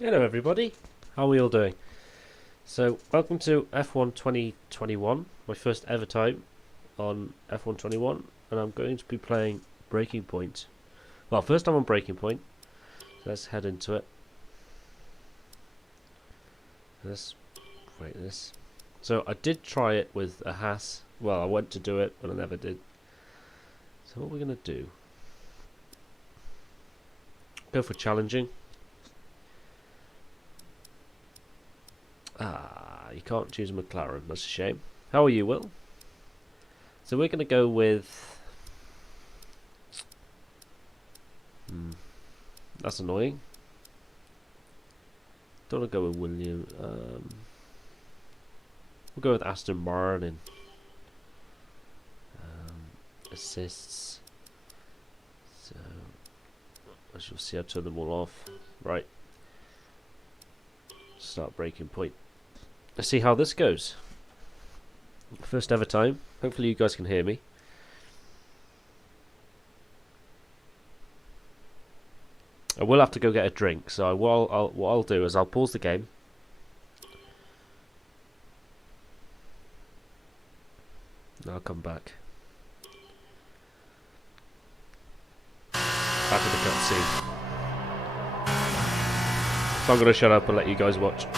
Hello everybody, how are we all doing? So, welcome to F1 2021, my first ever time on F1 21, and I'm going to be playing Breaking Point. Well, first time on Breaking Point, so let's head into it. Let's rate this. So, I did try it with a Haas. Well, I went to do it, but I never did. So, what we're going to do, go for challenging. You can't choose a McLaren. That's a shame. How are you, Will? So we're going to go with... That's annoying. Don't want to go with William. We'll go with Aston Martin. Assists. So, as you'll see, I've turned them all off. Right. Start Breaking Point. Let's see how this goes. First ever time. Hopefully you guys can hear me. I will have to go get a drink, so what I'll do is I'll pause the game. And I'll come back. Back to the cutscene. So I'm going to shut up and let you guys watch.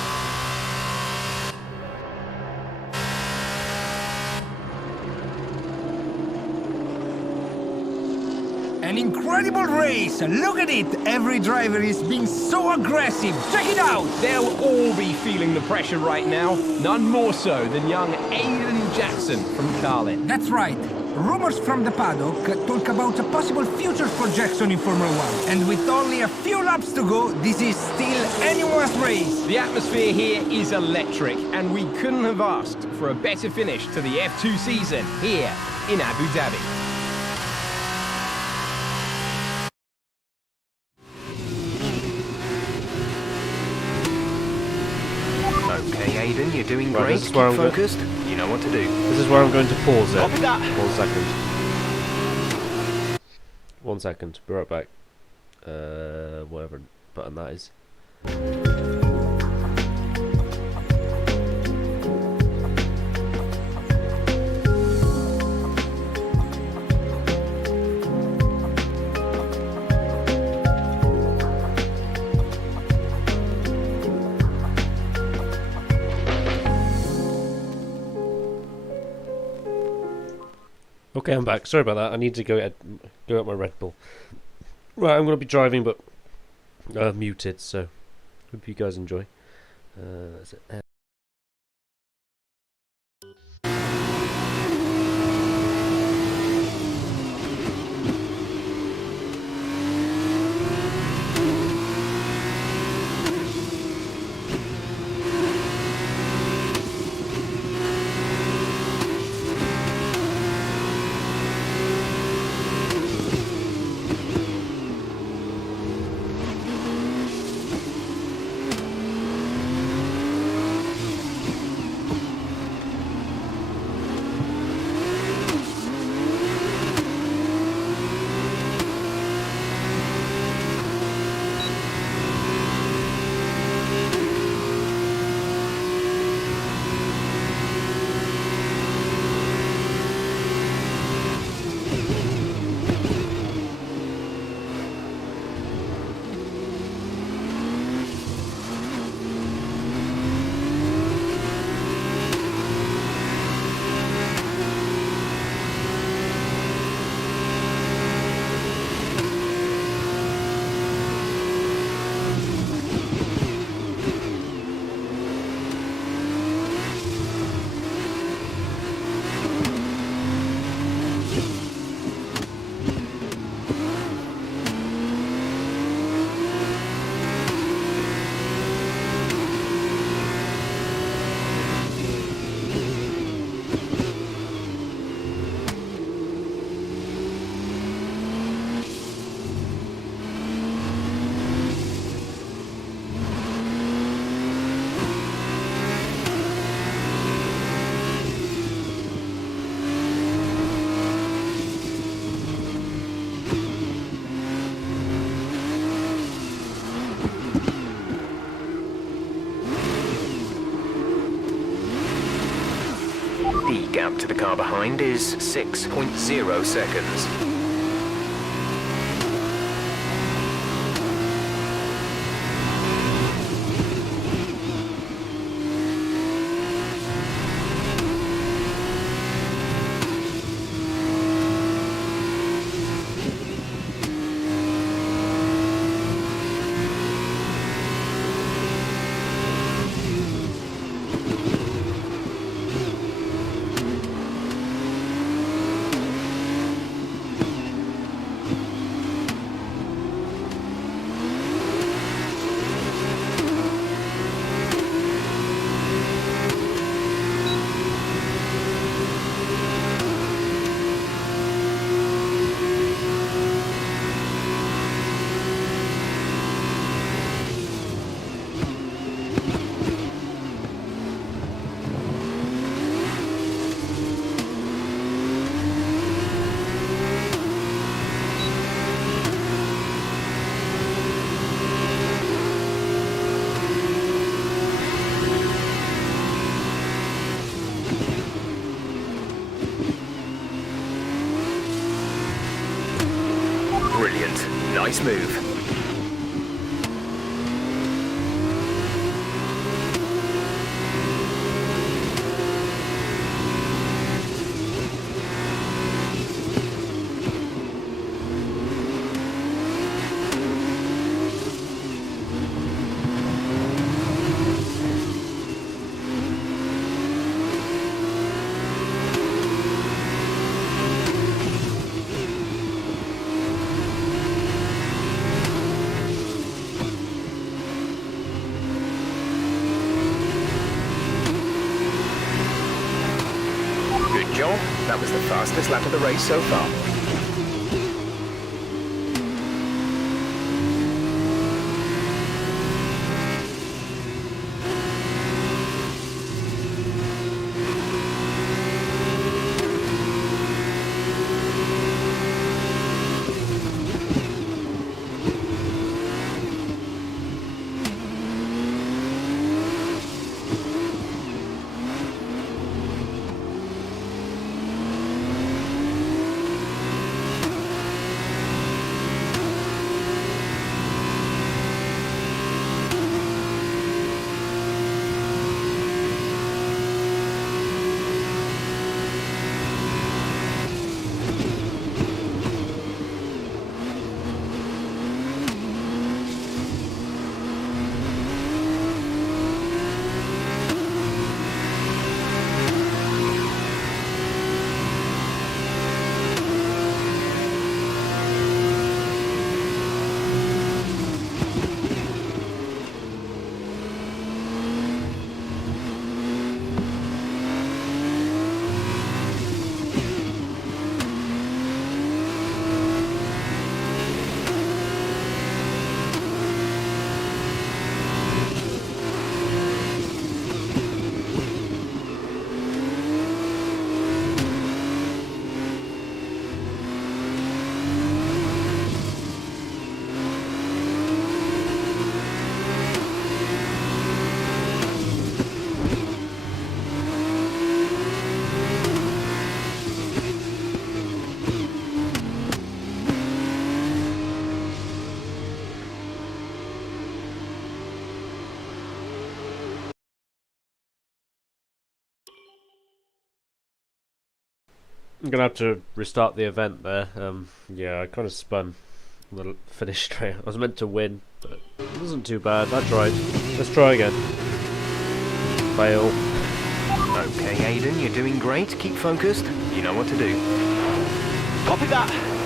An incredible race! Look at it! Every driver is being so aggressive! Check it out! They'll all be feeling the pressure right now. None more so than young Aiden Jackson from Carlin. That's right. Rumors from the paddock talk about a possible future for Jackson in Formula 1. And with only a few laps to go, this is still anyone's race. The atmosphere here is electric, and we couldn't have asked for a better finish to the F2 season here in Abu Dhabi. Okay, Aiden, you're doing Right, great. this is Keep where I'm focused. You know what to do. This is where I'm going to pause it. Copy that. 1 second. 1 second. Be right back. Whatever button that is. Okay, I'm back. Sorry about that. I need to go get my Red Bull. Right, I'm going to be driving, but muted. So, hope you guys enjoy. That's it. car behind is 6.0 seconds. Brilliant. Nice move. Good job. That was the fastest lap of the race so far. I'm gonna have to restart the event there. Yeah, I kind of spun the finish straight. I was meant to win, but it wasn't too bad. I tried. Let's try again. Fail. Okay, Aiden, you're doing great. Keep focused. You know what to do. Copy that.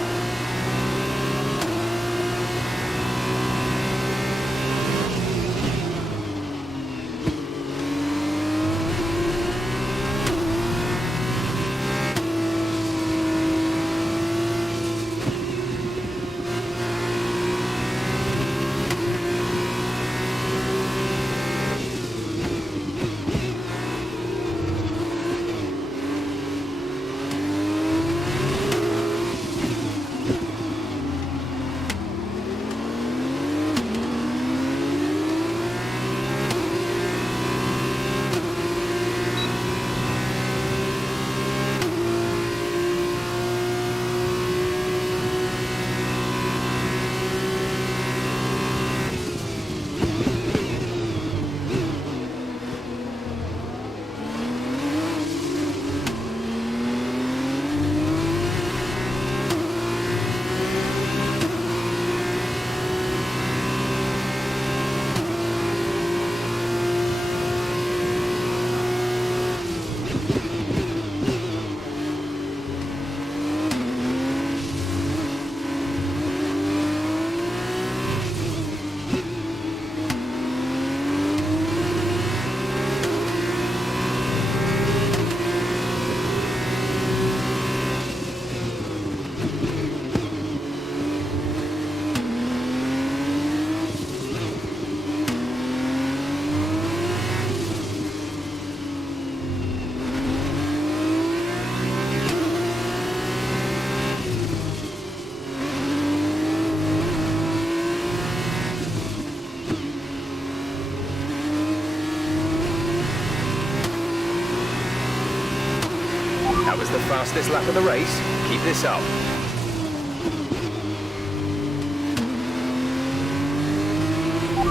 fastest lap of the race. Keep this up.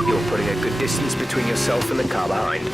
You're putting a good distance between yourself and the car behind.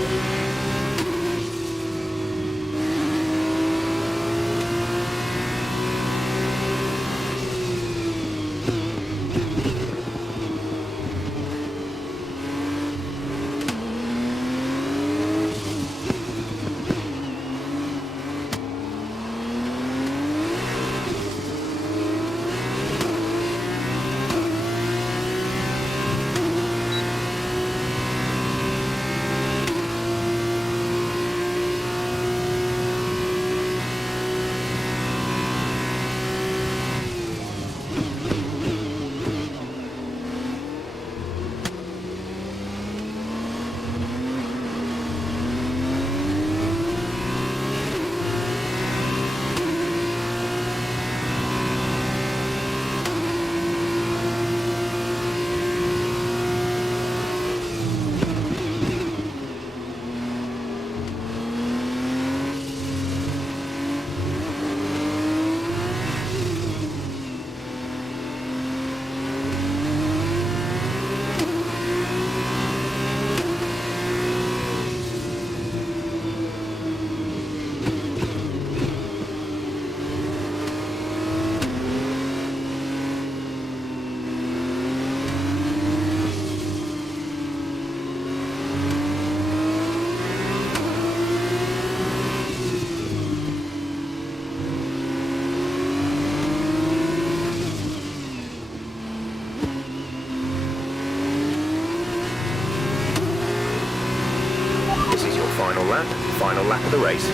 Final lap of the race.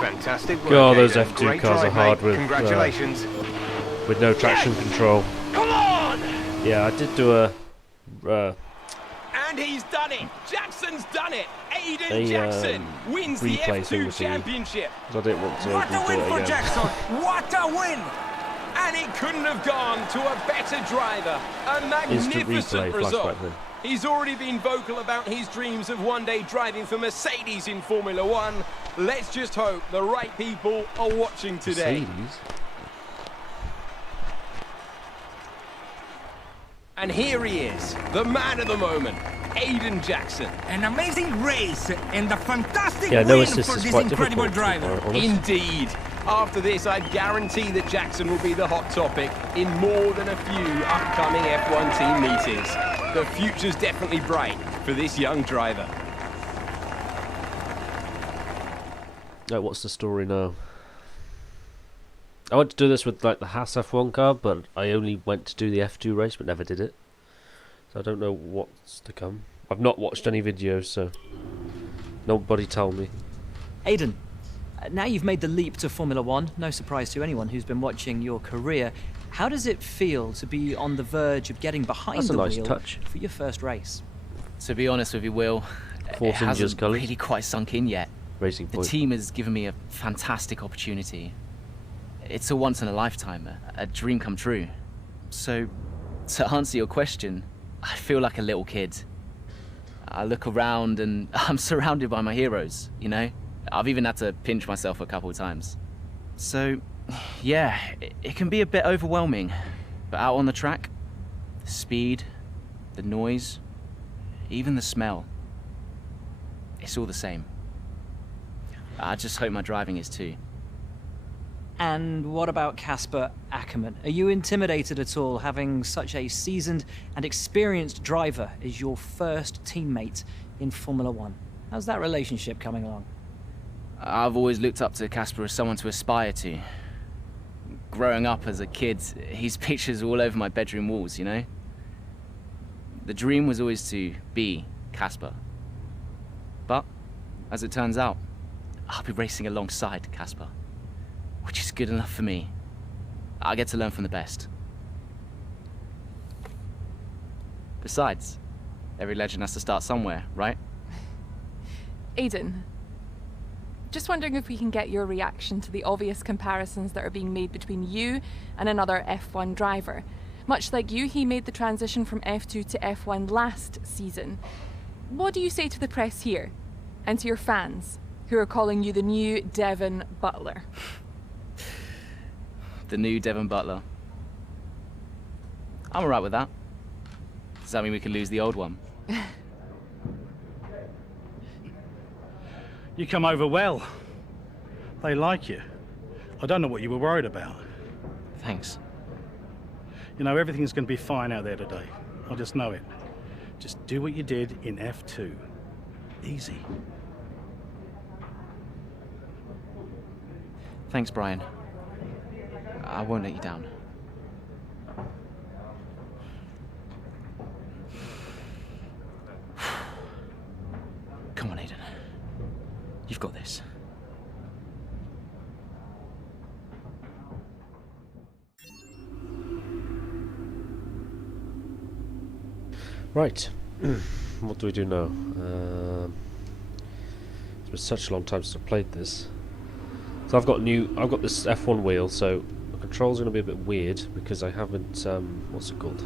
Fantastic work, God, those Aiden. F2 Great cars are drive, hard mate. Congratulations. with no traction control. Come on! Yeah, I did do a And he's done it! Jackson's done it! Aiden Jackson wins the replay thing F2 with the- championship! I didn't want to What a redo win it for again. Jackson! What a win! And it couldn't have gone to a better driver. A Instant magnificent replay, result. flashback then. He's already been vocal about his dreams of one day driving for Mercedes in Formula One. Let's just hope the right people are watching today. Mercedes? And here he is, the man of the moment, Aiden Jackson. An amazing race and a fantastic Yeah, no win assist for is this quite incredible difficult, to be driver. quite honest. Indeed. After this, I guarantee that Jackson will be the hot topic in more than a few upcoming F1 team meetings. The future's definitely bright for this young driver. What's the story now? I went to do this with like the Haas F1 car, but I only went to do the F2 race, but never did it. So I don't know what's to come. I've not watched any videos, so nobody told me. Aiden, now you've made the leap to Formula One, no surprise to anyone who's been watching your career. How does it feel to be on the verge of getting behind the nice wheel touch. for your first race? To be honest with you, Will, Force it Injures hasn't colours. really quite sunk in yet. Racing The Point. team has given me a fantastic opportunity. It's a once in a lifetime, a dream come true. So, to answer your question, I feel like a little kid. I look around and I'm surrounded by my heroes, you know? I've even had to pinch myself a couple of times. So, yeah, it can be a bit overwhelming. But out on the track, the speed, the noise, even the smell, it's all the same. I just hope my driving is too. And what about Casper Ackerman? Are you intimidated at all having such a seasoned and experienced driver as your first teammate in Formula One? How's that relationship coming along? I've always looked up to Casper as someone to aspire to. Growing up as a kid, his pictures all over my bedroom walls, you know? The dream was always to be Casper. But, as it turns out, I'll be racing alongside Casper, which is good enough for me. I get to learn from the best. Besides, every legend has to start somewhere, right? Aiden, just wondering if we can get your reaction to the obvious comparisons that are being made between you and another F1 driver. Much like you, he made the transition from F2 to F1 last season. What do you say to the press here, and to your fans, who are calling you the new Devon Butler? The new Devon Butler. I'm alright with that. Does that mean we could lose the old one? You come over well. They like you. I don't know what you were worried about. Thanks. You know, everything's going to be fine out there today. I just know it. Just do what you did in F2. Easy. Thanks, Brian. I won't let you down. Come on, Aiden. You've got this. Right. What do we do now? It's been such a long time since I played this. So I've got this F1 wheel, so the controls are going to be a bit weird because I haven't, what's it called?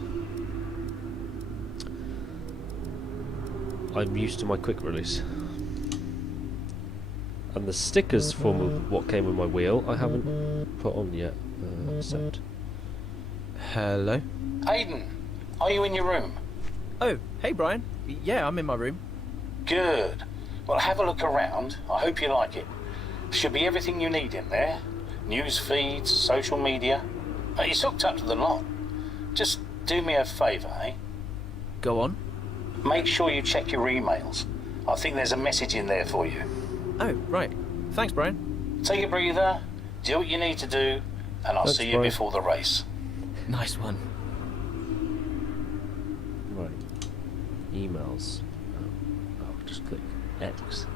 I'm used to my quick release. And the stickers for what came with my wheel, I haven't put on yet. Except. Hello? Aiden, are you in your room? Oh, hey Brian. Yeah, I'm in my room. Good. Well, have a look around. I hope you like it. Should be everything you need in there. News feeds, social media. It's hooked up to the lot. Just do me a favour, eh? Go on. Make sure you check your emails. I think there's a message in there for you. Oh, right. Thanks, Brian. Take a breather, do what you need to do, and I'll see you before the race. Nice one. Right. Emails. Oh, just click X.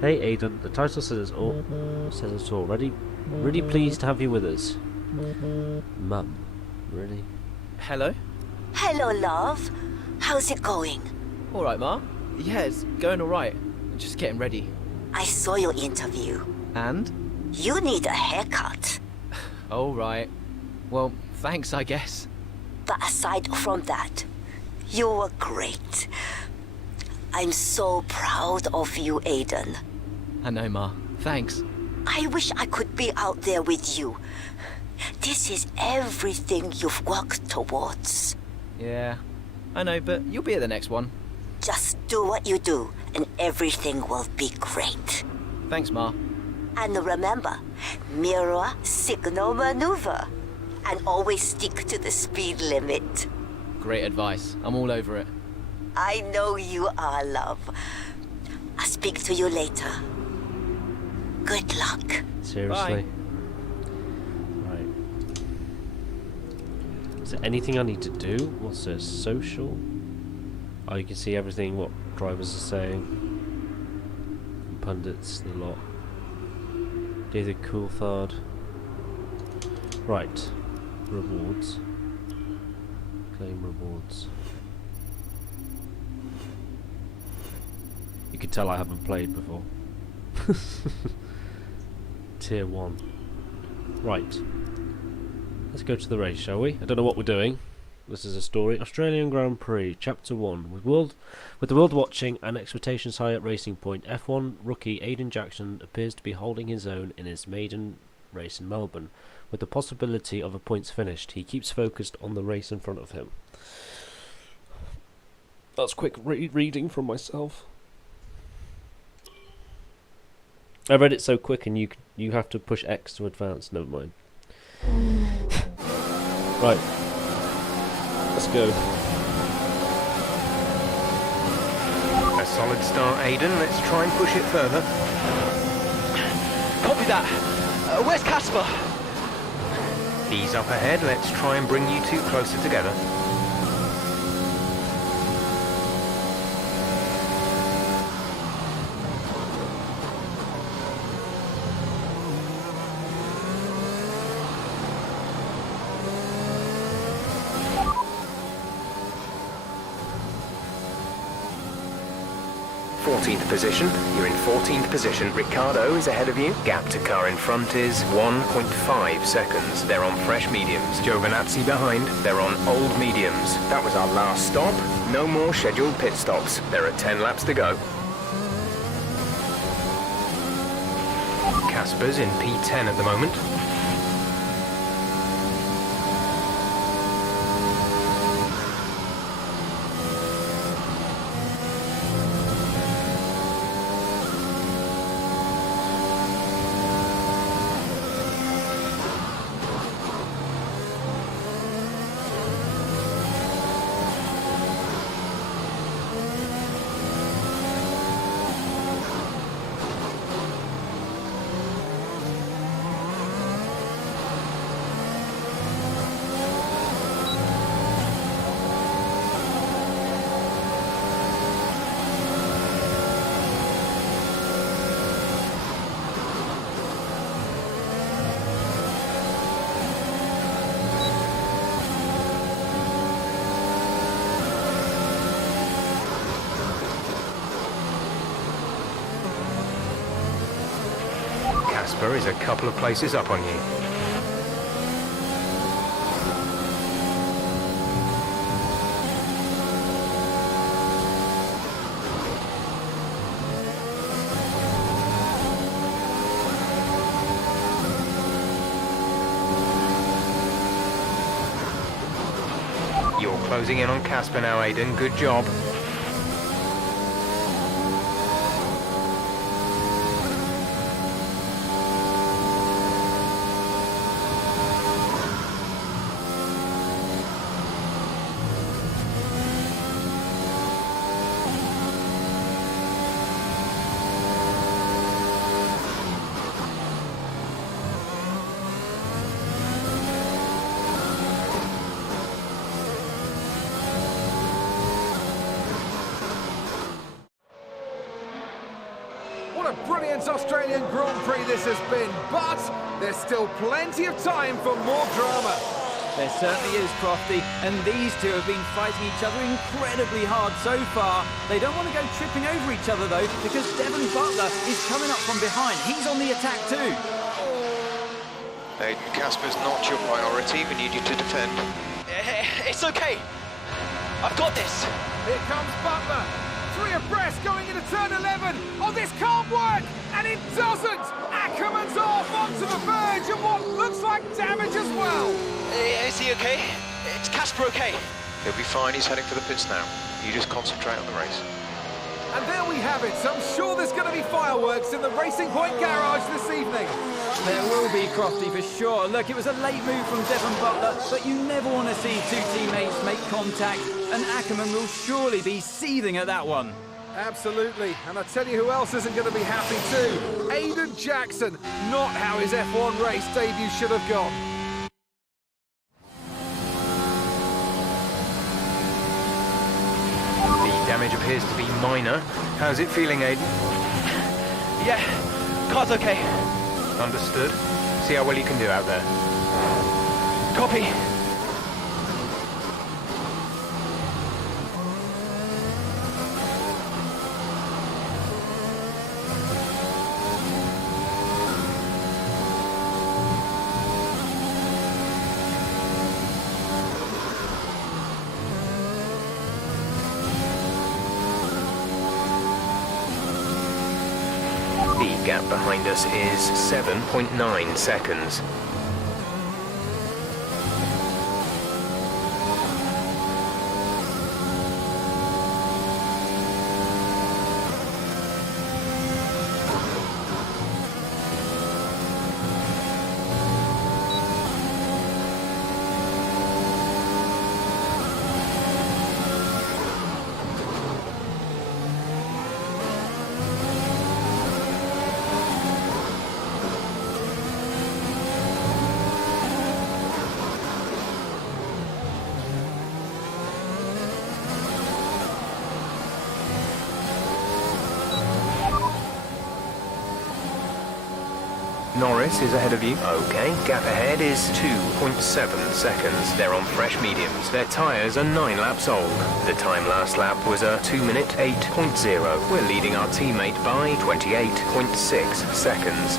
Hey Aiden, the title says it all. Really pleased to have you with us. Mum. Really? Hello? Hello, love. How's it going? All right, Ma. Yeah, it's going all right. Just getting ready. I saw your interview. And? You need a haircut. All right. Well, thanks, I guess. But aside from that, you were great. I'm so proud of you, Aiden. I know, Ma. Thanks. I wish I could be out there with you. This is everything you've worked towards. Yeah, I know, but you'll be at the next one. Just do what you do, and everything will be great. Thanks, Ma. And remember, mirror signal maneuver. And always stick to the speed limit. Great advice. I'm all over it. I know you are, love. I'll speak to you later. Good luck. Seriously? Right. Is there anything I need to do? What's this? Social? Oh, you can see everything what drivers are saying. Pundits, the lot. David Coulthard. Right. Rewards. Claim rewards. You can tell I haven't played before. Tier 1. Right. Let's go to the race, shall we? I don't know what we're doing. This is a story. Australian Grand Prix, Chapter 1. With the world watching and expectations high at Racing Point, F1 rookie Aiden Jackson appears to be holding his own in his maiden race in Melbourne. With the possibility of a points finished, he keeps focused on the race in front of him. That's quick reading from myself. I read it so quick, and you have to push X to advance. Never mind. Right, let's go. A solid start, Aiden. Let's try and push it further. Copy that. Where's Casper? He's up ahead. Let's try and bring you two closer together. Position. You're in 14th position. Ricardo is ahead of you. Gap to car in front is 1.5 seconds. They're on fresh mediums. Giovinazzi behind. They're on old mediums. That was our last stop. No more scheduled pit stops. There are 10 laps to go. Casper's in P10 at the moment. Casper is a couple of places up on you. You're closing in on Casper now, Aiden. Good job. What a brilliant Australian Grand Prix this has been, but there's still plenty of time for more drama. There certainly is, Crofty, and these two have been fighting each other incredibly hard so far. They don't want to go tripping over each other, though, because Devon Butler is coming up from behind. He's on the attack, too. Aiden, Casper's not your priority. We need you to defend. It's okay. I've got this. Here comes Butler. 3 abreast going into turn 11. Oh, this can't work! And it doesn't! Ackerman's off onto the verge of what looks like damage as well. Is he okay? Is Casper okay? He'll be fine. He's heading for the pits now. You just concentrate on the race. And there we have it. So I'm sure there's going to be fireworks in the Racing Point garage this evening. There will be, Crofty, for sure. Look, it was a late move from Devon Butler, but you never want to see two teammates make contact, and Ackerman will surely be seething at that one. Absolutely. And I tell you who else isn't going to be happy too. Aiden Jackson. Not how his F1 race debut should have gone. The damage appears to be minor. How's it feeling, Aiden? Yeah, car's okay. Understood. See how well you can do out there. Copy. The gap behind us is 7.9 seconds. Norris is ahead of you. Okay, gap ahead is 2.7 seconds. They're on fresh mediums. Their tyres are 9 laps old. The time last lap was a 2 minute 8.0. We're leading our teammate by 28.6 seconds.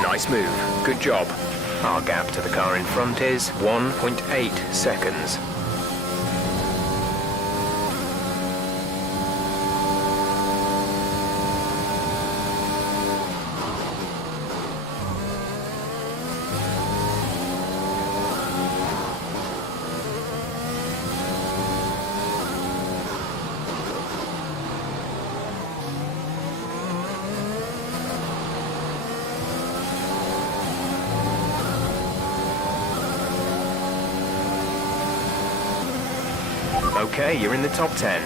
Nice move. Good job. Our gap to the car in front is 1.8 seconds. Okay, you're in the top 10.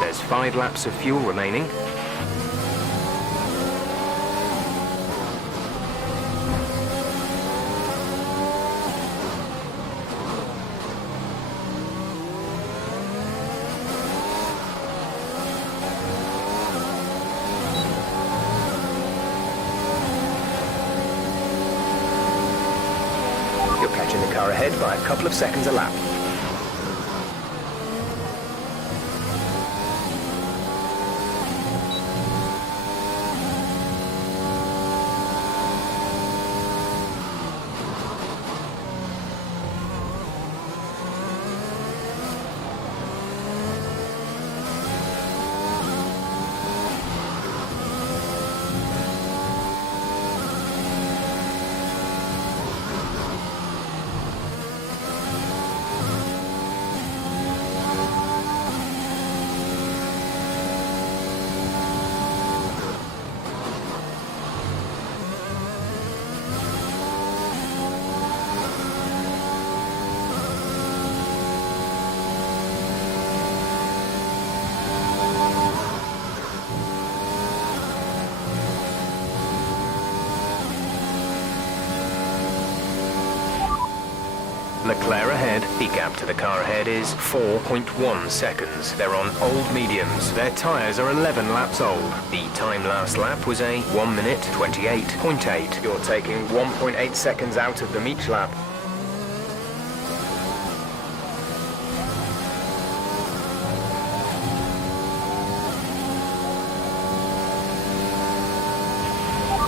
There's 5 laps of fuel remaining. You're catching the car ahead by a couple of seconds a lap. Leclerc ahead. The gap to the car ahead is 4.1 seconds. They're on old mediums. Their tyres are 11 laps old. The time last lap was a 1 minute 28.8. You're taking 1.8 seconds out of them each lap.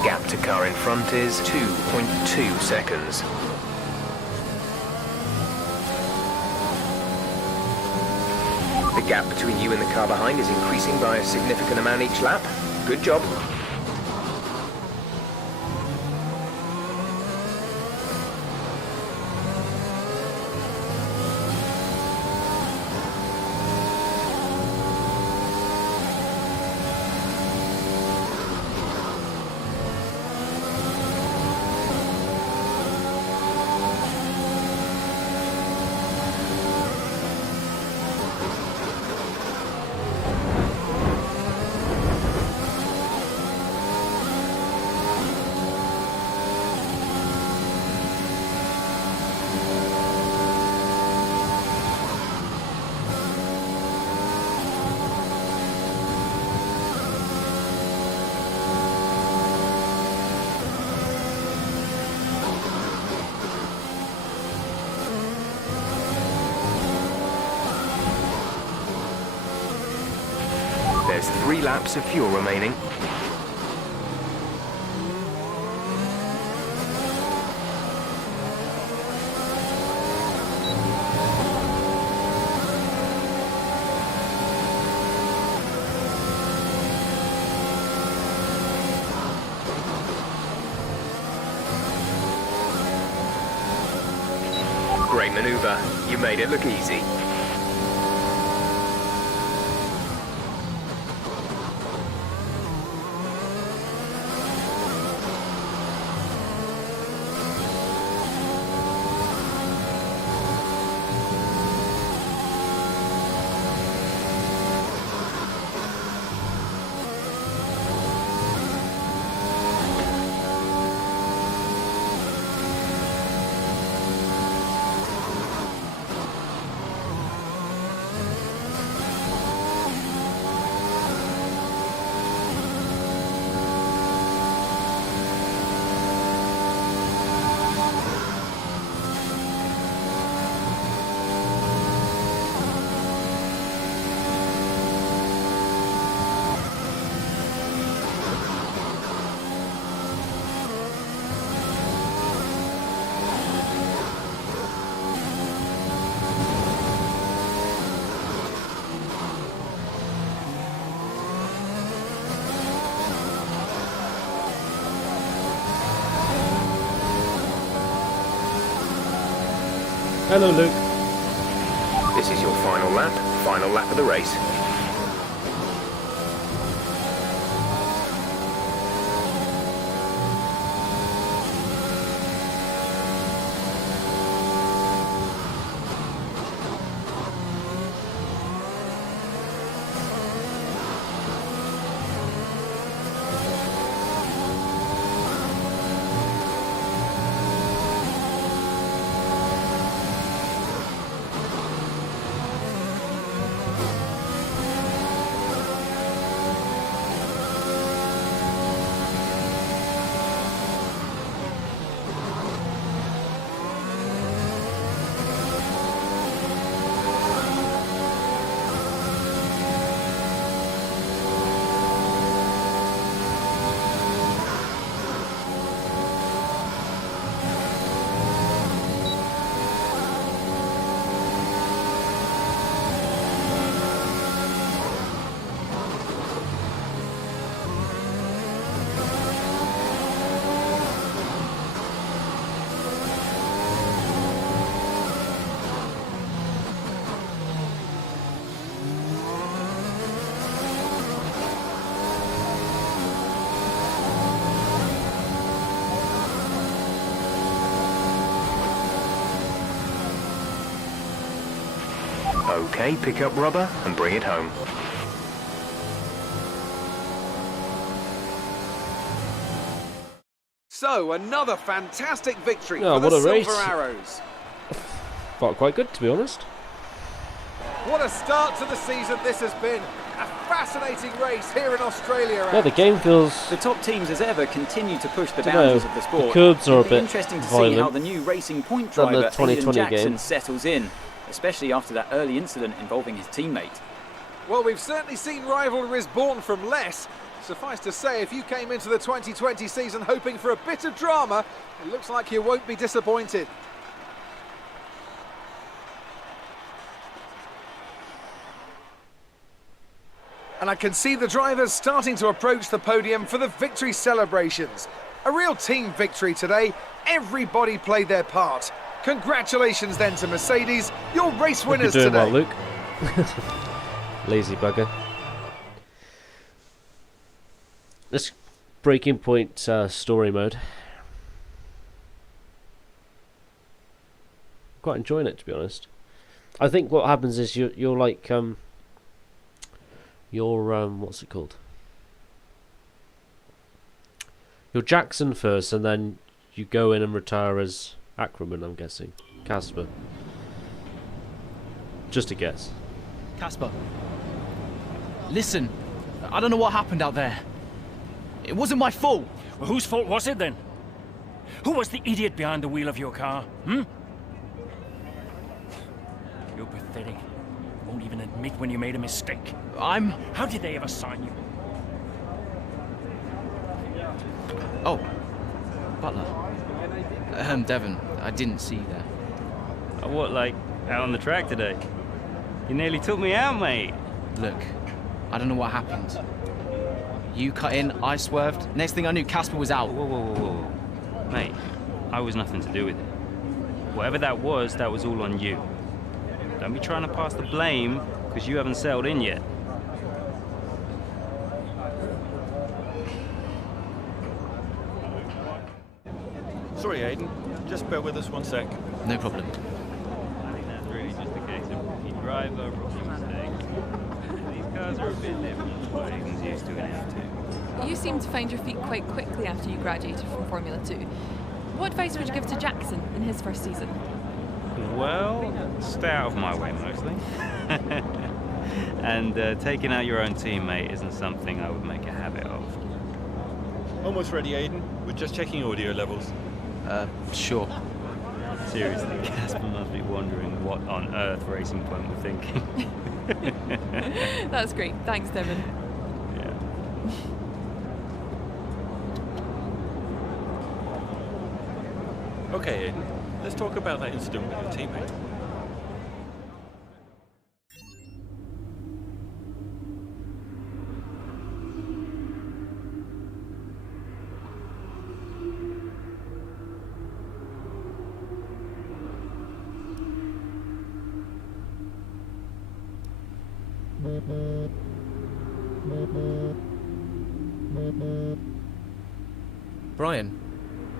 Gap to car in front is 2.2 seconds. The gap between you and the car behind is increasing by a significant amount each lap. Good job. There's 3 laps of fuel remaining. Great maneuver. You made it look easy. Hello, Luke. This is your final lap of the race. Okay, pick up rubber and bring it home. So, another fantastic victory Oh, for the what a race. Silver Arrows. Felt quite good, to be honest. What a start to the season this has been. A fascinating race here in Australia. Yeah, the game feels... The top teams as ever continue to push the Dunno, boundaries of the sport. the curbs are a It'll be bit interesting to see violent how the new Racing Point than the driver, 2020 Aiden Jackson, game. settles in, especially after that early incident involving his teammate. Well, we've certainly seen rivalries born from less. Suffice to say, if you came into the 2020 season hoping for a bit of drama, it looks like you won't be disappointed. And I can see the drivers starting to approach the podium for the victory celebrations. A real team victory today. Everybody played their part. Congratulations then to Mercedes, your race winners You're doing today. well, Luke. Lazy bugger. Let's Breaking Point story mode. Quite enjoying it, to be honest. I think what happens is you're like what's it called? You're Jackson first, and then you go in and retire as Ackerman, I'm guessing. Casper. Just a guess. Casper, listen, I don't know what happened out there. It wasn't my fault. Well, whose fault was it then? Who was the idiot behind the wheel of your car? You're pathetic. You won't even admit when you made a mistake. How did they ever sign you? Oh, Butler. Devon, I didn't see you there. What, like, out on the track today? You nearly took me out, mate. Look, I don't know what happened. You cut in, I swerved. Next thing I knew, Casper was out. Whoa. Mate, I was nothing to do with it. Whatever that was all on you. Don't be trying to pass the blame, because you haven't settled in yet. Sorry, Aiden. Just bear with us one sec. No problem. I think that's really just a case of rookie driver, rookie mistakes. These cars are a bit different from what Aiden's used to in F2. You seem to find your feet quite quickly after you graduated from Formula 2. What advice would you give to Jackson in his first season? Well, stay out of my way mostly. And taking out your own teammate isn't something I would make a habit of. Almost ready, Aiden. We're just checking audio levels. Sure. Seriously, Casper must be wondering what on earth Racing Point were thinking. That's great. Thanks, Devon. Yeah. Okay, Aiden. Let's talk about that incident with your teammate. Brian.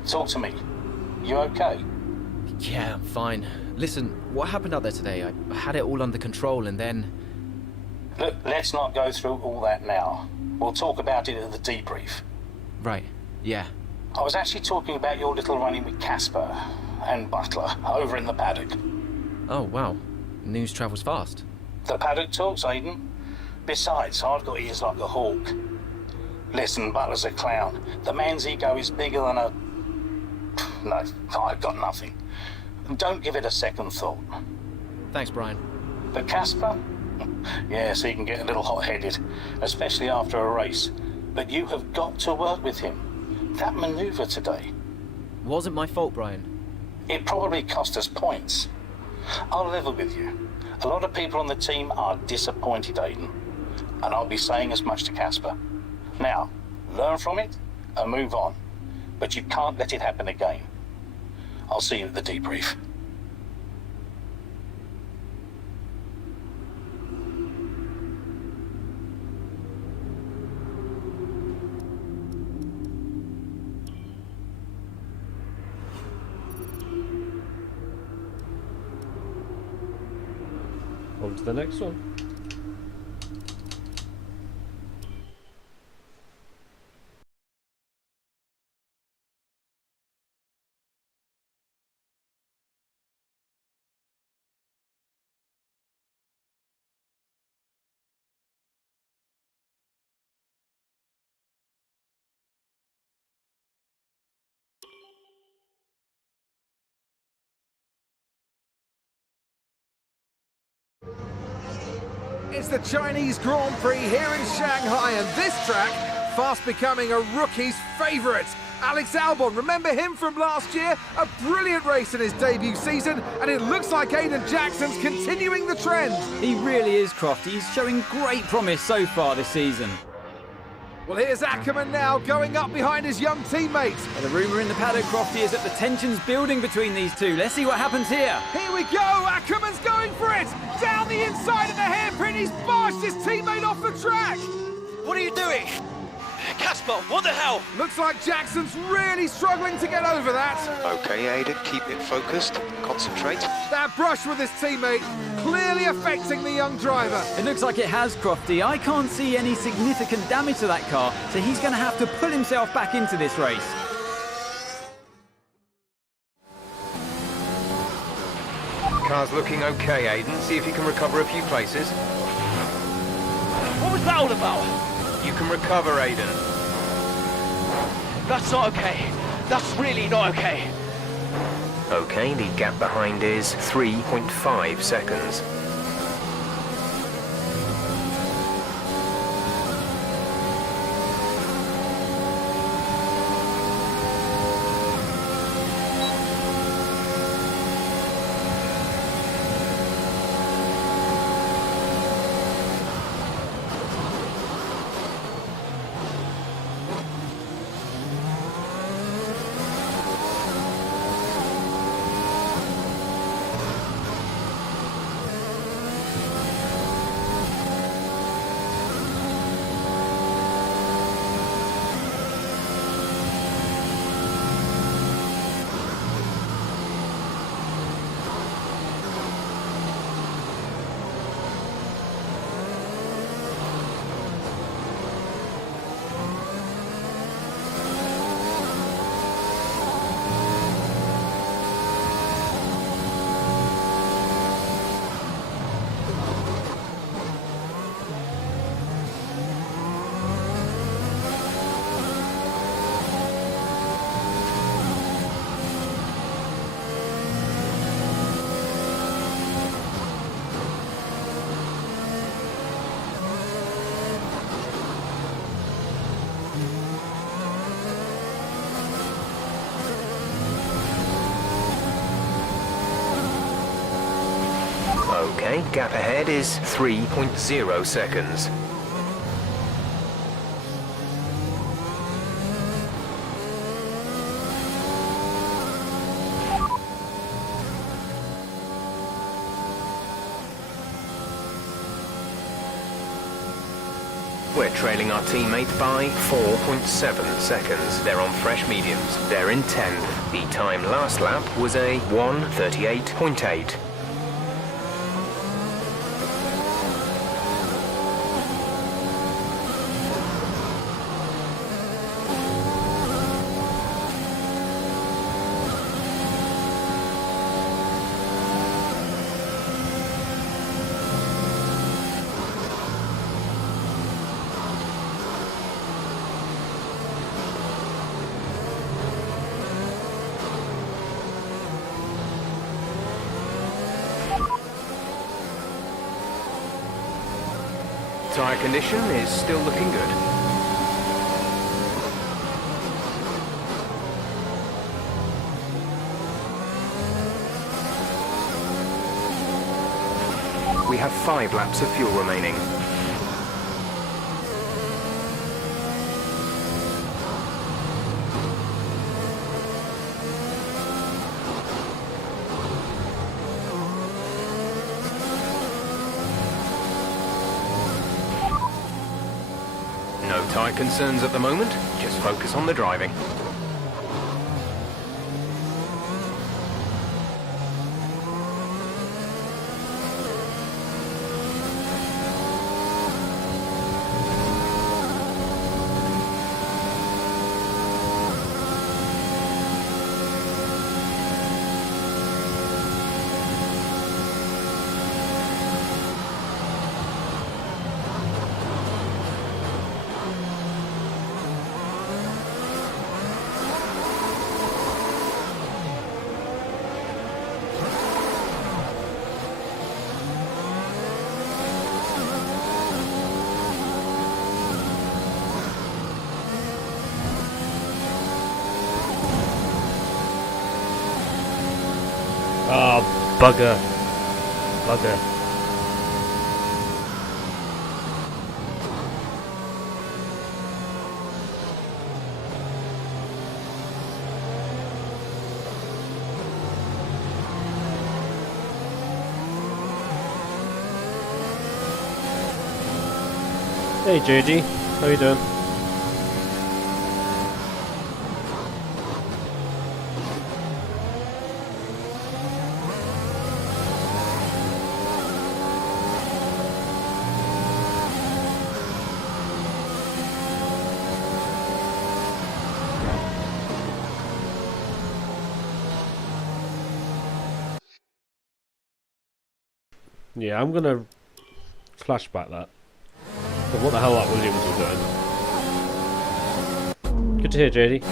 Talk to me. You okay? Yeah, I'm fine. Listen, what happened out there today? I had it all under control and then... Look, let's not go through all that now. We'll talk about it at the debrief. Right, yeah. I was actually talking about your little run-in with Casper and Butler over in the paddock. Oh, wow. News travels fast. The paddock talks, Aiden. Besides, I've got ears like a hawk. Listen, Butler's a clown. The man's ego is bigger than a... No, I've got nothing. Don't give it a second thought. Thanks, Brian. But Casper? Yes, he can get a little hot-headed, especially after a race. But you have got to work with him. That manoeuvre today... Wasn't my fault, Brian. It probably cost us points. I'll level with you. A lot of people on the team are disappointed, Aiden. And I'll be saying as much to Casper. Now, learn from it and move on. But you can't let it happen again. I'll see you at the debrief. On to the next one. It's the Chinese Grand Prix here in Shanghai, and this track fast becoming a rookie's favourite. Alex Albon, remember him from last year? A brilliant race in his debut season, and it looks like Aiden Jackson's continuing the trend. He really is, Crofty. He's showing great promise so far this season. Well, here's Ackerman now, going up behind his young teammate. Well, the rumour in the paddock, Crofty, is that the tension's building between these two. Let's see what happens here. Here we go, Ackerman's going for it! Down the inside of the hairpin, he's barged his teammate off the track! What are you doing? Casper, what the hell? Looks like Jackson's really struggling to get over that. Okay, Aiden, keep it focused. Concentrate. That brush with his teammate clearly affecting the young driver. It looks like it has, Crofty. I can't see any significant damage to that car, so he's going to have to pull himself back into this race. Car's looking okay, Aiden. See if you can recover a few places. What was that all about? You can recover, Aiden. That's not okay. That's really not okay. Okay, the gap behind is 3.5 seconds. Okay, gap ahead is 3.0 seconds. We're trailing our teammate by 4.7 seconds. They're on fresh mediums. They're in 10th. The time last lap was a 1:38.8. Tyre condition is still looking good. We have 5 laps of fuel remaining. No tyre concerns at the moment, just focus on the driving. Oh, bugger. Bugger. Hey JD, how you doing? Yeah, I'm gonna flashback that. But what the hell that Williams was doing. Good to hear, JD.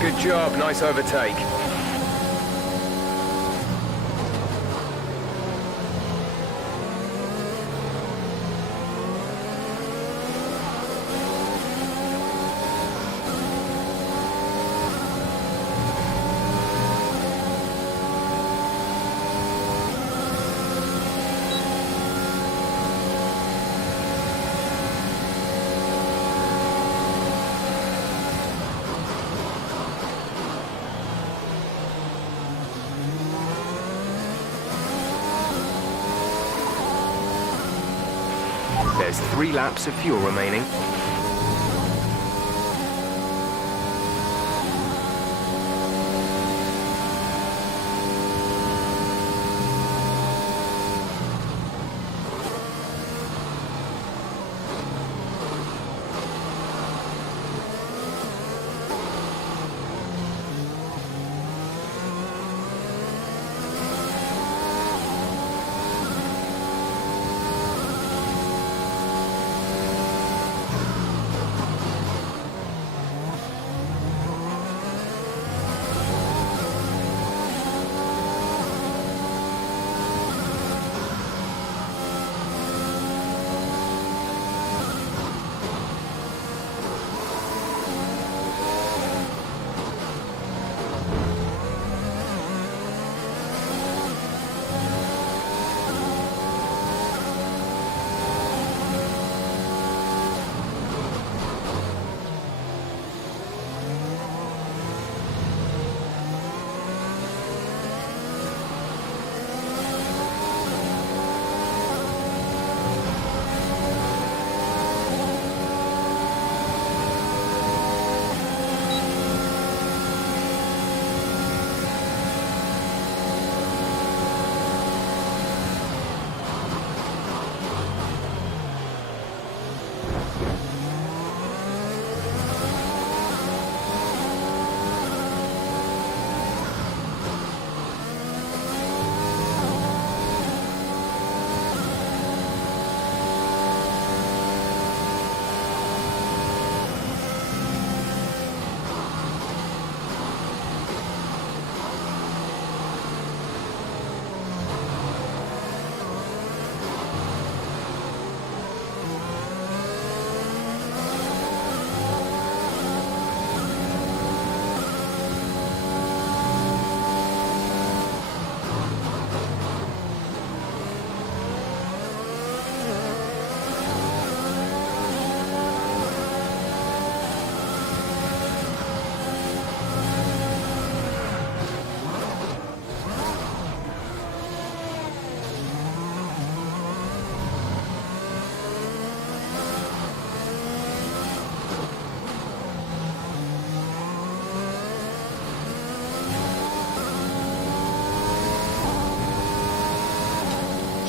Good job, nice overtake. There's 3 laps of fuel remaining.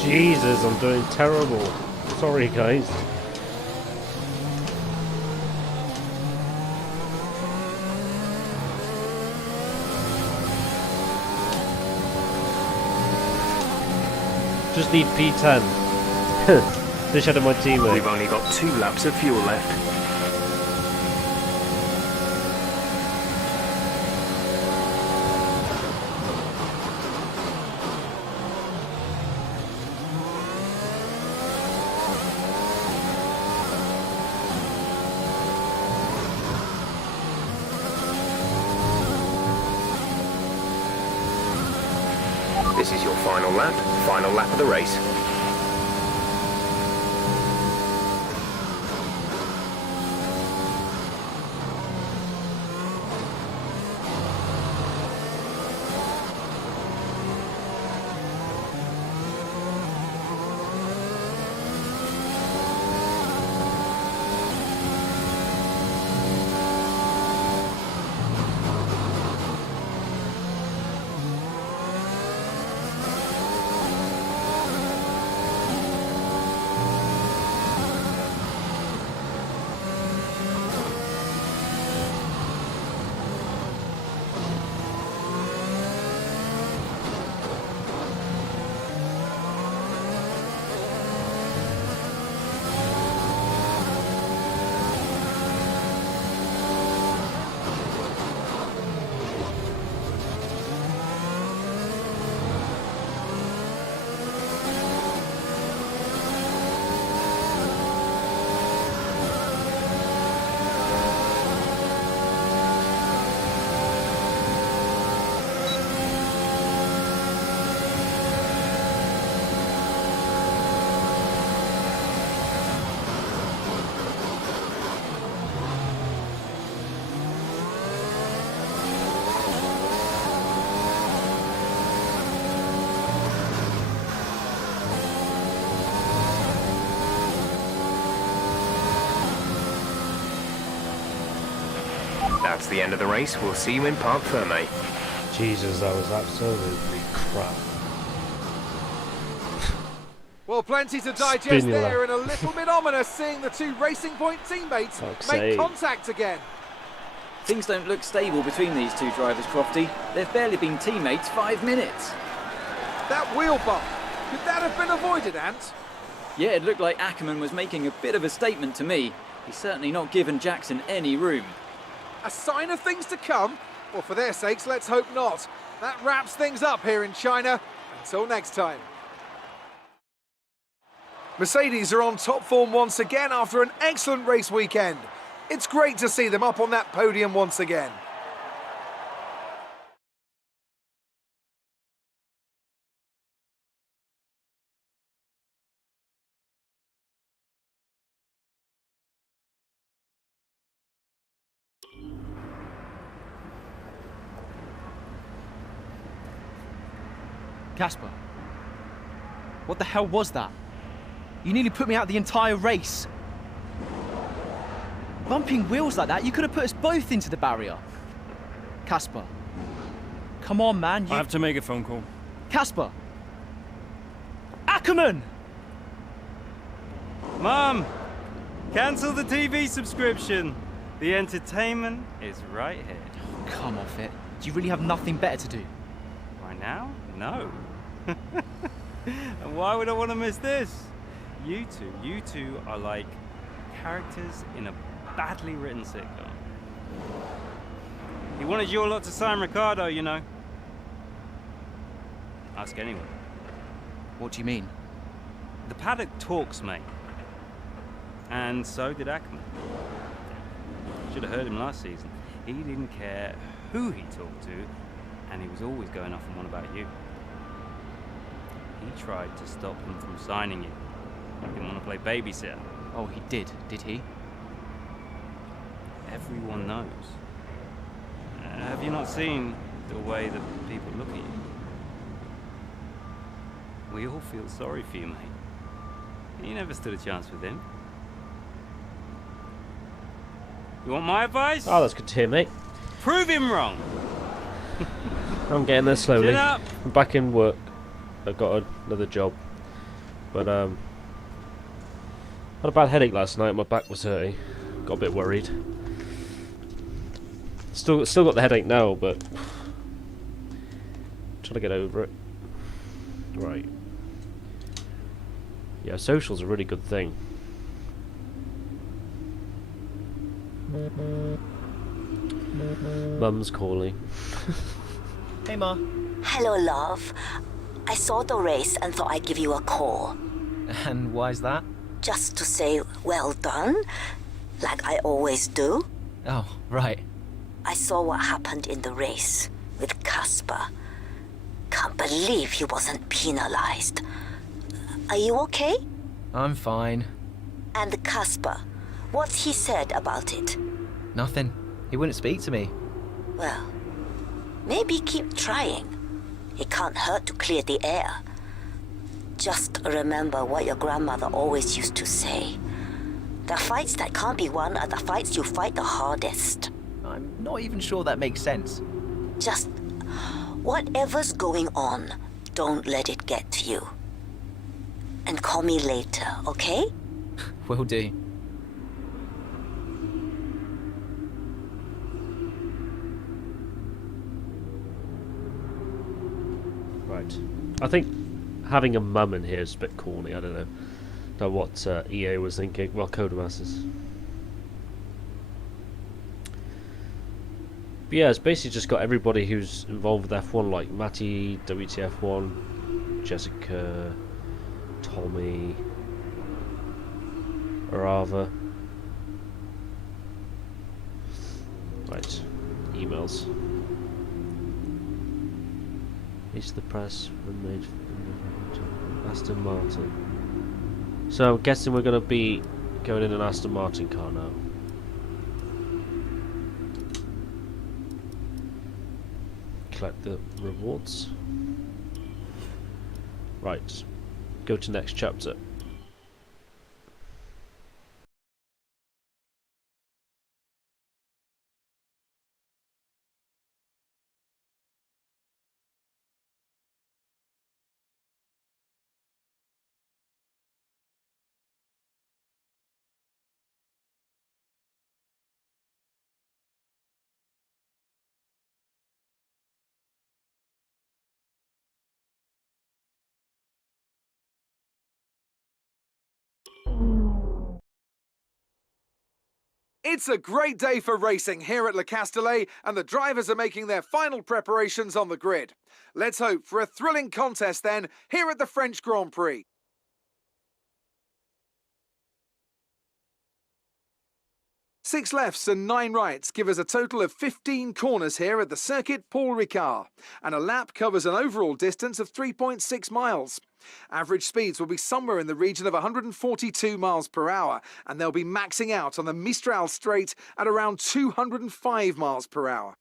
Jesus, I'm doing terrible. Sorry, guys. Just need P10. Fish out of my teammate. We've only got 2 laps of fuel left. This is your final lap of the race. That's the end of the race. We'll see you in Parc Ferme. Jesus, that was absolutely crap. Well, plenty to digest Spinula. there, and a little bit ominous seeing the two Racing Point teammates make contact again. Things don't look stable between these two drivers, Crofty. They've barely been teammates 5 minutes. That wheel bump, could that have been avoided, Ant? Yeah, it looked like Ackerman was making a bit of a statement to me. He's certainly not given Jackson any room. A sign of things to come? Well, for their sakes, let's hope not. That wraps things up here in China. Until next time. Mercedes are on top form once again after an excellent race weekend. It's great to see them up on that podium once again. Casper, what the hell was that? You nearly put me out the entire race. Bumping wheels like that, you could have put us both into the barrier. Casper, come on, man. I have to make a phone call. Casper! Ackerman! Mum! Cancel the TV subscription. The entertainment is right here. Oh, come off it. Do you really have nothing better to do? Right now? No. And why would I want to miss this? You two are like characters in a badly written sitcom. He wanted your lot to sign Ricardo, you know. Ask anyone. What do you mean? The paddock talks, mate. And so did Ackerman. Should have heard him last season. He didn't care who he talked to, and he was always going off on one about you. He tried to stop them from signing you. He didn't want to play babysitter. Oh, he did he? Everyone knows. Have you not seen the way that people look at you? We all feel sorry for you, mate. You never stood a chance with him. You want my advice? Oh, that's good to hear, mate. Prove him wrong. I'm getting there slowly. Chin up. I'm back in work. I've got another job. But, had a bad headache last night. My back was hurting. Got a bit worried. Still got the headache now, but trying to get over it. Right. Yeah, social's a really good thing. Mum's calling. Hey, Ma. Hello, love. I saw the race and thought I'd give you a call. And why's that? Just to say well done, like I always do. Oh, right. I saw what happened in the race with Casper. can't believe he wasn't penalized. Are you okay? I'm fine. And Casper, what's he said about it? Nothing. He wouldn't speak to me. Well, maybe keep trying. It can't hurt to clear the air. Just remember what your grandmother always used to say. The fights that can't be won are the fights you fight the hardest. I'm not even sure that makes sense. Just whatever's going on, don't let it get to you. And call me later, okay? Will do. Right. I think having a mum in here is a bit corny. I don't know. Know what EA was thinking. Well, Codemasters. But yeah, it's basically just got everybody who's involved with F1, like Matty, WTF1, Jessica, Tommy, Arava. Right. Emails. Is the press made Aston Martin? So I'm guessing we're going to be going in an Aston Martin car now. Collect the rewards. Right. Go to next chapter. It's a great day for racing here at Le Castellet, and the drivers are making their final preparations on the grid. Let's hope for a thrilling contest then, here at the French Grand Prix. Six lefts and 9 rights give us a total of 15 corners here at the circuit Paul Ricard, and a lap covers an overall distance of 3.6 miles. Average speeds will be somewhere in the region of 142 miles per hour, and they'll be maxing out on the Mistral Straight at around 205 miles per hour.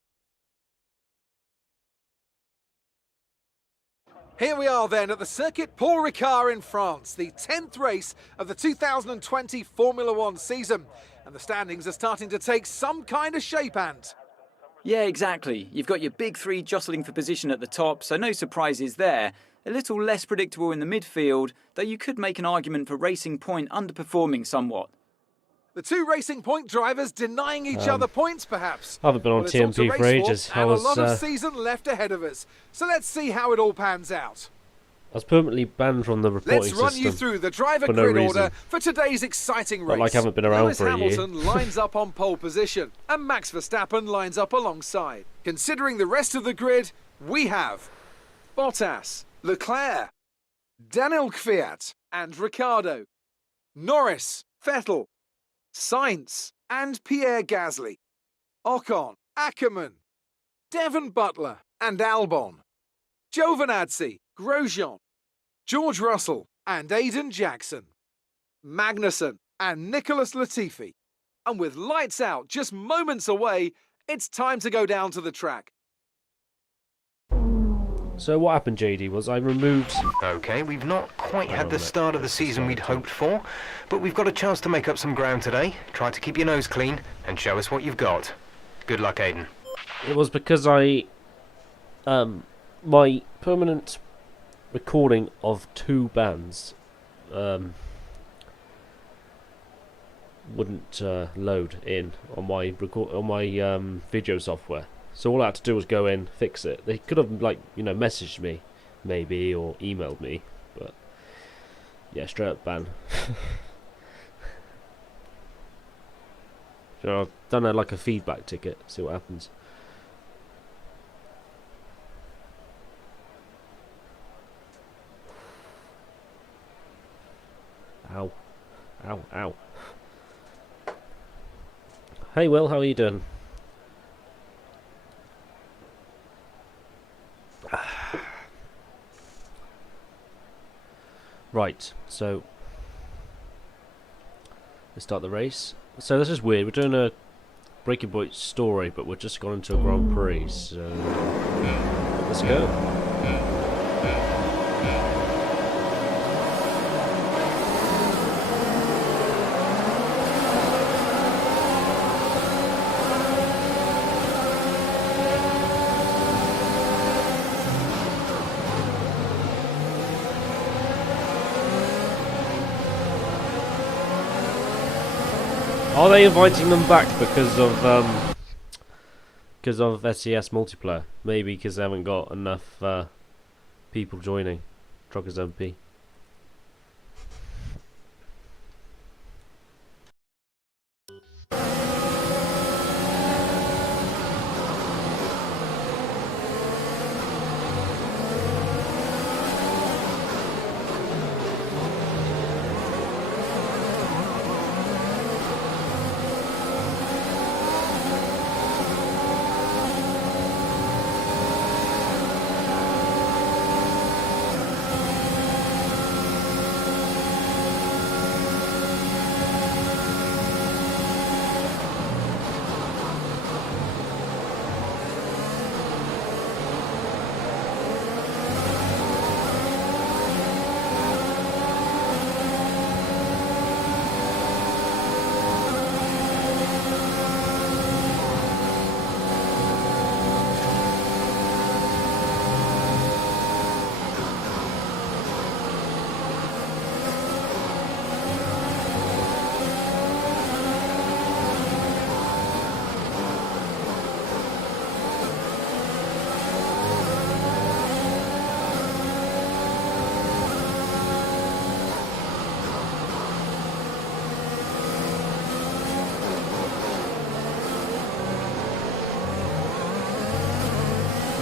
Here we are then at the circuit Paul Ricard in France, the 10th race of the 2020 Formula One season. And the standings are starting to take some kind of shape, Ant. Yeah, exactly. You've got your big three jostling for position at the top, so no surprises there. A little less predictable in the midfield, though you could make an argument for Racing Point underperforming somewhat. The two Racing Point drivers denying each other points, perhaps. I haven't been on TMP for ages. And a lot of season left ahead of us. So let's see how it all pans out. I was permanently banned from the reporting system. Let's run you through the driver grid order for today's exciting race. Like I haven't been around Lewis for a year. Hamilton lines up on pole position, and Max Verstappen lines up alongside. Considering the rest of the grid, we have Bottas, Leclerc, Daniel Kvyat, and Ricciardo, Norris, Vettel, Sainz, and Pierre Gasly, Ocon, Ackermann, Devon Butler, and Albon, Giovinazzi, Grosjean, George Russell, and Aiden Jackson, Magnussen, and Nicholas Latifi. And with lights out just moments away, it's time to go down to the track. So what happened, JD, was I removed... Okay, we've not quite had the start of the season we'd hoped for, but we've got a chance to make up some ground today. Try to keep your nose clean and show us what you've got. Good luck, Aiden. It was because I... my permanent recording of 2 bands wouldn't load in on my video software. So all I had to do was go in, fix it. They could have, like, you know, messaged me, maybe, or emailed me, but yeah, straight up ban. So I've done like a feedback ticket, see what happens. Ow. Ow, ow. Hey Will, how are you doing? Right, so let's start the race. So this is weird. We're doing a Breaking Point story, but we're just gone into a Grand Prix. So let's go. Are they inviting them back because of SES multiplayer? Maybe because they haven't got enough people joining Truckers MP.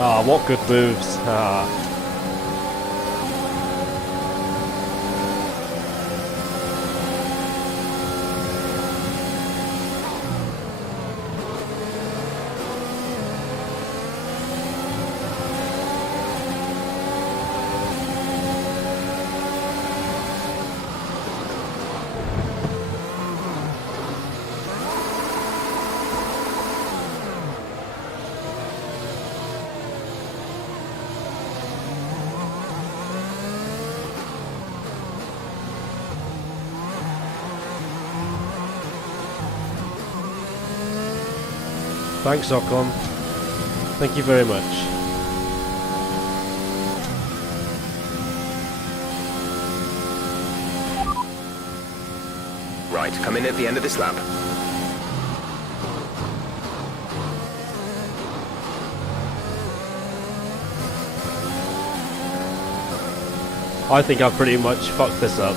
Ah, what good moves. Ah. Thanks, Ocon. Thank you very much. Right, come in at the end of this lap. I think I've pretty much fucked this up.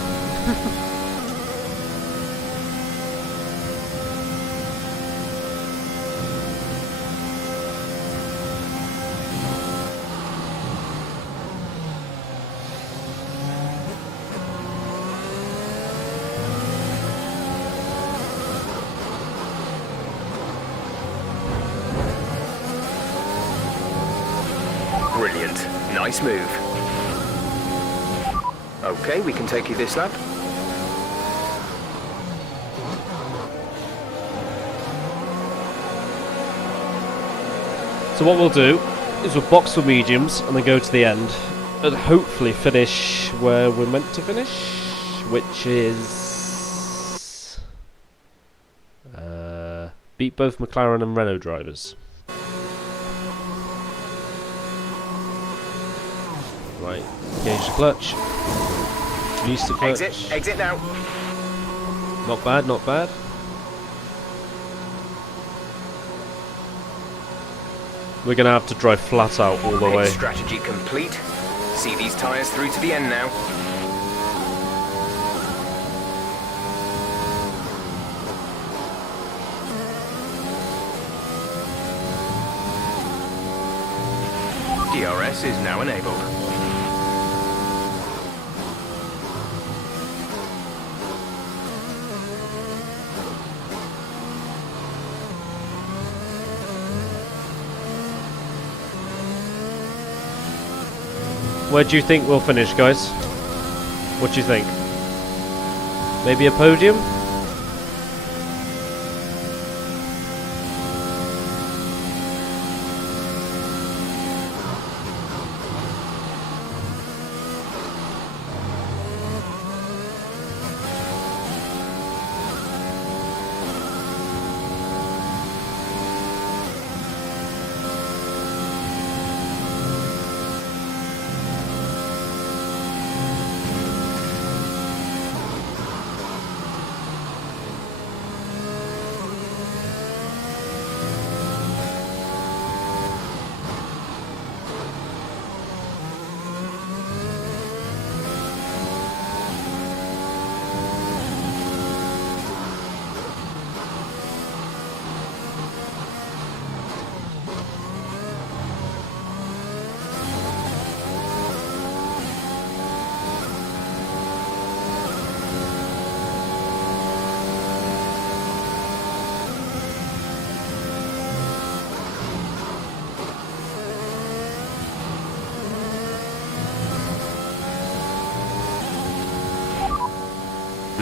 Brilliant. Nice move. Okay, we can take you this lap. So what we'll do is we'll box for mediums and then go to the end and hopefully finish where we're meant to finish, which is beat both McLaren and Renault drivers. Right, engage the clutch. Release the clutch. Exit now. Not bad, not bad. We're gonna have to drive flat out all the way. Strategy complete. See these tyres through to the end now. DRS is now enabled. Where do you think we'll finish, guys? What do you think? Maybe a podium?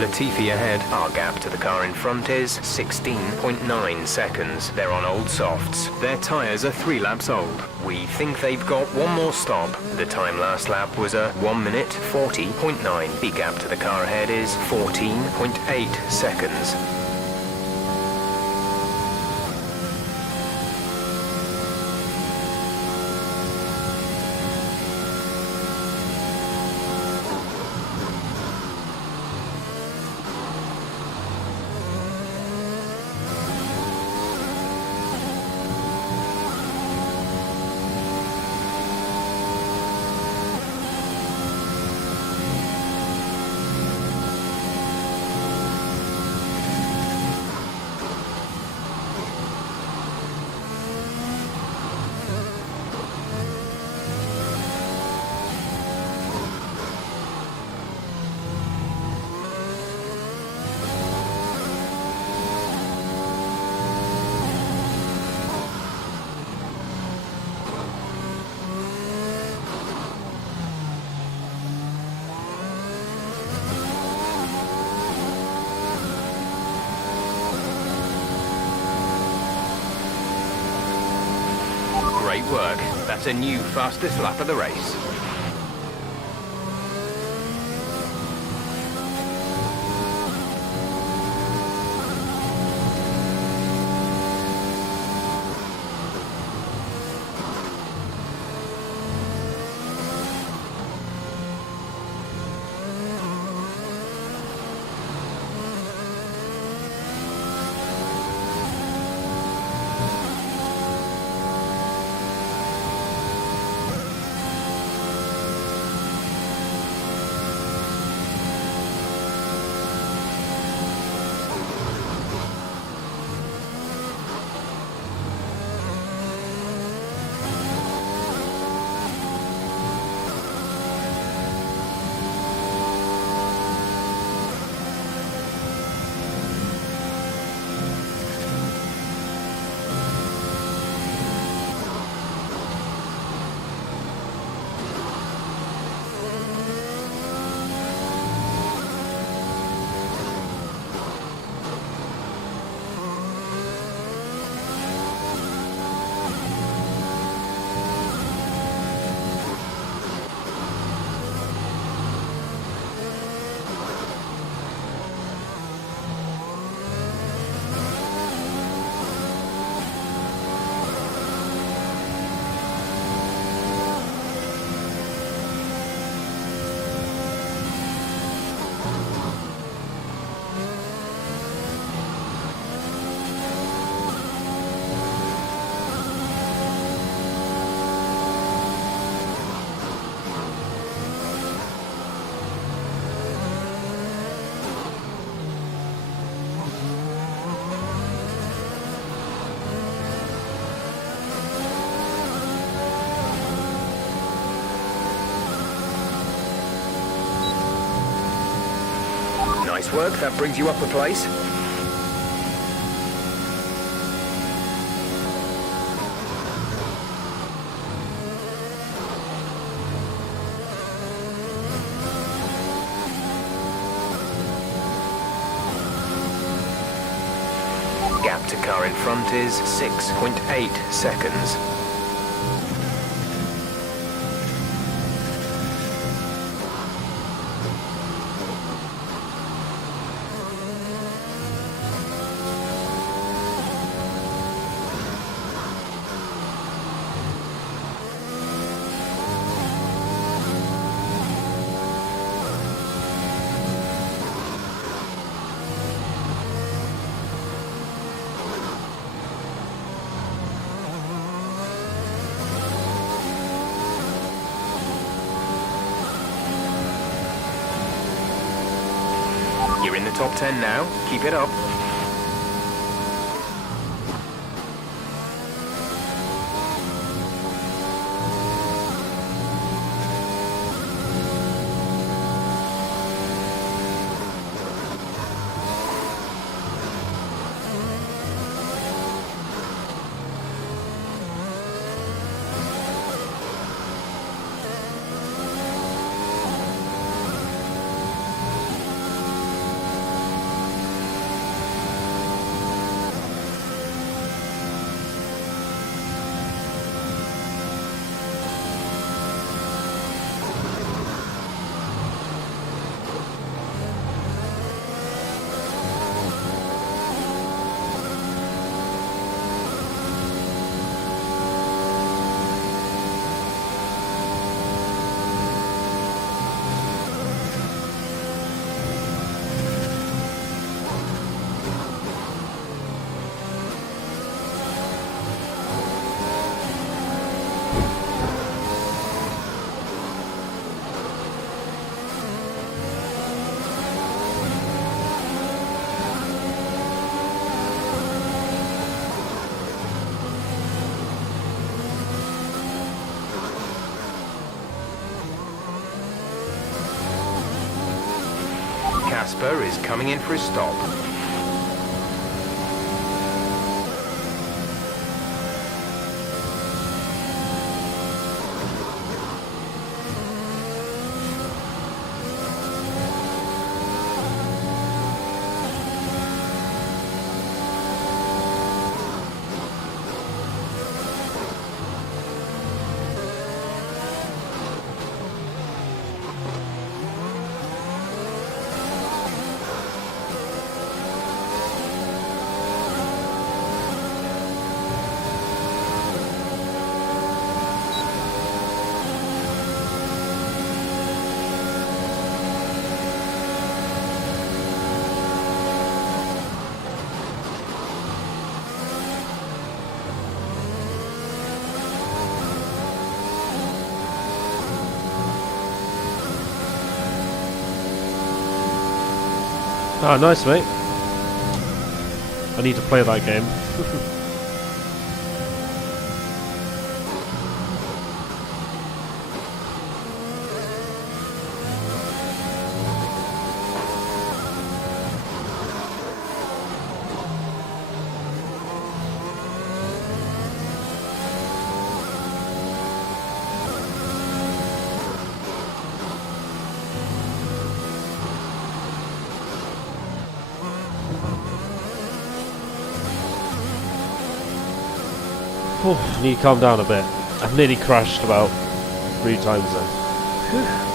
Latifi ahead. Our gap to the car in front is 16.9 seconds. They're on old softs. Their tyres are 3 laps old. We think they've got one more stop. The time last lap was a 1 minute 40.9. The gap to the car ahead is 14.8 seconds. Great work. That's a new fastest lap of the race. Nice work, that brings you up a place. Gap to car in front is 6.8 seconds. You're in the top 10 now. Keep it up. Casper is coming in for a stop. Ah, nice, mate. I need to play that game. I need to calm down a bit. I've nearly crashed about 3 times then. Whew.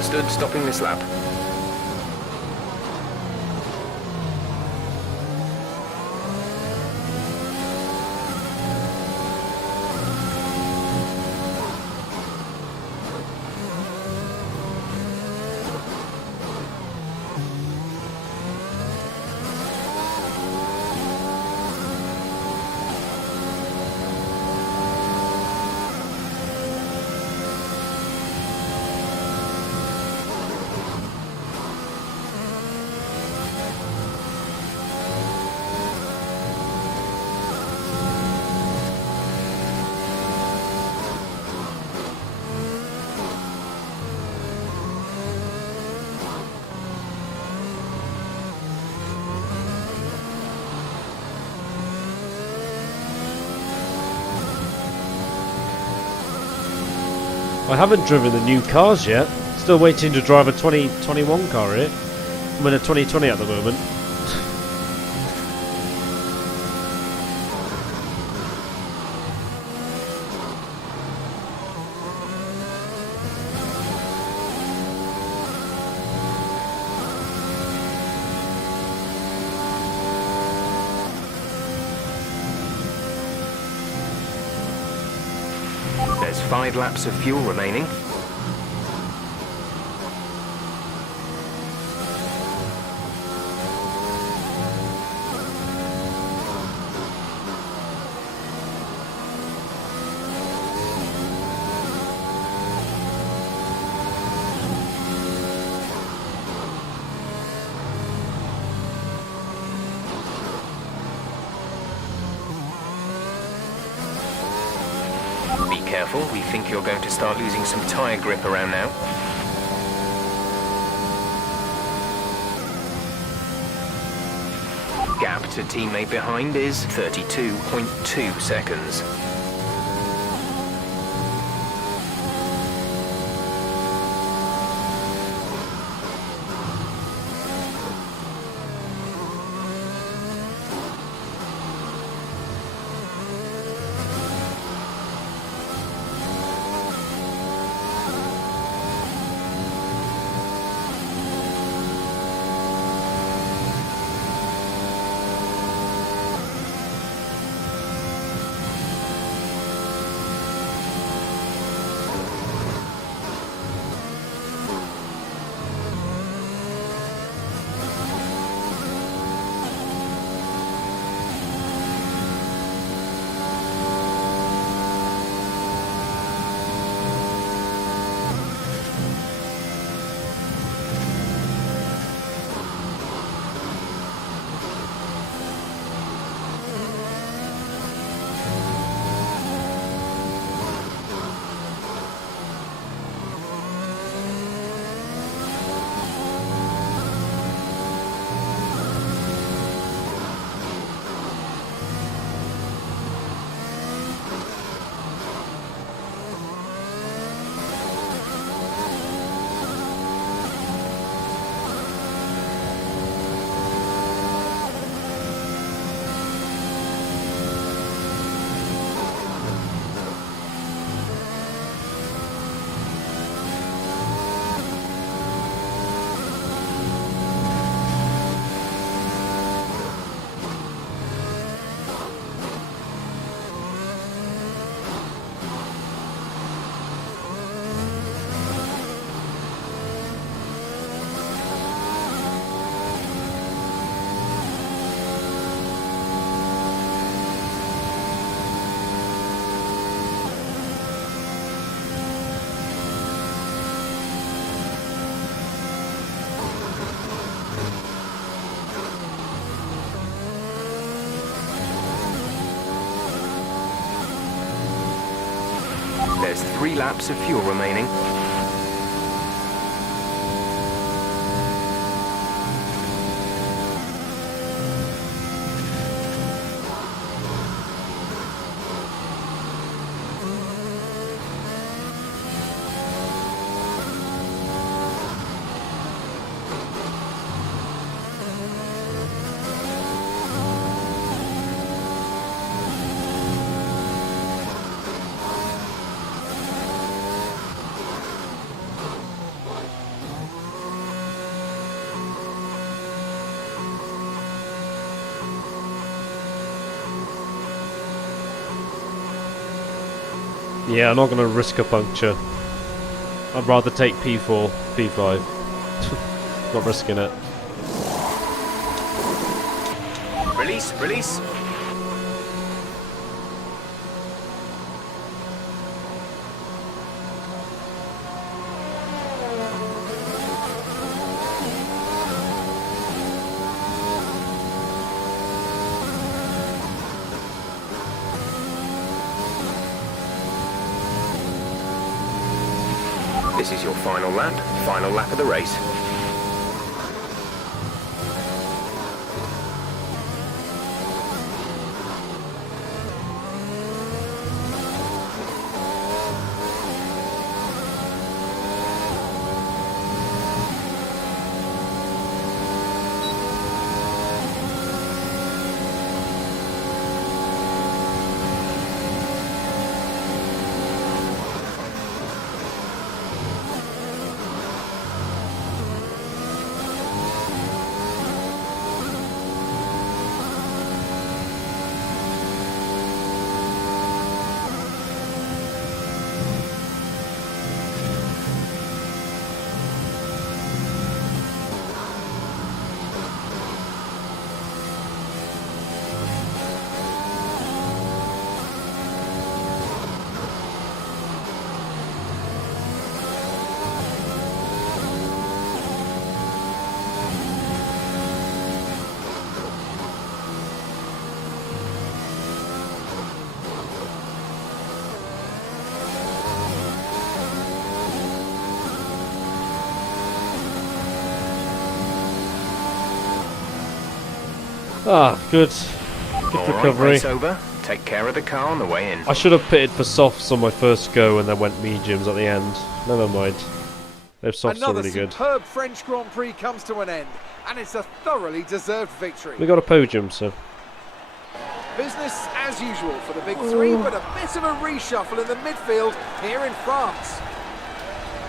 Understood, stopping this lap. I haven't driven the new cars yet. Still waiting to drive a 2021 car here. I'm in a 2020 at the moment. There's 5 laps of fuel remaining. Be careful, we think you're going to start losing some tyre grip around now. Gap to teammate behind is 32.2 seconds. There's 3 laps of fuel remaining. Yeah, I'm not going to risk a puncture. I'd rather take P4, P5. Not risking it. Release, release. This is your final lap of the race. Ah, good. Good recovery. Race over. Take care of the car on the way in. I should have pitted for softs on my first go and then went mediums at the end. Never mind. Those softs are Another really good. superb French Grand Prix comes to an end, and it's a thoroughly deserved victory. We got a podium, so. Business as usual for the big three, but a bit of a reshuffle in the midfield here in France.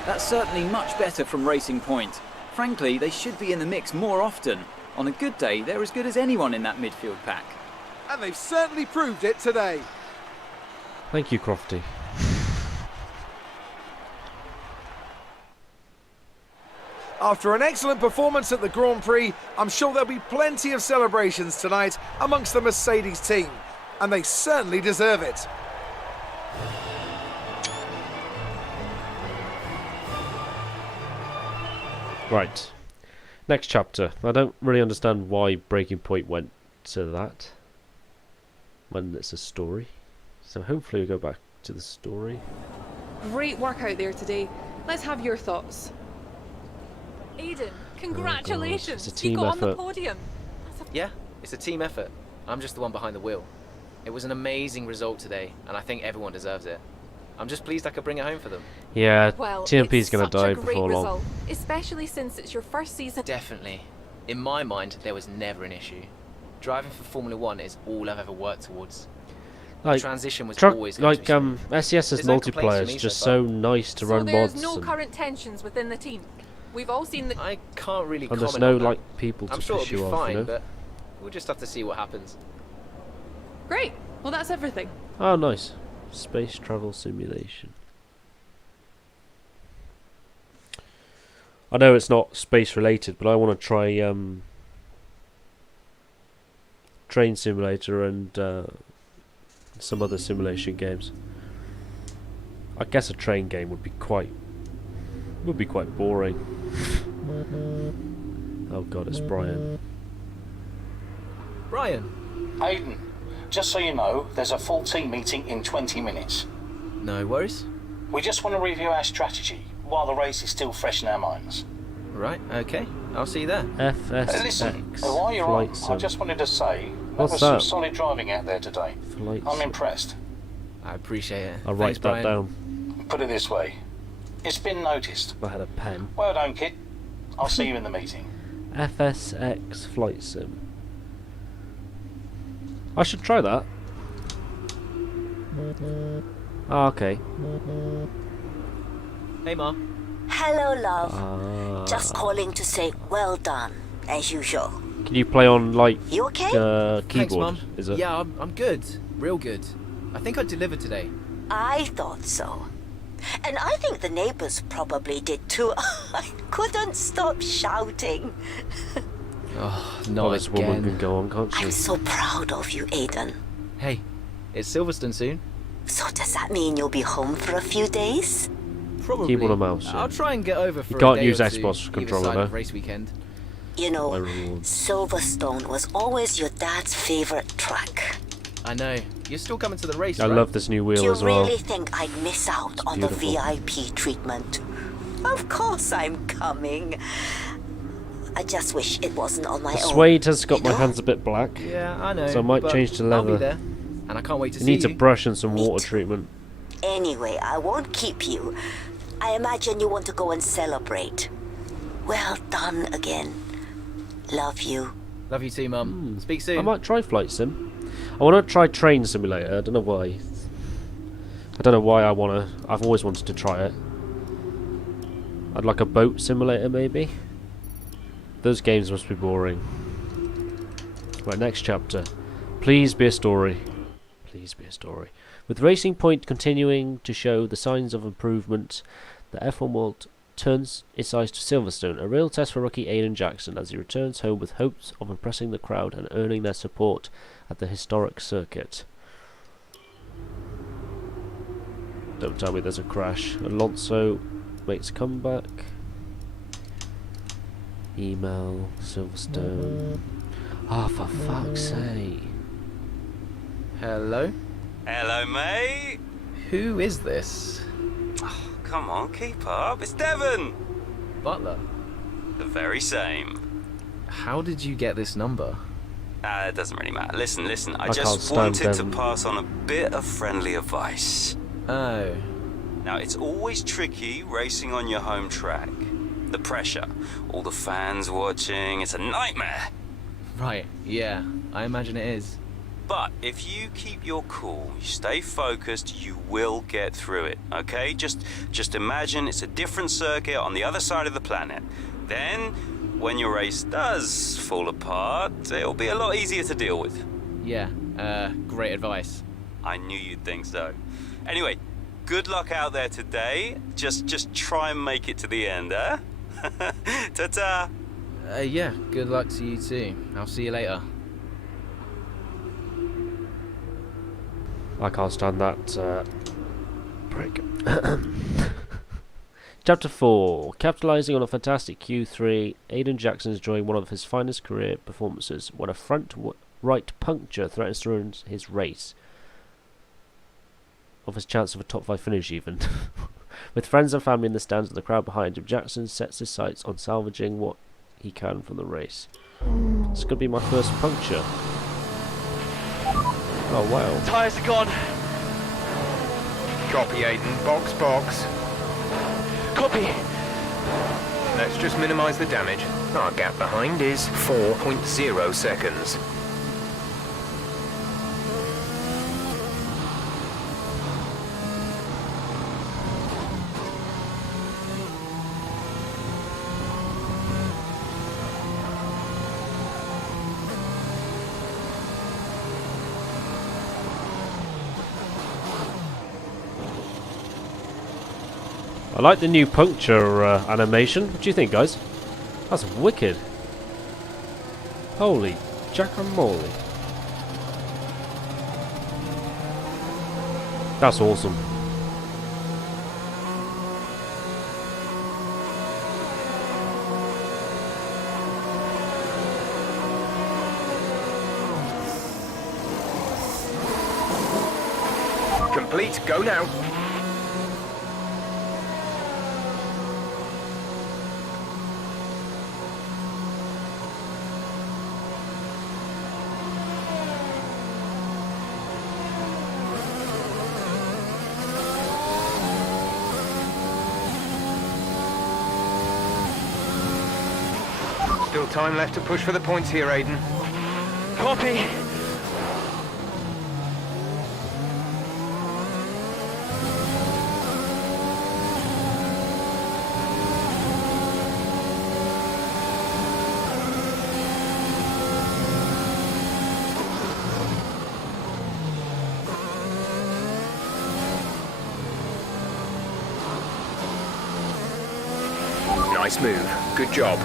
That's certainly much better from Racing Point. Frankly, they should be in the mix more often. On a good day, they're as good as anyone in that midfield pack. And they've certainly proved it today. Thank you, Crofty. After an excellent performance at the Grand Prix, I'm sure there'll be plenty of celebrations tonight amongst the Mercedes team. And they certainly deserve it. Right. Next chapter. I don't really understand why Breaking Point went to that when it's a story. So hopefully we go back to the story. Great work out there today. Let's have your thoughts. Aiden, congratulations! It's a team you got effort. on the podium. Yeah, it's a team effort. I'm just the one behind the wheel. It was an amazing result today, and I think everyone deserves it. I'm just pleased I could bring it home for them. Yeah, Well, TMP's going to it's such die a great before long. result, especially since it's your first season. Definitely. In my mind, there was never an issue. Driving for Formula 1 is all I've ever worked towards. The transition was always going to be smooth. SES's There's no complaints multiplayer from is me just so so far. nice to So run there's mods. no And, current tensions within the team. We've all seen the. I can't really and comment there's no on that. like people to I'm sure push it'll you be off, fine, you know? but we'll just have to see what happens. Great. Well, that's everything. Oh, nice. Space travel simulation. I know it's not space related, but I want to try Train Simulator and some other simulation games. I guess a train game would be quite boring. Oh god, it's Brian. Brian. Aiden, just so you know, there's a full team meeting in 20 minutes. No worries. We just want to review our strategy while the race is still fresh in our minds. Right, okay. I'll see you there. FSX. Listen, while you're on, I just wanted to say there was some solid driving out there today. I'm impressed. I appreciate it. I'll write Thanks, that down. Put it this way, it's been noticed. I had a pen. Well done, kid. I'll see you in the meeting. FSX Flight Sim. I should try that. Oh, okay. Hey, Ma. Hello, love. Just calling to say well done, as usual. Can you play on like You okay? keyboard? Thanks, Mum. Is it? Yeah, I'm good. Real good. I think I delivered today. I thought so. And I think the neighbors probably did too. I couldn't stop shouting. Oh, not this again. woman can go on, can't she? I'm so proud of you, Aiden. Hey, it's Silverstone soon. So does that mean you'll be home for a few days? Probably. Keyboard and mouse. I'll try and get over for You can't a day use or two Xbox either controller, side though. of race weekend. You know, Silverstone was always your dad's favorite track. I know. You're still coming to the race, I right? love this new wheel Do you as well. really think I'd miss out on the VIP treatment? Of course I'm coming. I just wish it wasn't on my The own. suede has got my hands a bit black. Yeah, I know. So I might but change to I'll be leather. there, and I can't wait to It see needs you. a brush and some water treatment. Anyway, I won't keep you. I imagine you want to go and celebrate. Well done again. Love you. Love you too, Mum. Speak soon. I might try Flight Sim. I want to try Train Simulator. I don't know why. I don't know why I want to. I've always wanted to try it. I'd like a boat simulator, maybe. Those games must be boring. Right, next chapter. Please be a story. Please be a story. With Racing Point continuing to show the signs of improvement, the F1 world turns its eyes to Silverstone, a real test for rookie Aiden Jackson as he returns home with hopes of impressing the crowd and earning their support at the historic circuit. Don't tell me there's a crash. Alonso makes a comeback. Email, Silverstone. Ah, for fuck's sake. Hello? Hello, mate. Who is this? Oh, come on, keep up. It's Devon. Butler. The very same. How did you get this number? It doesn't really matter. Listen. I can't just stand wanted to Devon. pass on a bit of friendly advice. Oh. Now, it's always tricky racing on your home track. The pressure, all the fans watching, it's a nightmare. Right, yeah. I imagine it is. But if you keep your cool, you stay focused, you will get through it, okay? Just imagine it's a different circuit on the other side of the planet. Then, when your race does fall apart, it'll be a lot easier to deal with. Yeah, great advice. I knew you'd think so. Anyway, good luck out there today. Just try and make it to the end, eh? Ta-ta! Yeah, good luck to you too. I'll see you later. I can't stand that prick. Chapter 4. Capitalising on a fantastic Q3, Aiden Jackson is enjoying one of his finest career performances when a front right puncture threatens to ruin his race. Of his chance of a top 5 finish even. With friends and family in the stands and the crowd behind him, Jackson sets his sights on salvaging what he can from the race. This could be my first puncture. Oh wow. Tyres are gone. Copy, Aiden. Box. Copy. Let's just minimise the damage. Our gap behind is 4.0 seconds. I like the new puncture animation. What do you think, guys? That's wicked. Holy jack-a-moly. That's awesome. Complete, go now. Still time left to push for the points here, Aiden. Copy. Nice move. Good job.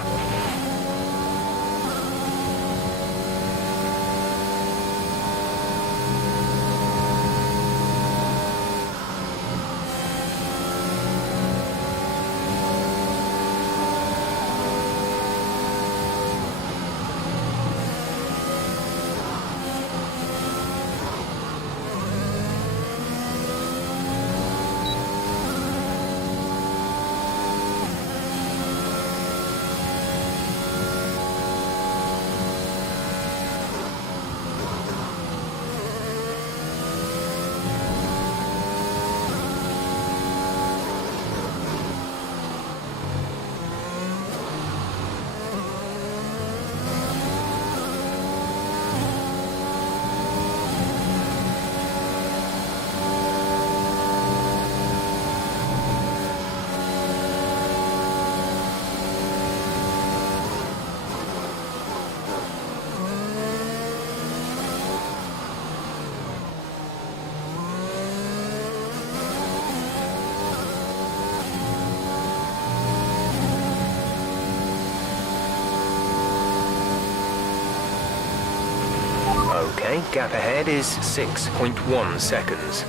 Okay, gap ahead is 6.1 seconds.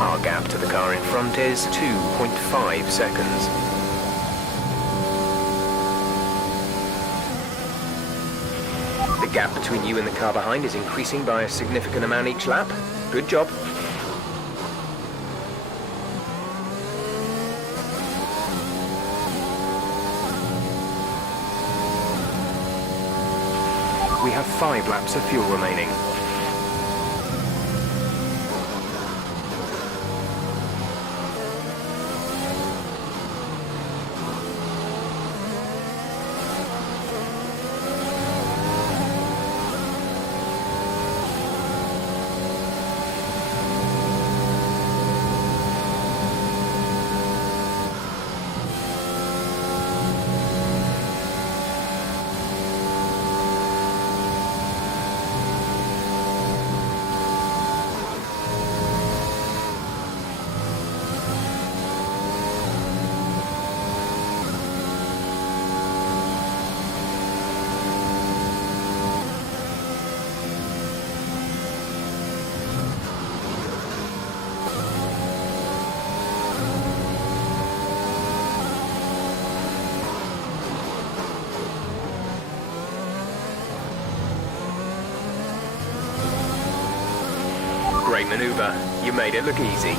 Our gap to the car in front is 2.5 seconds. The gap between you and the car behind is increasing by a significant amount each lap. Good job. We have 5 laps of fuel remaining. Great maneuver. You made it look easy.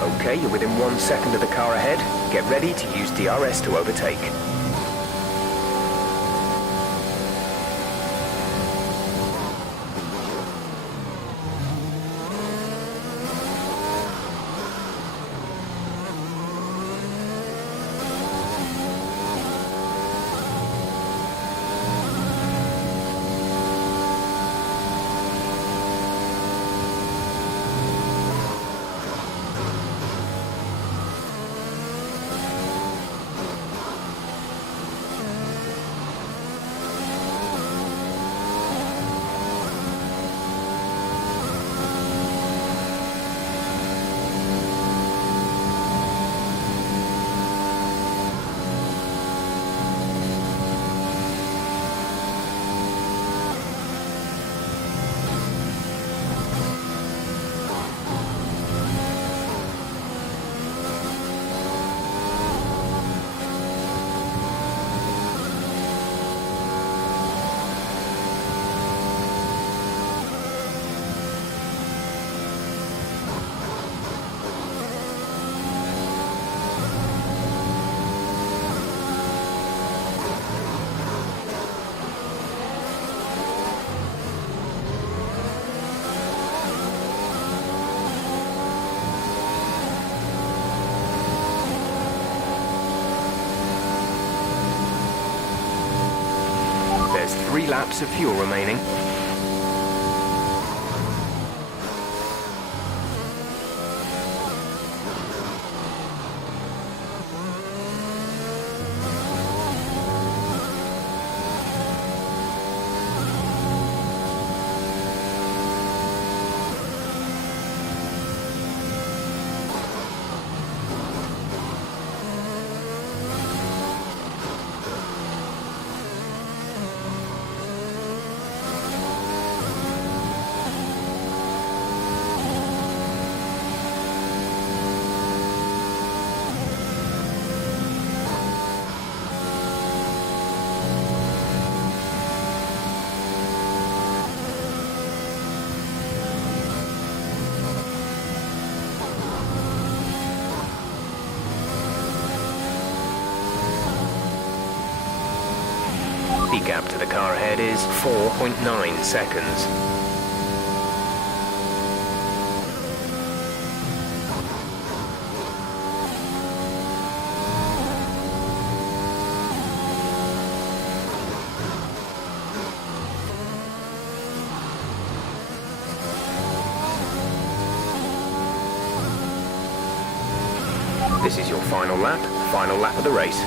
Okay, you're within 1 second of the car ahead. Get ready to use DRS to overtake. There's 3 laps of fuel remaining. The gap to the car ahead is 4.9 seconds. This is your final lap of the race.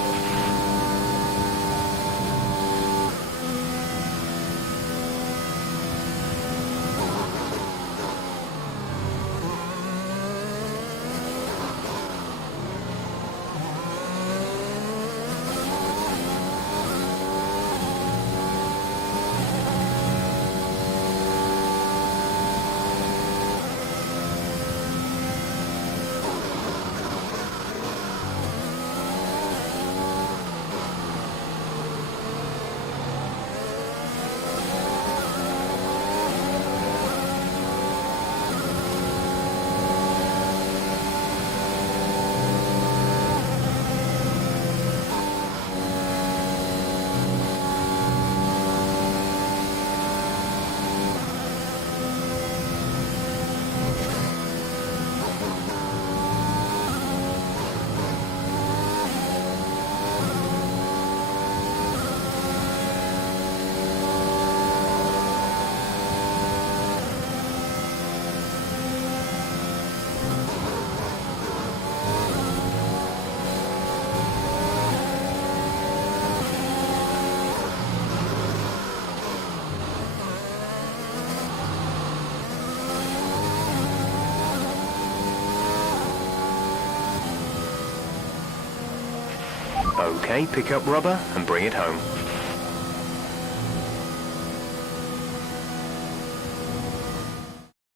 Okay, pick up rubber and bring it home.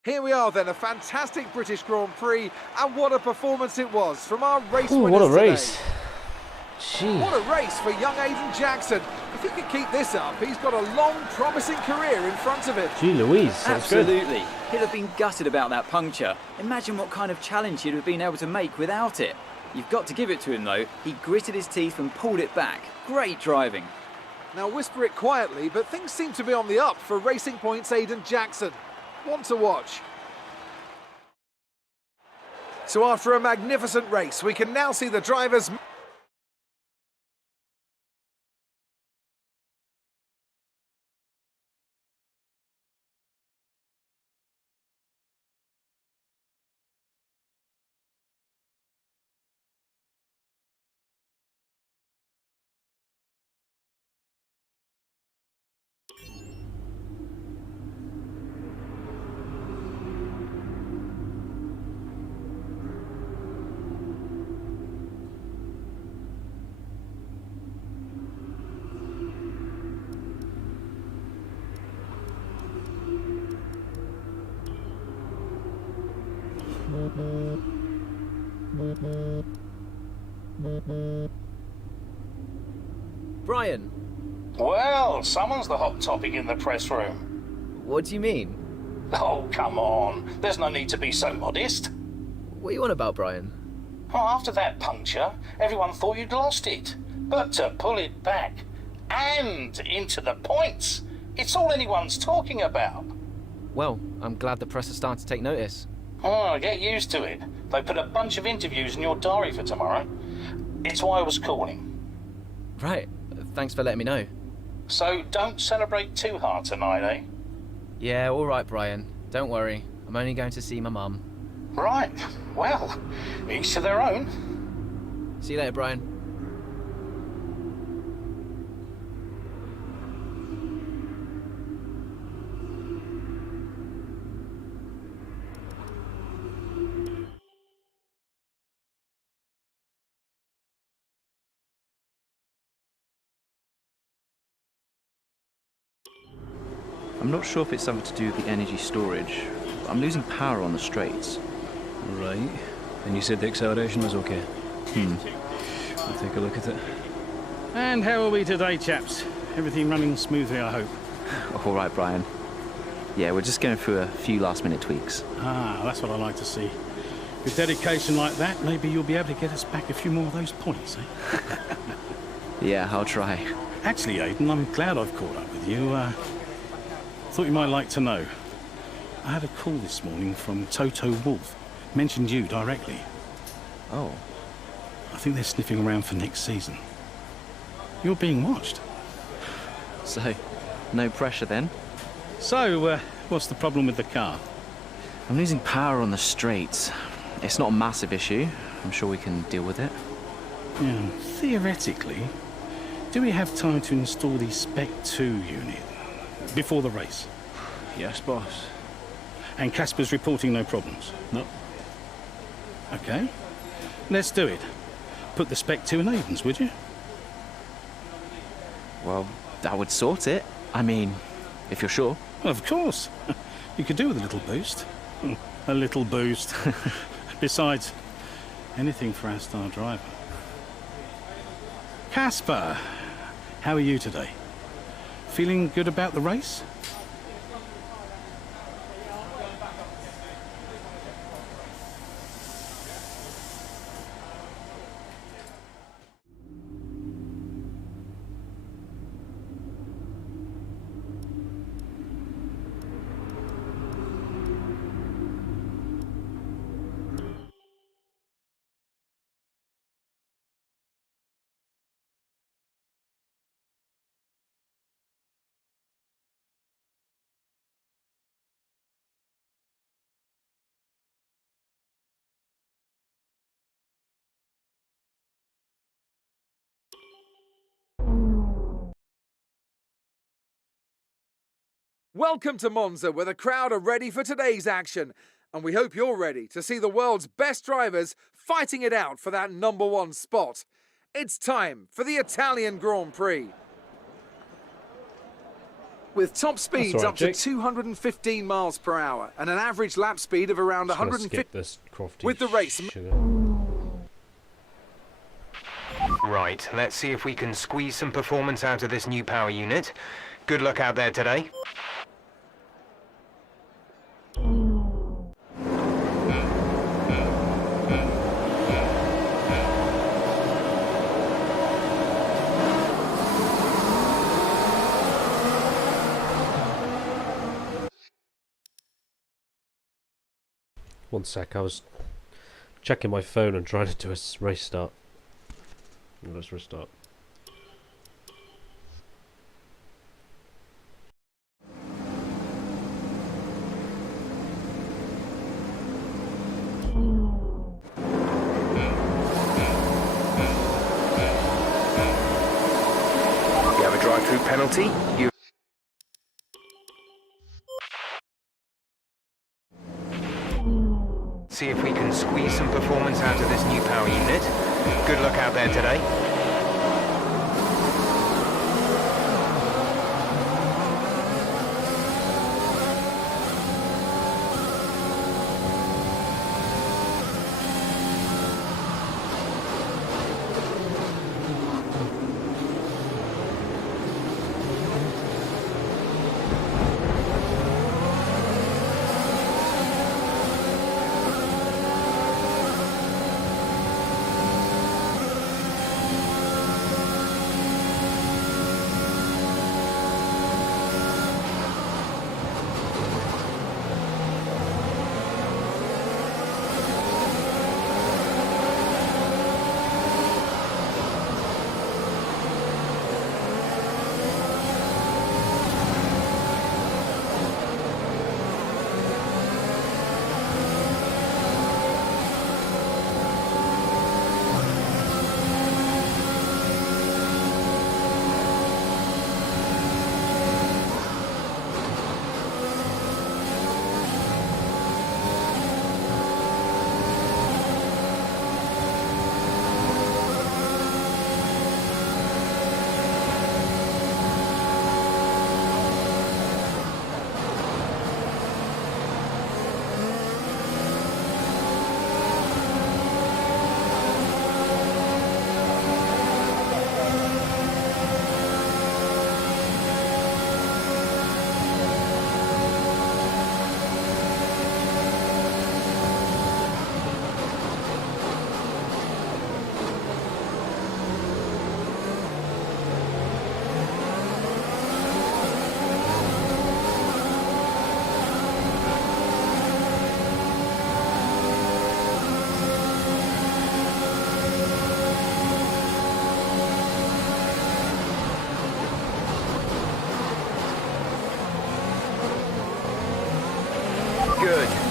Here we are then, a fantastic British Grand Prix, and what a performance it was from our race winners winners what a race. today. Gee. What a race for young Aiden Jackson. If he can keep this up, he's got a long, promising career in front of him. Gee Louise, that's good. Absolutely. He'd have been gutted about that puncture. Imagine what kind of challenge he'd have been able to make without it. You've got to give it to him, though. He gritted his teeth and pulled it back. Great driving. Now whisper it quietly, but things seem to be on the up for Racing Point's Aiden Jackson. One to watch. So after a magnificent race, we can now see the drivers... Brian. Well, someone's the hot topic in the press room. What do you mean? Oh, come on. There's no need to be so modest. What are you on about, Brian? Well, after that puncture, everyone thought you'd lost it. But to pull it back and into the points, it's all anyone's talking about. Well, I'm glad the press are starting to take notice. Oh, get used to it. They put a bunch of interviews in your diary for tomorrow. It's why I was calling. Right. Thanks for letting me know. So don't celebrate too hard tonight, eh? Yeah, all right, Brian. Don't worry. I'm only going to see my mum. Right. Well, each to their own. See you later, Brian. I'm not sure if it's something to do with the energy storage. I'm losing power on the straights. Right. And you said the acceleration was okay? I'll take a look at it. And how are we today, chaps? Everything running smoothly, I hope. All right, Brian. Yeah, we're just going through a few last-minute tweaks. Ah, that's what I like to see. With dedication like that, maybe you'll be able to get us back a few more of those points, eh? Yeah, I'll try. Actually, Aiden, I'm glad I've caught up with you. Thought you might like to know. I had a call this morning from Toto Wolff. Mentioned you directly. Oh. I think they're sniffing around for next season. You're being watched. So, no pressure then? So, what's the problem with the car? I'm losing power on the straights. It's not a massive issue. I'm sure we can deal with it. Yeah, theoretically, do we have time to install the Spec 2 unit before the race? Yes, boss. And Casper's reporting no problems? No. Okay. Let's do it. Put the Spec 2 in Aiden's, would you? Well, that would sort it. I mean, if you're sure. Of course. You could do with a little boost. A little boost. Besides, anything for our star driver. Casper, how are you today? Feeling good about the race? Welcome to Monza, where the crowd are ready for today's action. And we hope you're ready to see the world's best drivers fighting it out for that #1 spot. It's time for the Italian Grand Prix. With top speeds up to 215 miles per hour and an average lap speed of around 150. With the race. Right, let's see if we can squeeze some performance out of this new power unit. Good luck out there today. One sec, I was checking my phone and trying to do a race start. Let's restart. You have a drive-through penalty. You see if we can squeeze some performance out of this new power unit. Good luck out there today.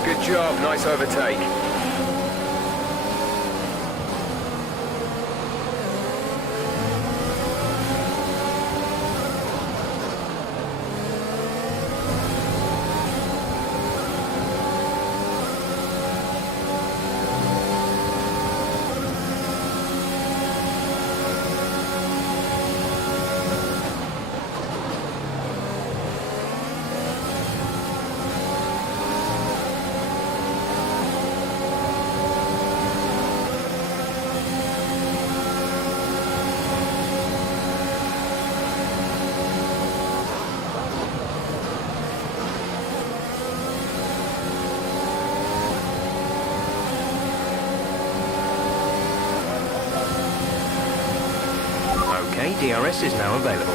Good job, nice overtake. Okay, DRS is now available.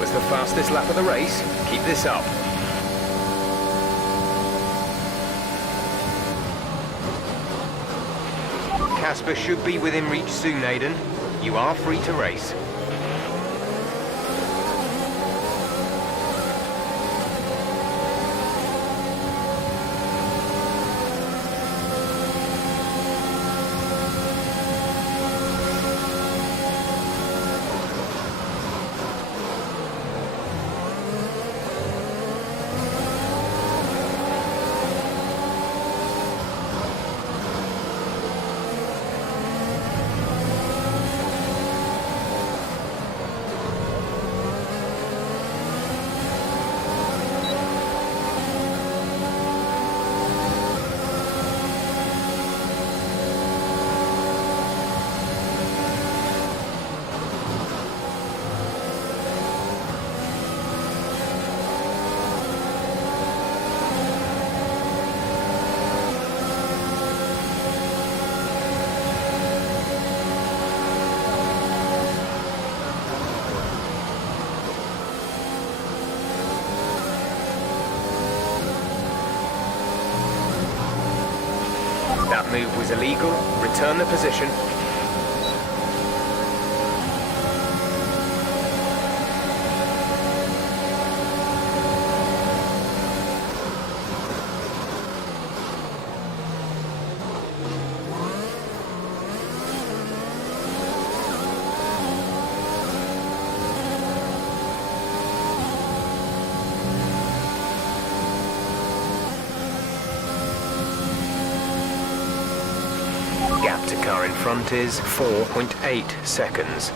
That was the fastest lap of the race. Keep this up. Casper should be within reach soon, Aiden. You are free to race. That move was illegal. Return the position. Gap to car in front is 4.8 seconds.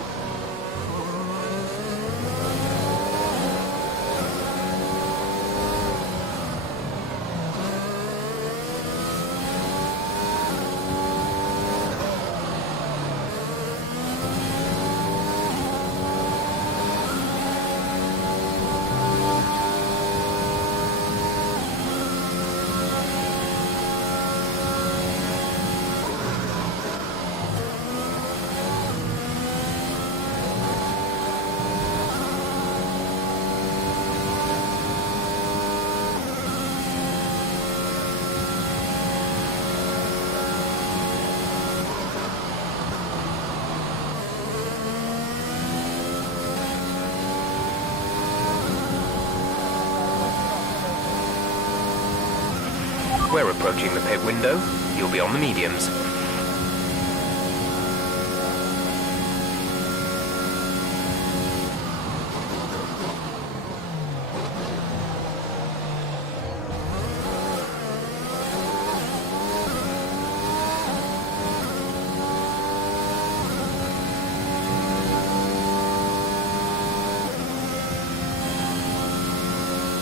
We're approaching the pit window. You'll be on the mediums.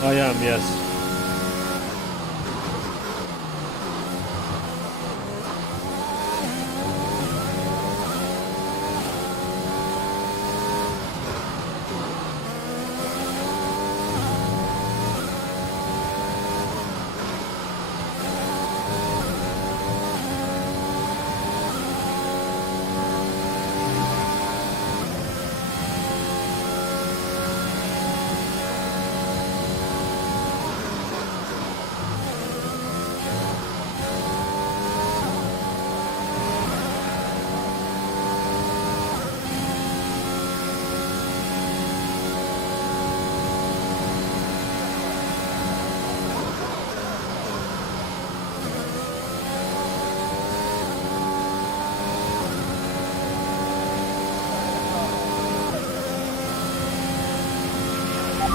I am, yes.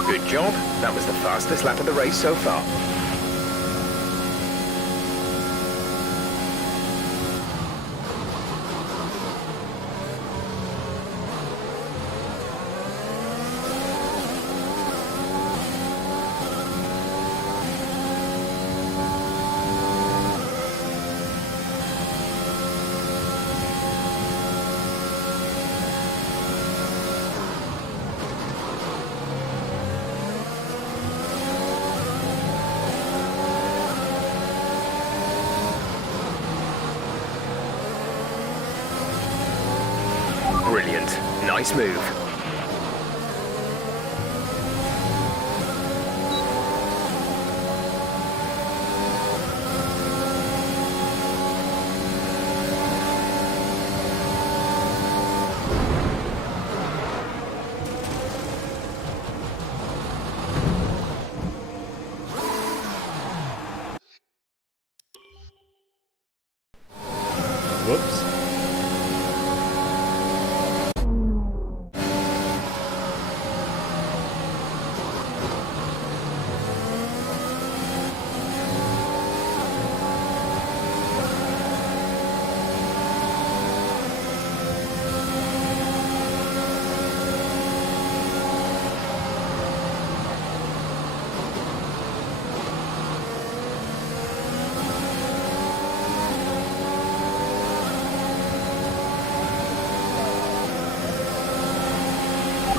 Good job. That was the fastest lap of the race so far. Brilliant. Nice move.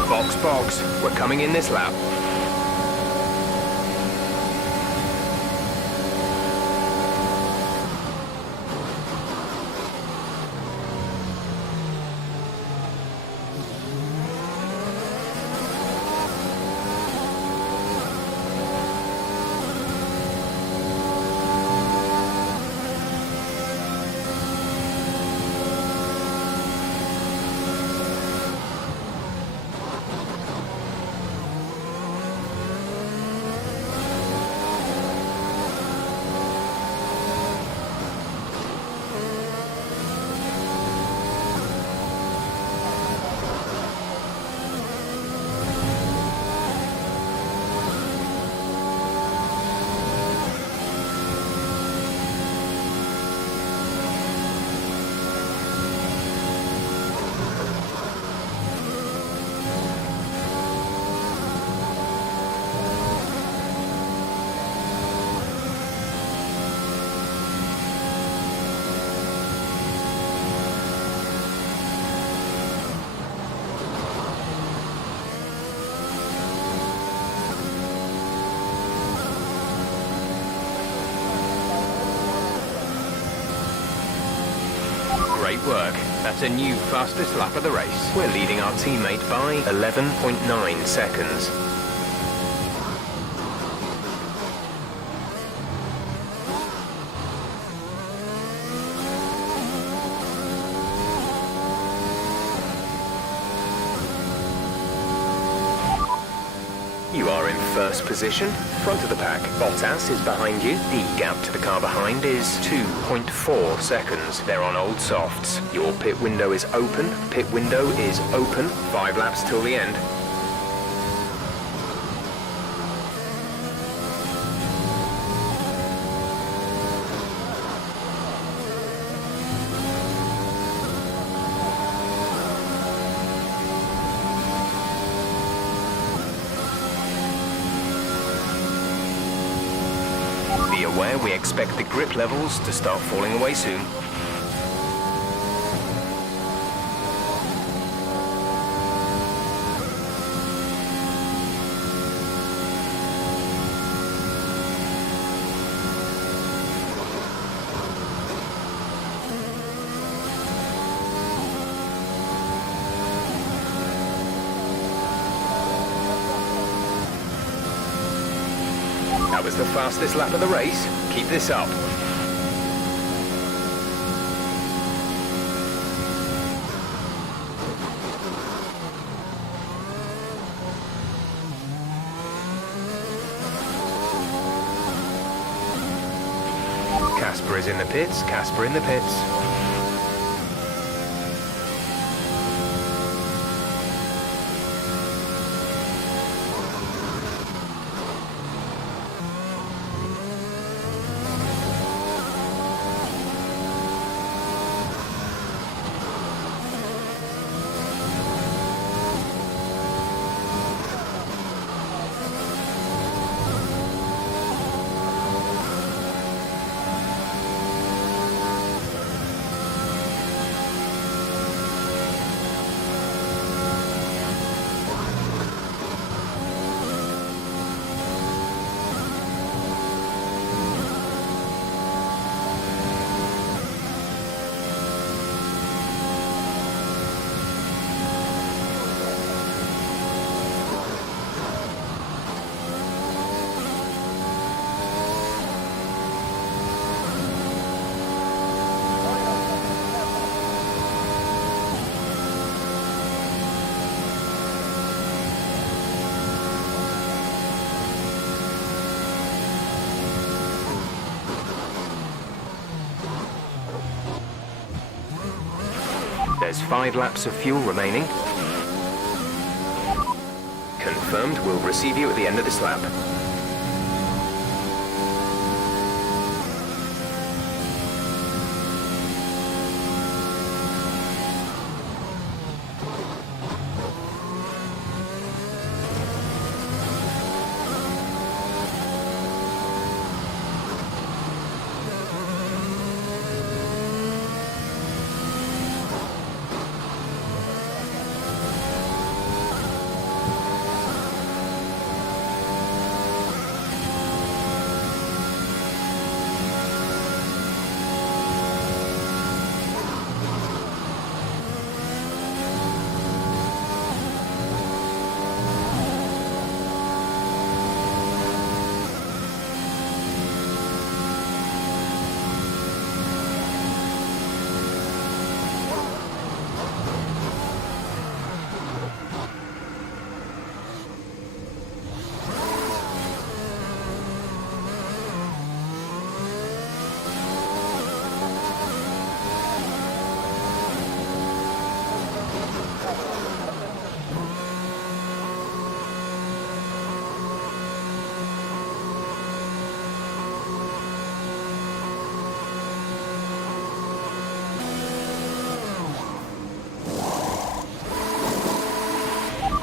Box, box. We're coming in this lap. Great work. That's a new fastest lap of the race. We're leading our teammate by 11.9 seconds. You are in first position, front of the pack. Bottas is behind you. The gap to the car behind is 2.4 seconds. They're on old softs. Your pit window is open. Pit window is open. 5 laps till the end. Be aware we expect the grip levels to start falling away soon. That was the fastest lap of the race. Keep this up. Casper is in the pits. Casper in the pits. There's 5 laps of fuel remaining. Confirmed, we'll receive you at the end of this lap.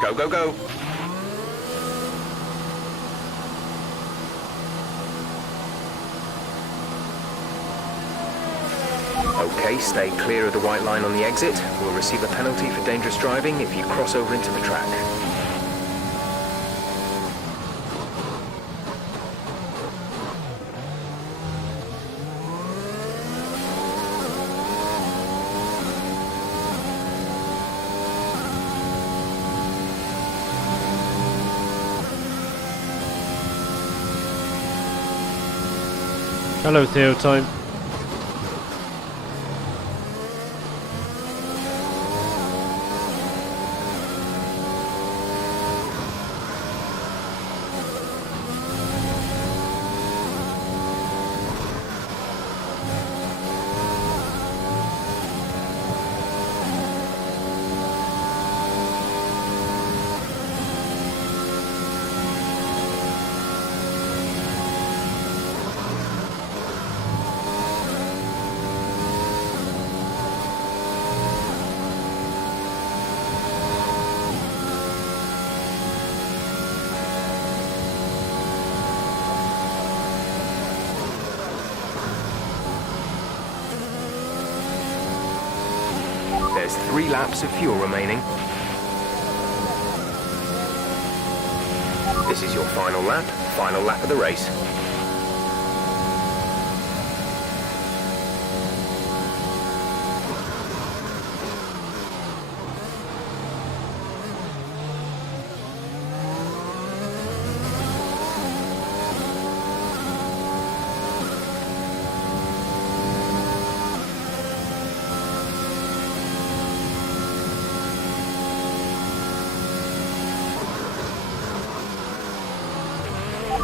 Go, go, go. Okay, stay clear of the white line on the exit. We'll receive a penalty for dangerous driving if you cross over into the track. Hello, Theo Time. There's 3 laps of fuel remaining. This is your final lap of the race.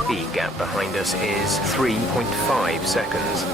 The gap behind us is 3.5 seconds.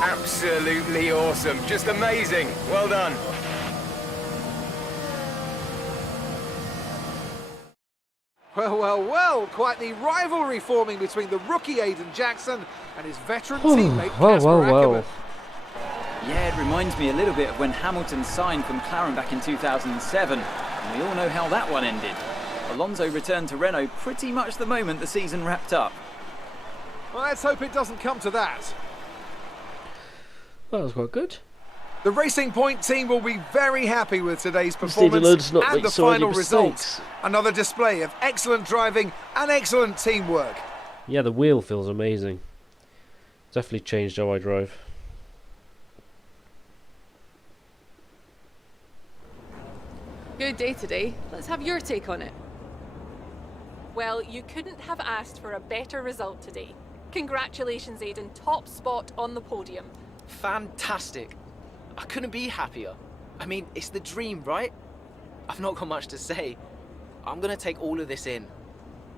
Absolutely awesome. Just amazing. Well done. Well, well, well, quite the rivalry forming between the rookie Aidan Jackson and his veteran teammate Casper Ackermann. Yeah, it reminds me a little bit of when Hamilton signed for McLaren back in 2007, and we all know how that one ended. Alonso returned to Renault pretty much the moment the season wrapped up. Well, let's hope it doesn't come to that. That was quite good. The Racing Point team will be very happy with today's performance and the final result. Another display of excellent driving and excellent teamwork. Yeah, the wheel feels amazing. Definitely changed how I drive. Good day today. Let's have your take on it. Well, you couldn't have asked for a better result today. Congratulations, Aidan. Top spot on the podium. Fantastic. I couldn't be happier. I mean, it's the dream, right? I've not got much to say. I'm gonna take all of this in,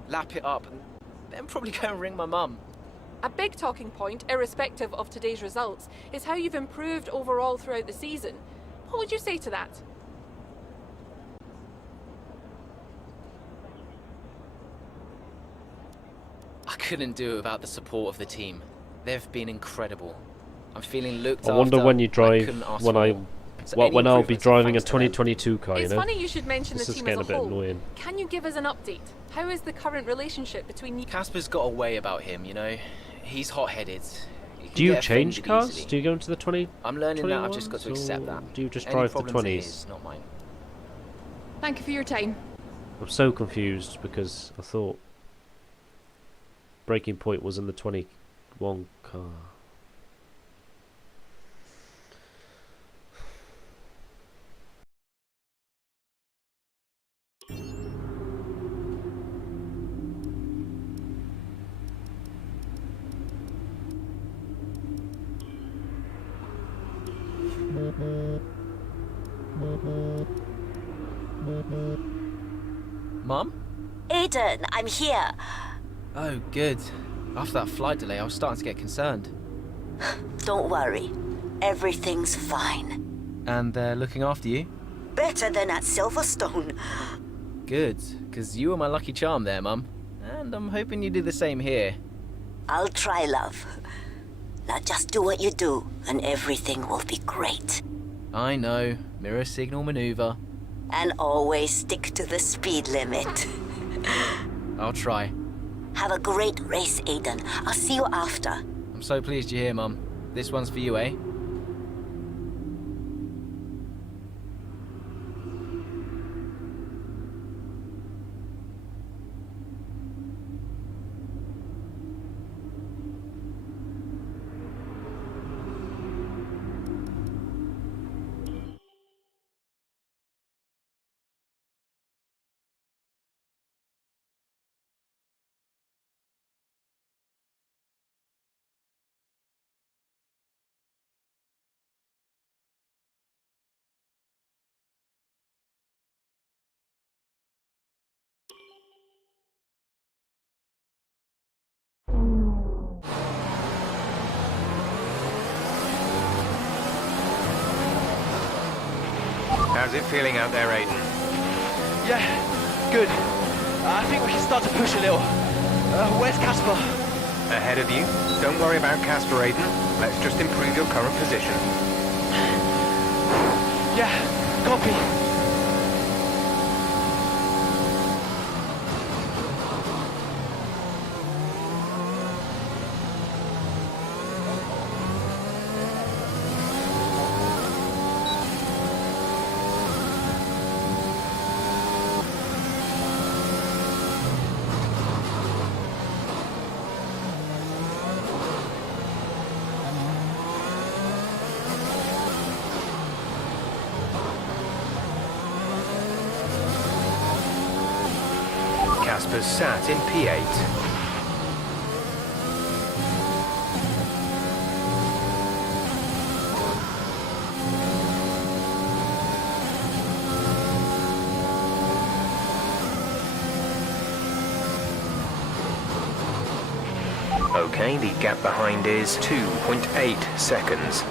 lap it up, and then probably go and ring my mum. A big talking point, irrespective of today's results, is how you've improved overall throughout the season. What would you say to that? I couldn't do it without the support of the team. They've been incredible. I'm feeling looked after. I wonder when you drive, when I'll be driving a to them. 2022 car, you know? It's funny you should mention This the is team getting as a a bit whole. annoying. Can you give us an update? How is the current relationship between you? Casper's got a way about him, you know. He's hot-headed. Do you change cars? Easily. Do you go into the 20? I'm learning that. I've just got to accept that. Do you just drive the 20s? His, not mine. Thank you for your time. I'm so confused because I thought Breaking Point was in the 21 car. Mum? Aiden, I'm here. Oh, good. After that flight delay, I was starting to get concerned. Don't worry. Everything's fine. And they're looking after you? Better than at Silverstone. Good, because you were my lucky charm there, Mum. And I'm hoping you do the same here. I'll try, love. Now just do what you do, and everything will be great. I know. Mirror signal maneuver. And always stick to the speed limit. I'll try. Have a great race, Aiden. I'll see you after. I'm so pleased you're here, Mum. This one's for you, eh? How's it feeling out there, Aiden? Yeah, good. I think we can start to push a little. Where's Casper? Ahead of you. Don't worry about Casper, Aiden. Let's just improve your current position. Yeah, copy. Casper's sat in P8. Okay, the gap behind is 2.8 seconds.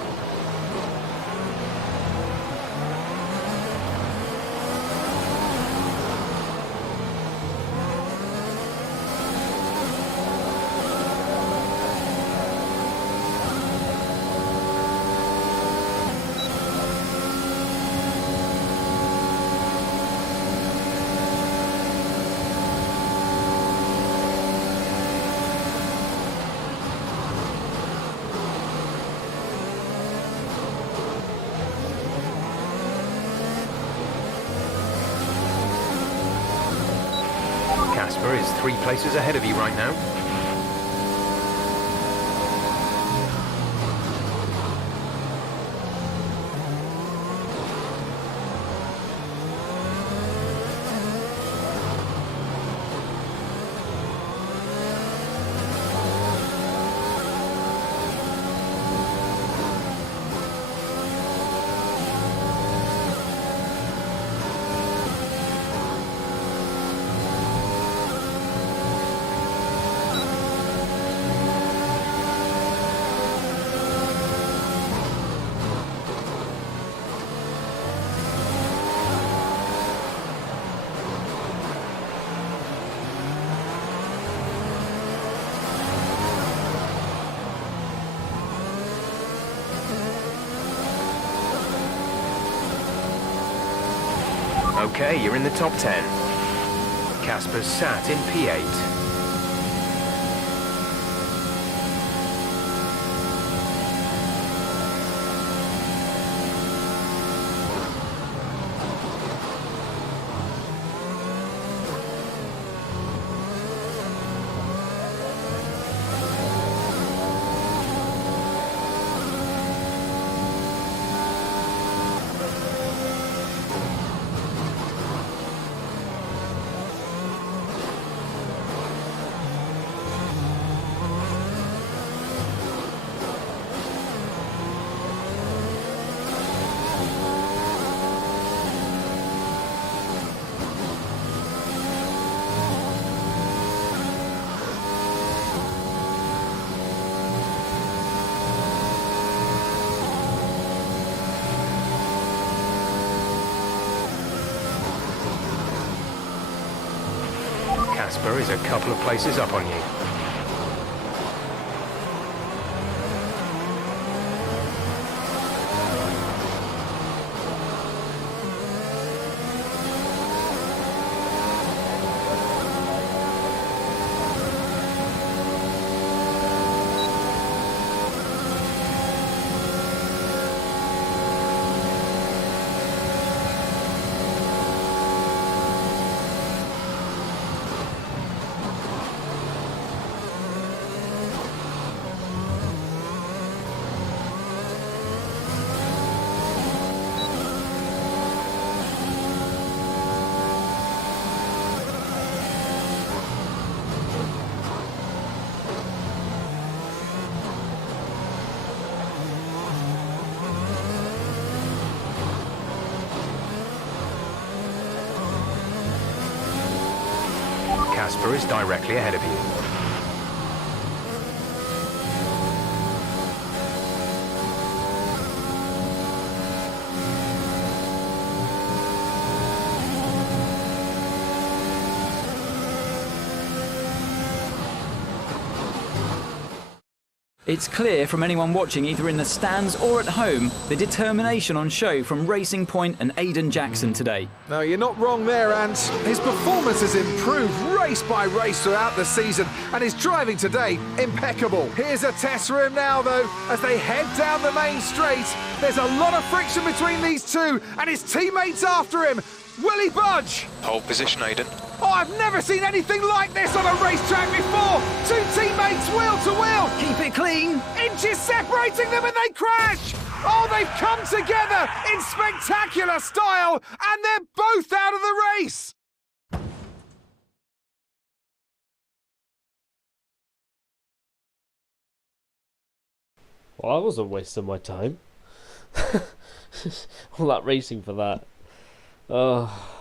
Casper is 3 places ahead of you right now. Okay, you're in the top 10. Casper's sat in P8. Casper is a couple of places up on you. Casper is directly ahead of you. It's clear from anyone watching either in the stands or at home the determination on show from Racing Point and Aiden Jackson today. No, you're not wrong there, Ant. His performance has improved race by race throughout the season, and his driving today, impeccable. Here's a test for him now, though, as they head down the main straight. There's a lot of friction between these two, and his teammates after him. Will he budge? Hold position, Aiden. Oh, I've never seen anything like this on a racetrack before! Two teammates wheel to wheel! Keep it clean! Inches separating them and they crash! Oh, they've come together in spectacular style, and they're both out of the race! Well, that wasn't wasting my time. All that racing for that. Oh.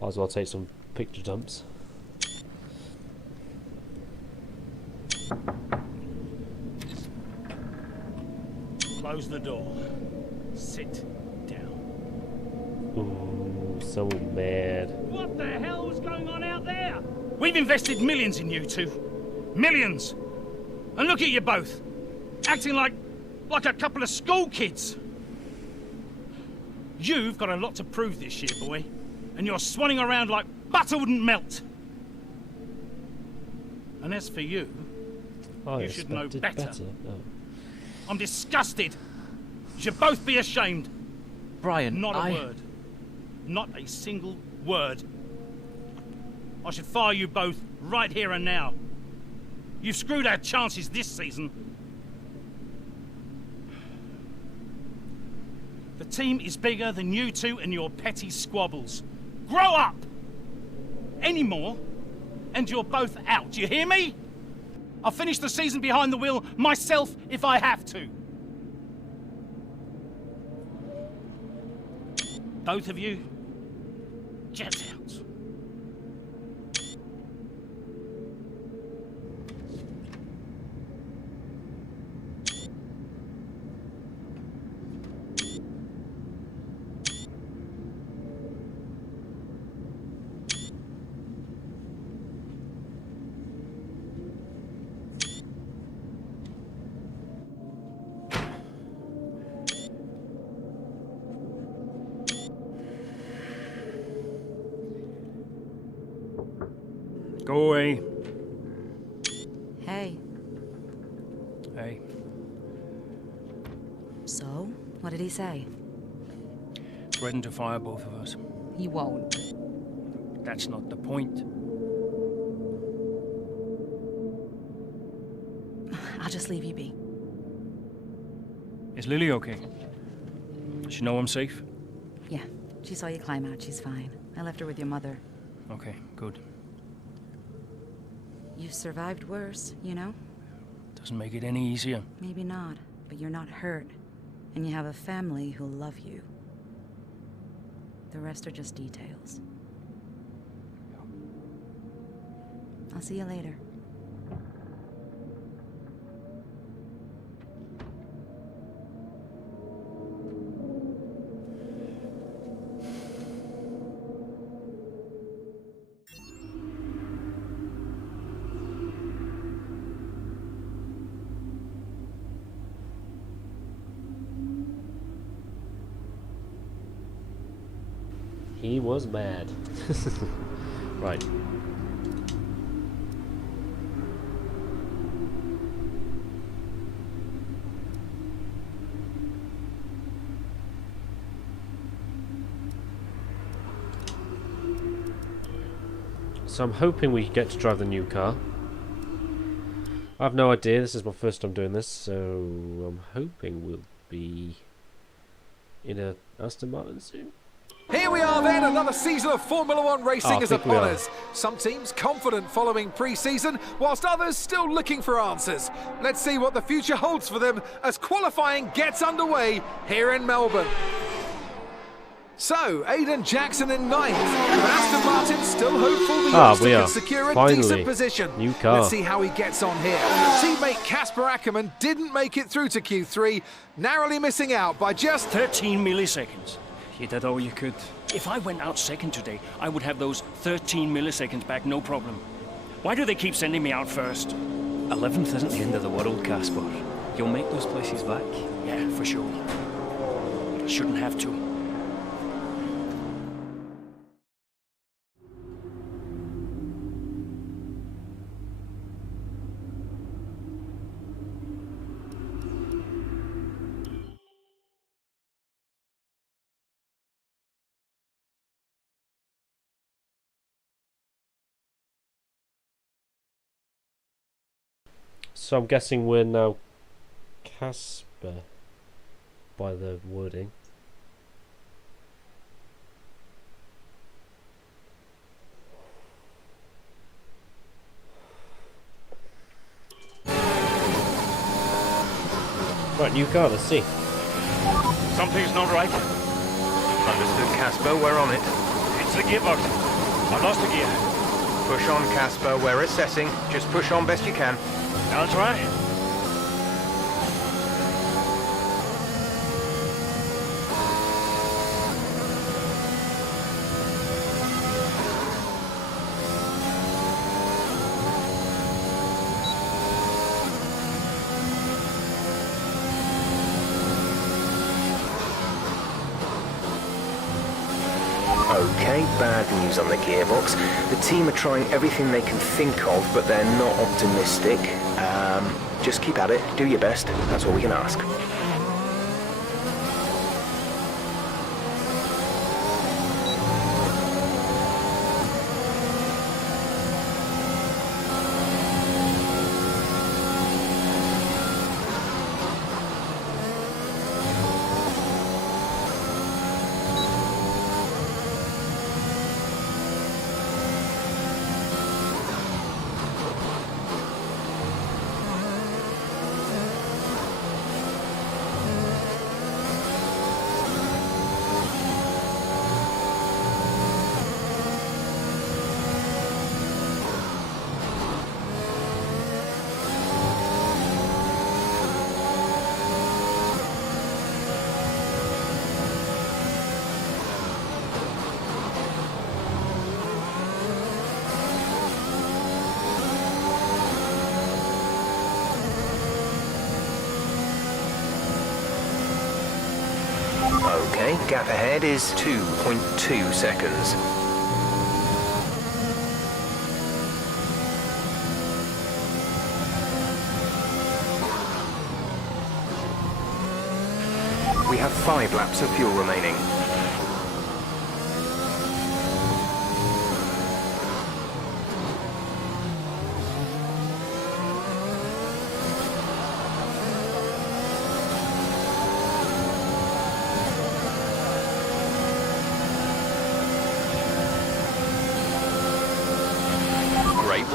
Might as well take some picture dumps. Close the door. Sit down. Ooh, so mad. What the hell was going on out there? We've invested millions in you two. Millions! And look at you both. Acting like a couple of school kids. You've got a lot to prove this year, boy. And you're swanning around like butter wouldn't melt. And as for you, you should know better. Oh. I'm disgusted. You should both be ashamed. Brian, Not a word. Not a single word. I should fire you both right here and now. You've screwed our chances this season. The team is bigger than you two and your petty squabbles. Grow up! Any more, and you're both out. You hear me? I'll finish the season behind the wheel myself if I have to. Both of you, get out. Go away. Hey. Hey. So, what did he say? Threatened to fire both of us. He won't. That's not the point. I'll just leave you be. Is Lily okay? She know I'm safe? Yeah, she saw you climb out. She's fine. I left her with your mother. Okay, good. You've survived worse, you know? Doesn't make it any easier. Maybe not, but you're not hurt. And you have a family who'll love you. The rest are just details. I'll see you later. He was mad. Right. So I'm hoping we get to drive the new car. I have no idea, this is my first time doing this, so I'm hoping we'll be in a Aston Martin soon. Here we are then, another season of Formula One racing is upon are. us. Some teams confident following pre-season, whilst others still looking for answers. Let's see what the future holds for them as qualifying gets underway here in Melbourne. So, Aiden Jackson in ninth, but Aston Martin still hopeful the youngster can secure a decent position. New car. Let's see how he gets on here. Teammate Casper Ackerman didn't make it through to Q3, narrowly missing out by just 13 milliseconds. You did all you could. If I went out second today, I would have those 13 milliseconds back, no problem. Why do they keep sending me out first? 11th isn't the end of the world, Casper. You'll make those places back. Yeah, for sure. But I shouldn't have to. So I'm guessing we're now Casper by the wording. Right, new car, let's see. Something's not right. Understood, Casper, we're on it. It's the gearbox. I've lost the gear. Push on, Casper, we're assessing. Just push on best you can. I'll try. Okay, bad news on the gearbox. The team are trying everything they can think of, but they're not optimistic. Just keep at it, do your best, that's all we can ask. Okay, gap ahead is 2.2 seconds. We have 5 laps of fuel remaining.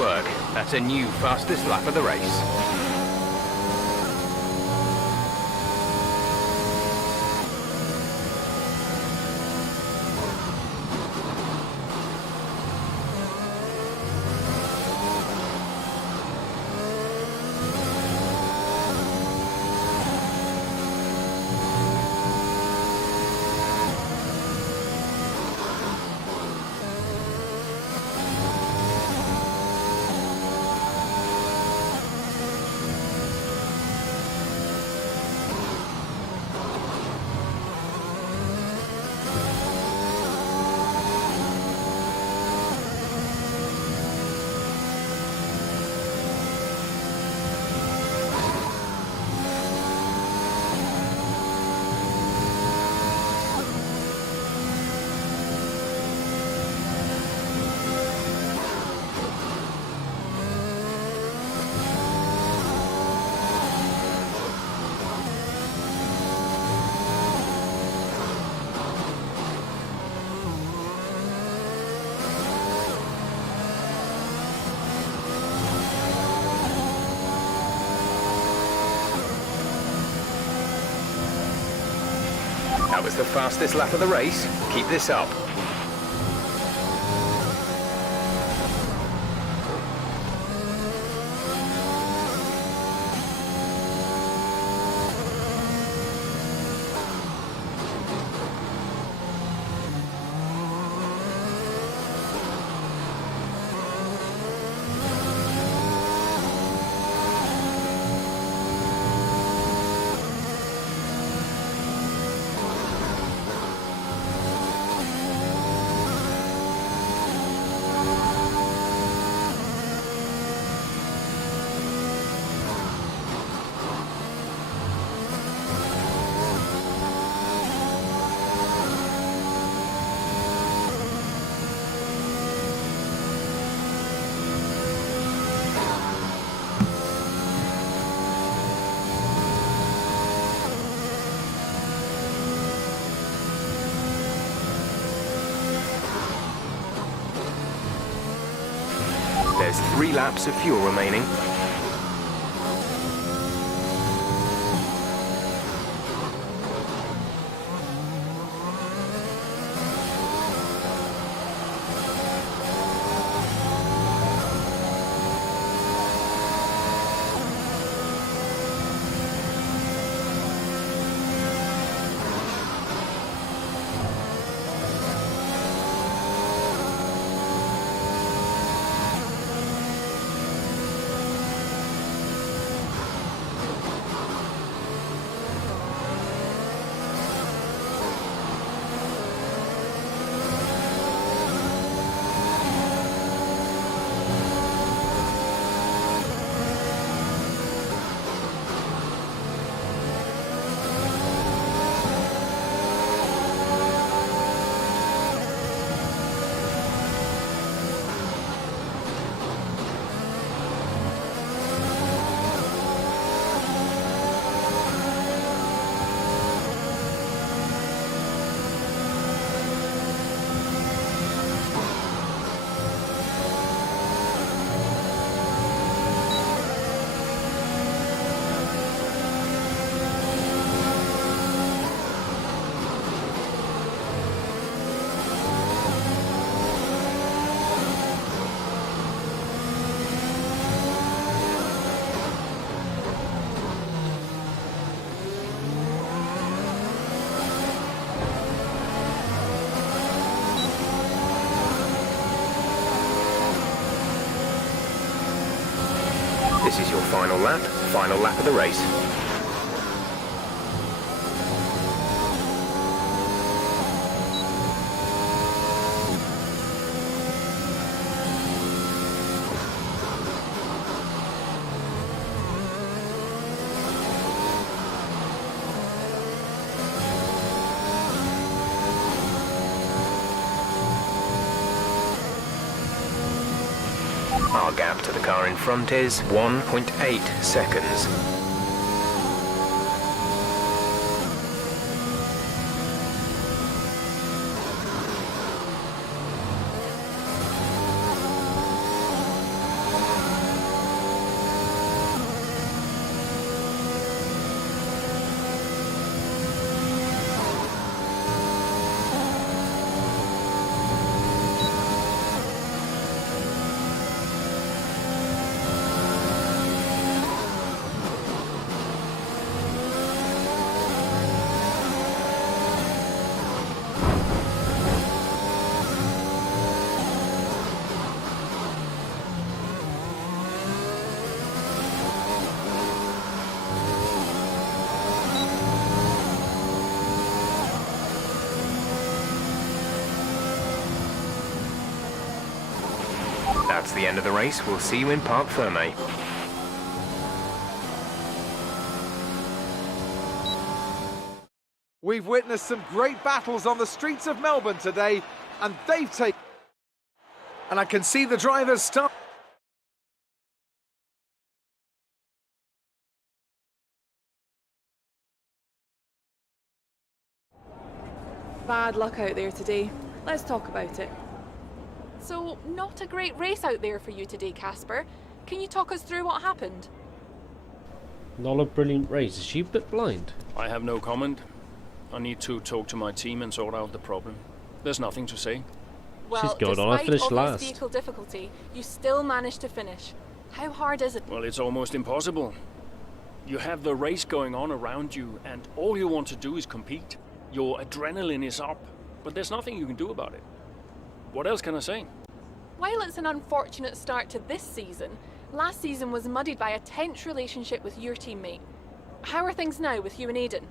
work. That's a new fastest lap of the race. That was the fastest lap of the race. Keep this up. There's 3 laps of fuel remaining. This is your final lap of the race. Our gap to the car in front is 1.8 seconds. That's the end of the race. We'll see you in Parc Fermé. We've witnessed some great battles on the streets of Melbourne today, and they've taken... And I can see the drivers start... Bad luck out there today. Let's talk about it. So, not a great race out there for you today, Casper. Can you talk us through what happened? Not a brilliant race. Is she a bit blind? I have no comment. I need to talk to my team and sort out the problem. There's nothing to say. Well, She's going on. I finished despite obvious last. vehicle difficulty, you still managed to finish. How hard is it? Well, it's almost impossible. You have the race going on around you, and all you want to do is compete. Your adrenaline is up, but there's nothing you can do about it. What else can I say? While it's an unfortunate start to this season, last season was muddied by a tense relationship with your teammate. How are things now with you and Aiden?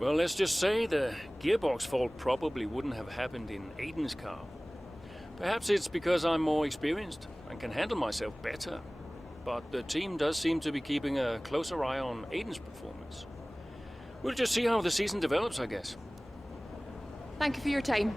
Well, let's just say the gearbox fault probably wouldn't have happened in Aiden's car. Perhaps it's because I'm more experienced and can handle myself better. But the team does seem to be keeping a closer eye on Aiden's performance. We'll just see how the season develops, I guess. Thank you for your time.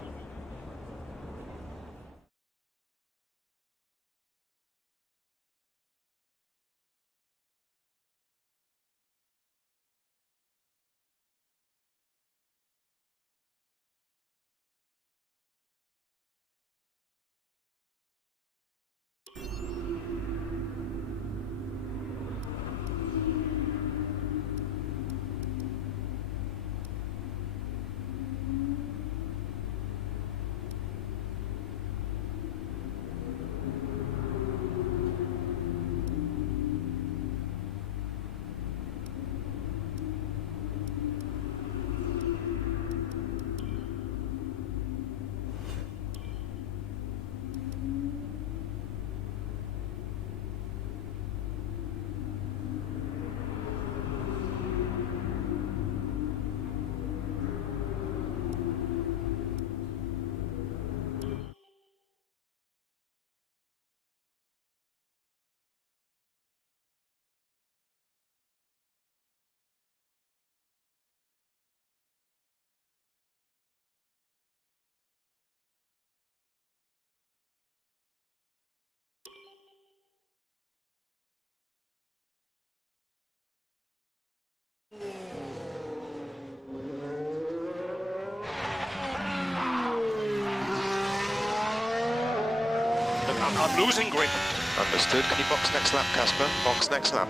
I'm losing grip. Understood. Can you box next lap, Casper? Box next lap.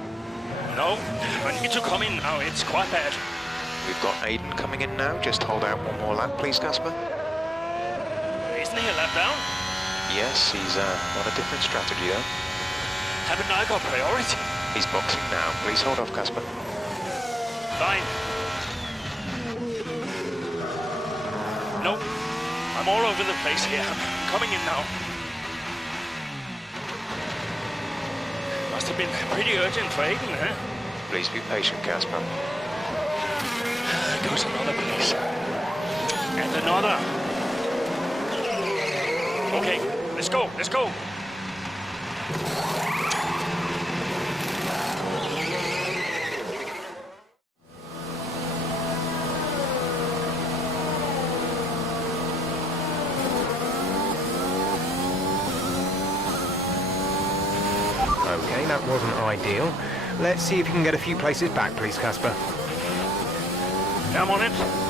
No, I need to come in now. It's quite bad. We've got Aiden coming in now. Just hold out one more lap, please, Casper. Isn't he a lap down? Yes, he's on a different strategy, though. Haven't I got priority? He's boxing now. Please hold off, Casper. Fine. No, I'm all over the place here. I'm coming in now. Must have been pretty urgent for Aiden, huh? Please be patient, Casper. There goes another place. And another. Okay, let's go, let's go. Okay, that wasn't ideal. Let's see if you can get a few places back, please, Casper. I'm on it.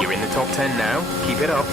You're in the top 10 now. Keep it up.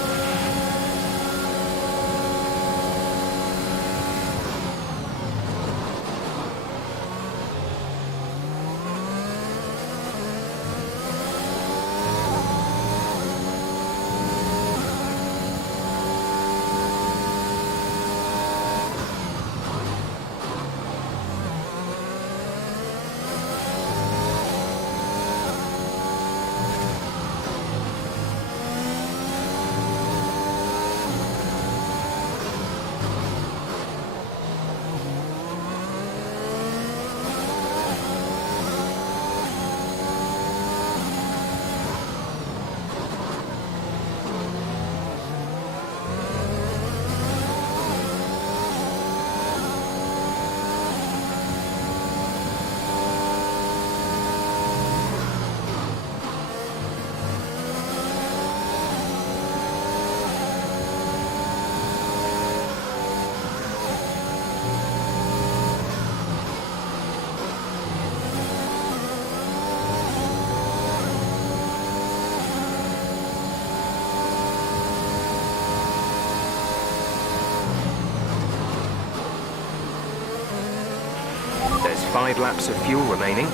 There's 5 laps of fuel remaining.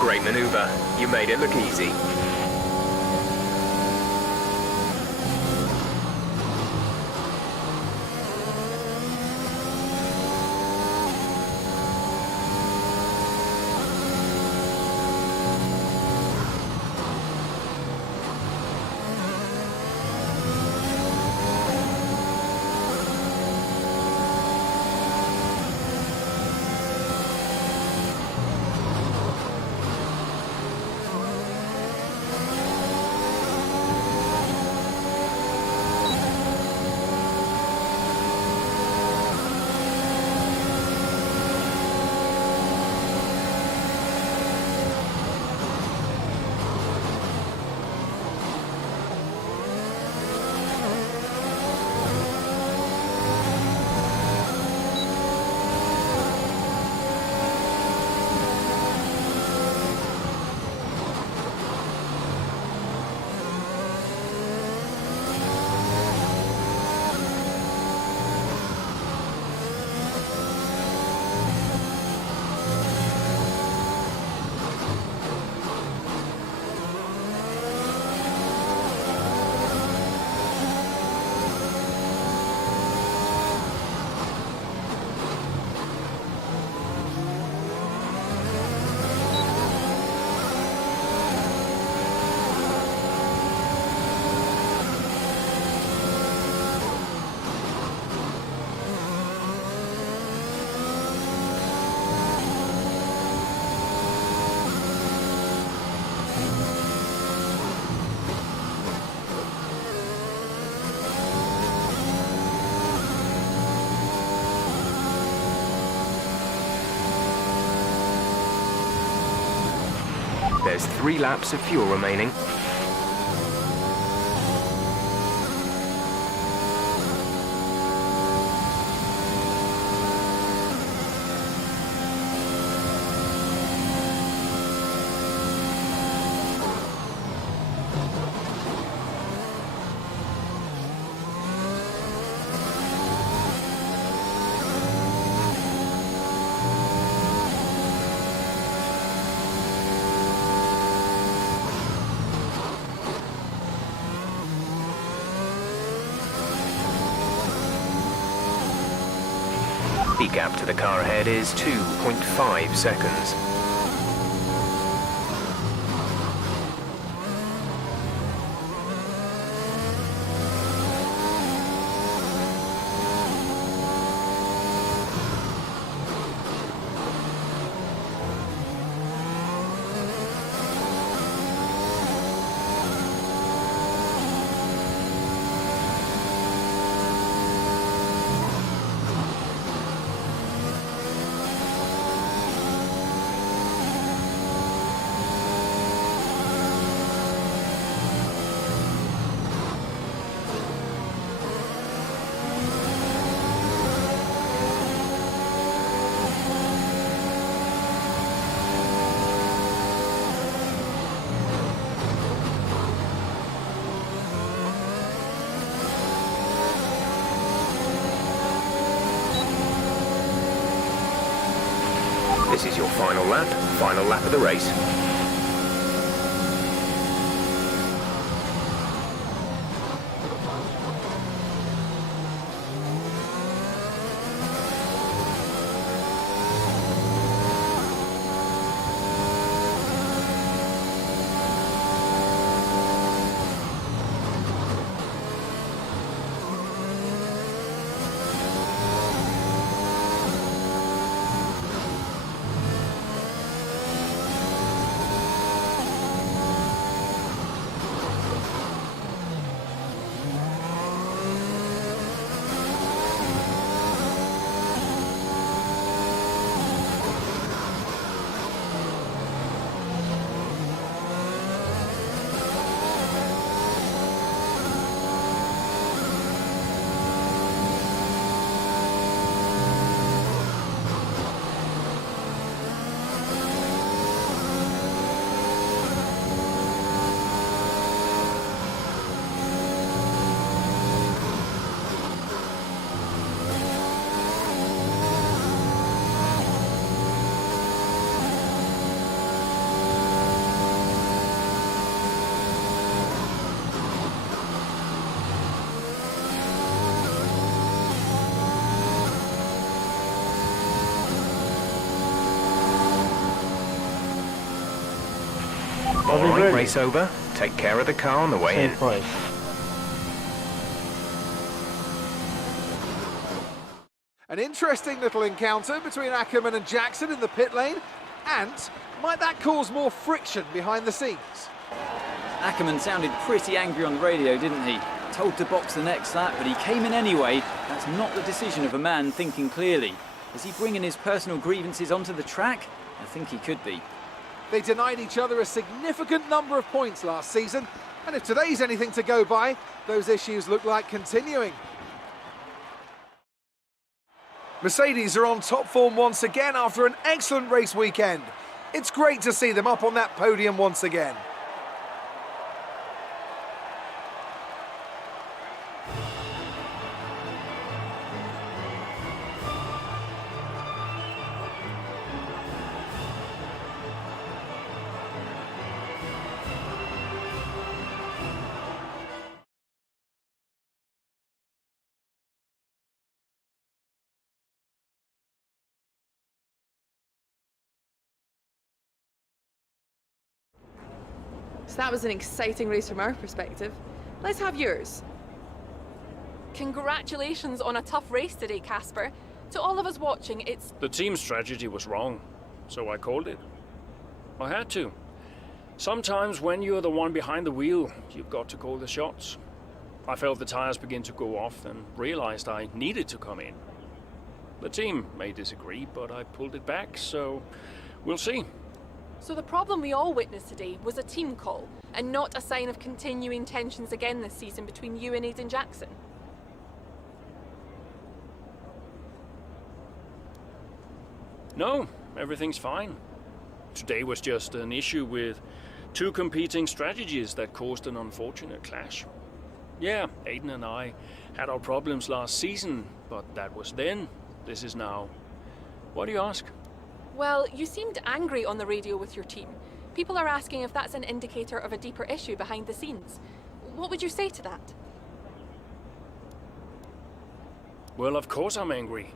Great maneuver. You made it look easy. There's 3 laps of fuel remaining. The gap to the car ahead is 2.5 seconds. This is your final lap of the race. Alright, race over. Take care of the car on the way in. Price. An interesting little encounter between Ackerman and Jackson in the pit lane, and might that cause more friction behind the scenes? Ackerman sounded pretty angry on the radio, didn't he? Told to box the next lap, but he came in anyway. That's not the decision of a man thinking clearly. Is he bringing his personal grievances onto the track? I think he could be. They denied each other a significant number of points last season, and if today's anything to go by, those issues look like continuing. Mercedes are on top form once again after an excellent race weekend. It's great to see them up on that podium once again. So that was an exciting race from our perspective. Let's have yours. Congratulations on a tough race today, Casper. To all of us watching, it's... The team's strategy was wrong, so I called it. I had to. Sometimes when you're the one behind the wheel, you've got to call the shots. I felt the tires begin to go off and realized I needed to come in. The team may disagree, but I pulled it back, so we'll see. So the problem we all witnessed today was a team call, and not a sign of continuing tensions again this season between you and Aiden Jackson. No, everything's fine. Today was just an issue with two competing strategies that caused an unfortunate clash. Yeah, Aiden and I had our problems last season, but that was then. This is now. Why do you ask? Well, you seemed angry on the radio with your team. People are asking if that's an indicator of a deeper issue behind the scenes. What would you say to that? Well, of course I'm angry.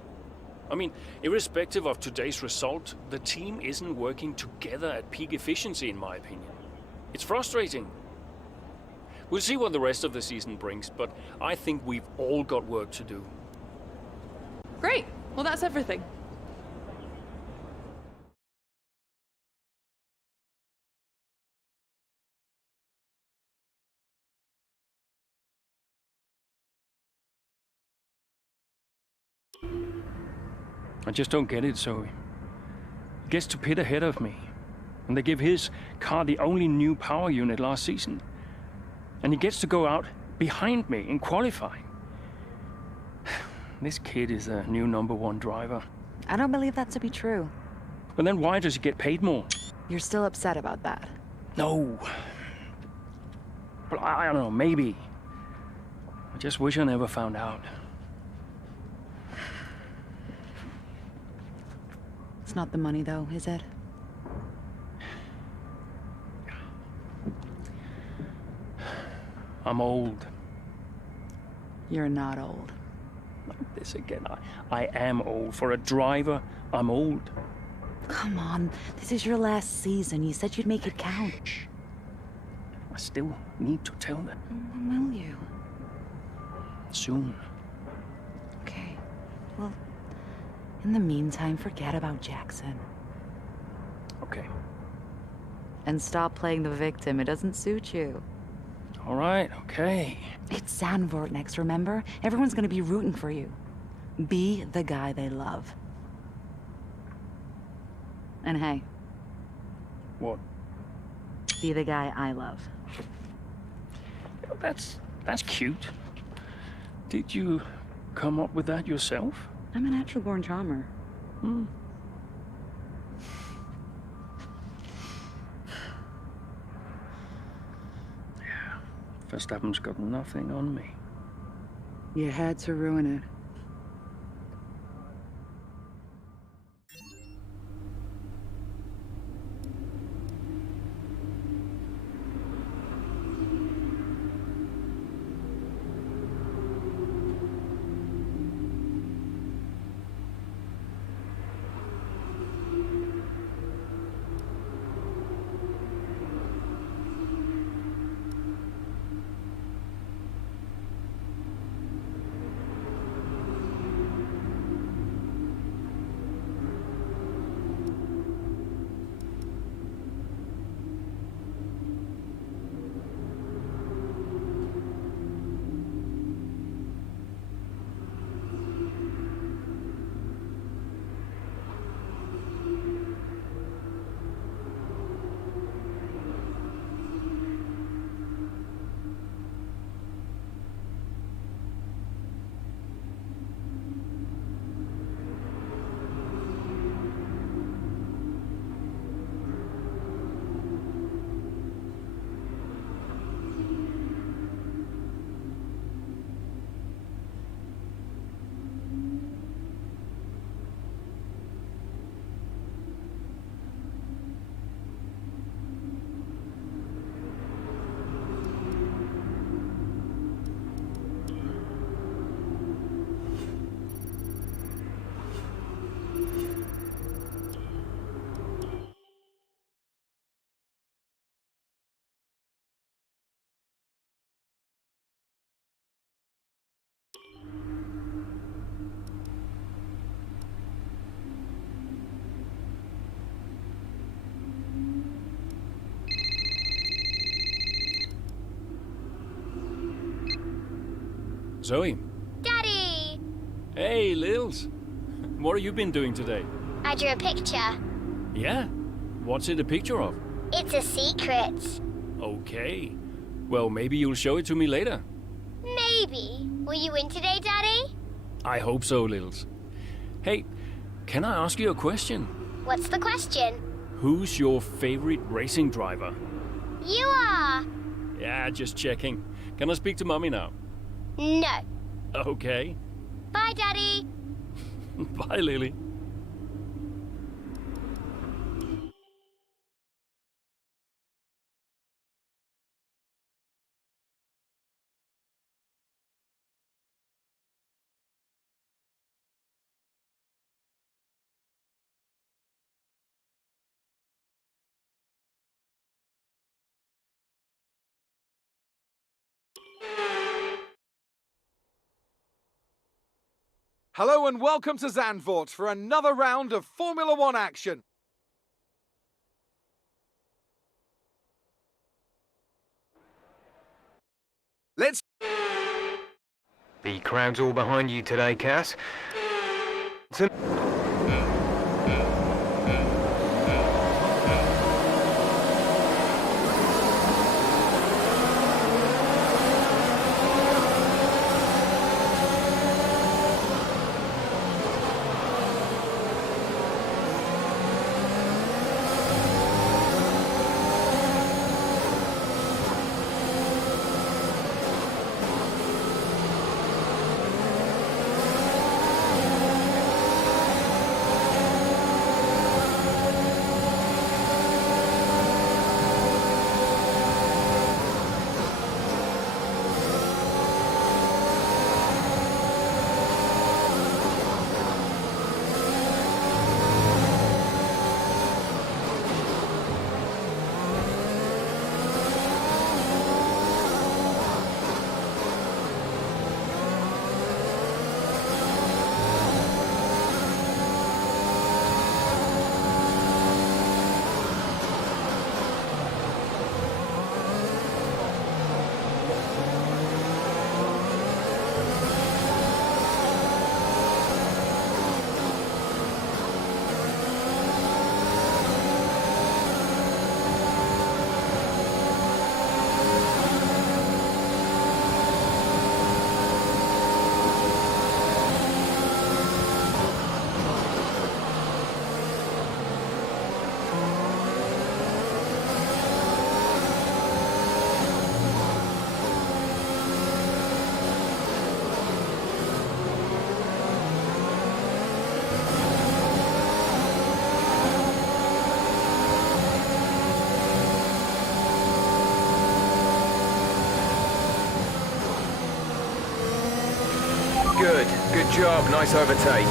I mean, irrespective of today's result, the team isn't working together at peak efficiency, in my opinion. It's frustrating. We'll see what the rest of the season brings, but I think we've all got work to do. Great. Well, that's everything. I just don't get it, Zoe. He gets to pit ahead of me, and they give his car the only new power unit last season. And he gets to go out behind me in qualifying. This kid is a new #1 driver. I don't believe that to be true. But then why does he get paid more? You're still upset about that. No. But I don't know, maybe. I just wish I never found out. It's not the money, though, is it? I'm old. You're not old. Like this again. I am old. For a driver, I'm old. Come on, this is your last season. You said you'd make it count. I still need to tell them. When will you? Soon. Okay. Well, in the meantime, forget about Jackson. Okay. And stop playing the victim. It doesn't suit you. All right, okay. It's Zandvoort next, remember? Everyone's gonna be rooting for you. Be the guy they love. And hey. What? Be the guy I love. That's cute. Did you come up with that yourself? I'm a natural-born charmer. Hmm. Yeah, Verstappen's got nothing on me. You had to ruin it. Zoe. Daddy! Hey, Lils. What have you been doing today? I drew a picture. Yeah? What's it a picture of? It's a secret. Okay. Well, maybe you'll show it to me later. Maybe. Will you win today, Daddy? I hope so, Lils. Hey, can I ask you a question? What's the question? Who's your favorite racing driver? You are! Yeah, just checking. Can I speak to Mommy now? No. Okay. Bye, Daddy. Bye, Lily. Hello and welcome to Zandvoort for another round of Formula One action. Let's... The crowd's all behind you today, Cass. Good job, nice overtake.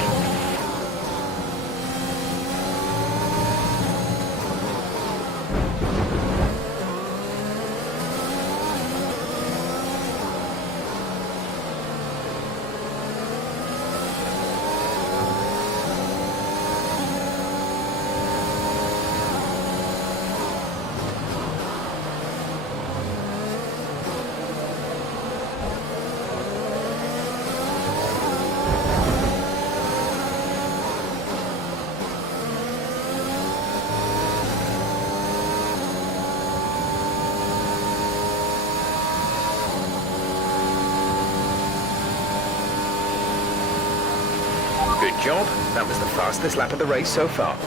Good job. That was the fastest lap of the race so far.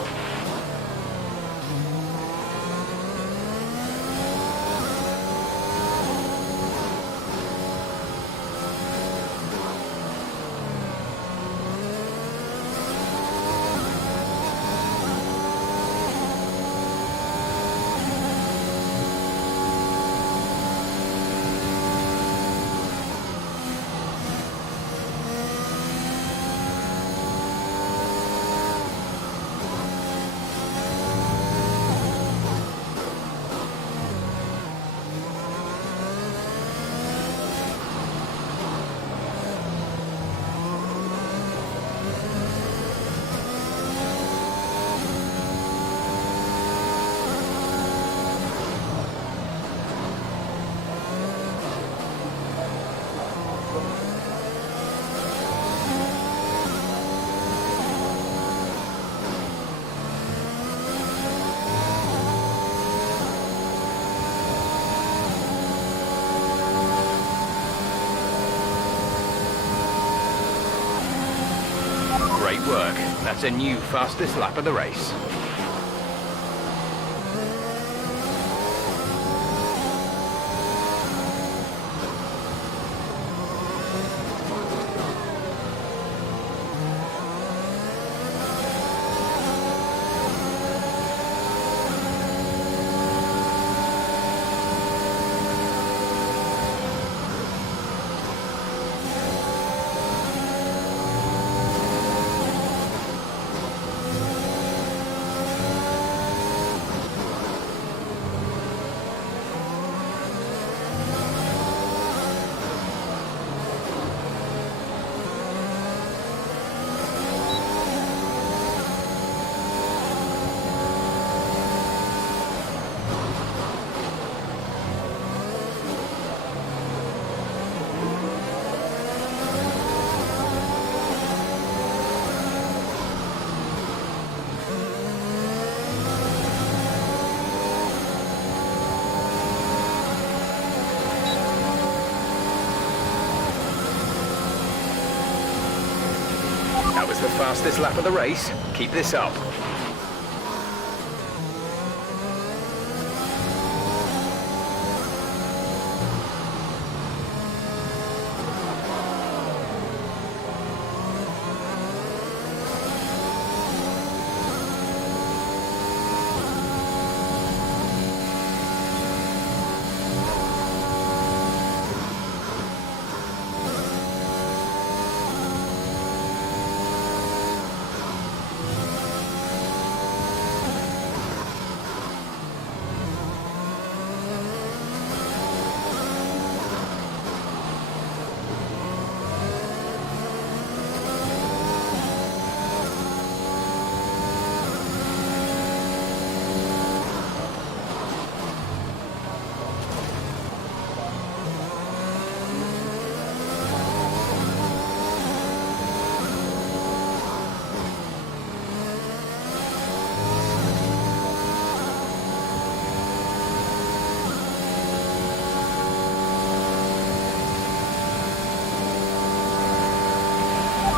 Great work. That's a new fastest lap of the race. the fastest lap of the race. Keep this up.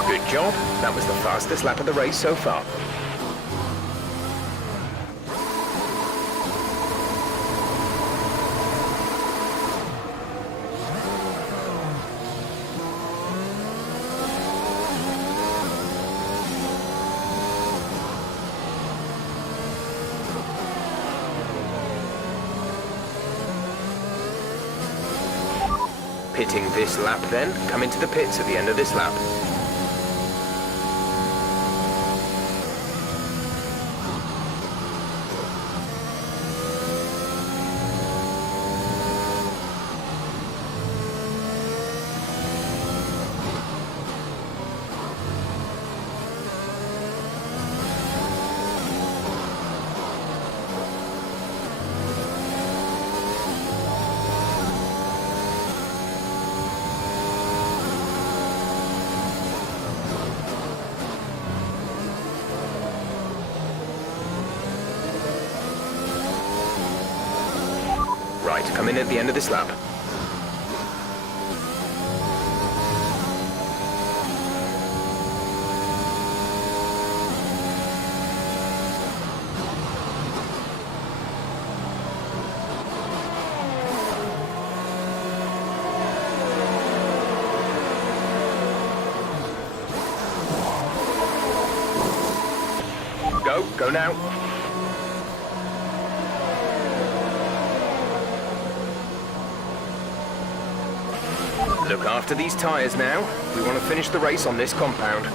Good job. That was the fastest lap of the race so far. Pitting this lap then. Come into the pits at the end of this lap. Right, come in at the end of this lap. Go now. Look after these tyres now. We want to finish the race on this compound.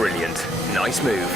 Brilliant. Nice move.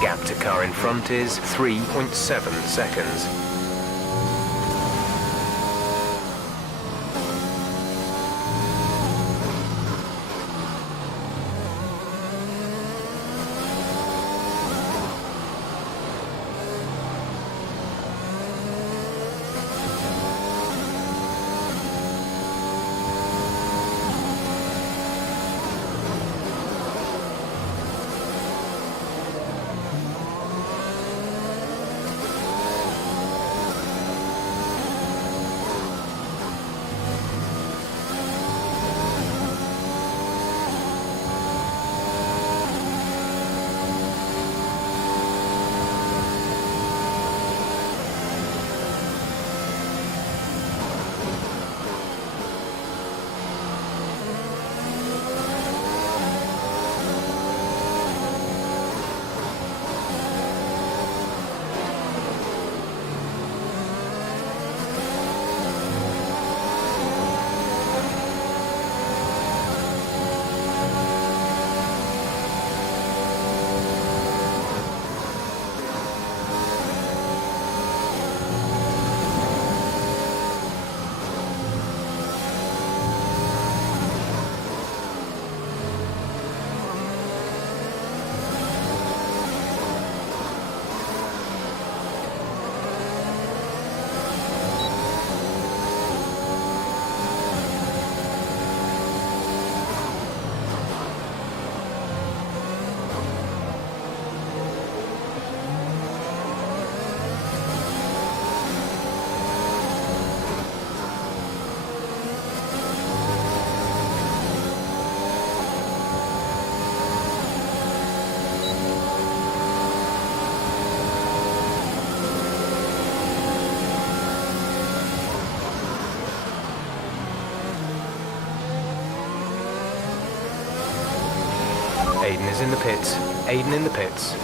Gap to car in front is 3.7 seconds. Aiden is in the pits. Aiden in the pits.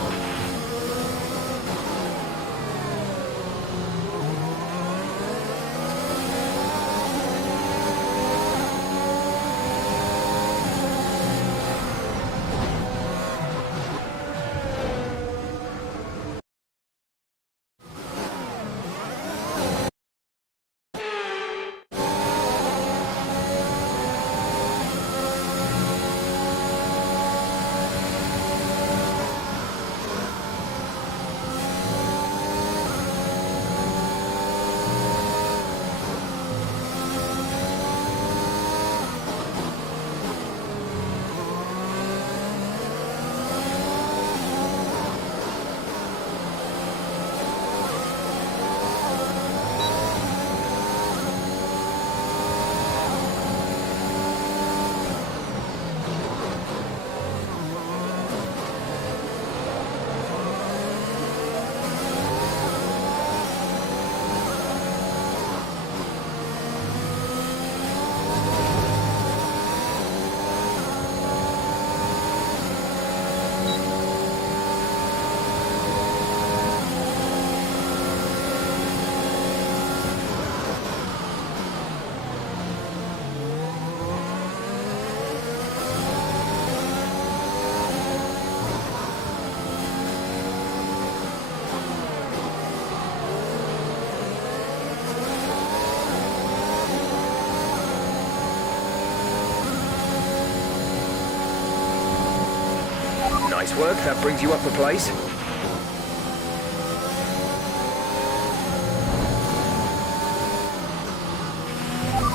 Nice work, that brings you up a place.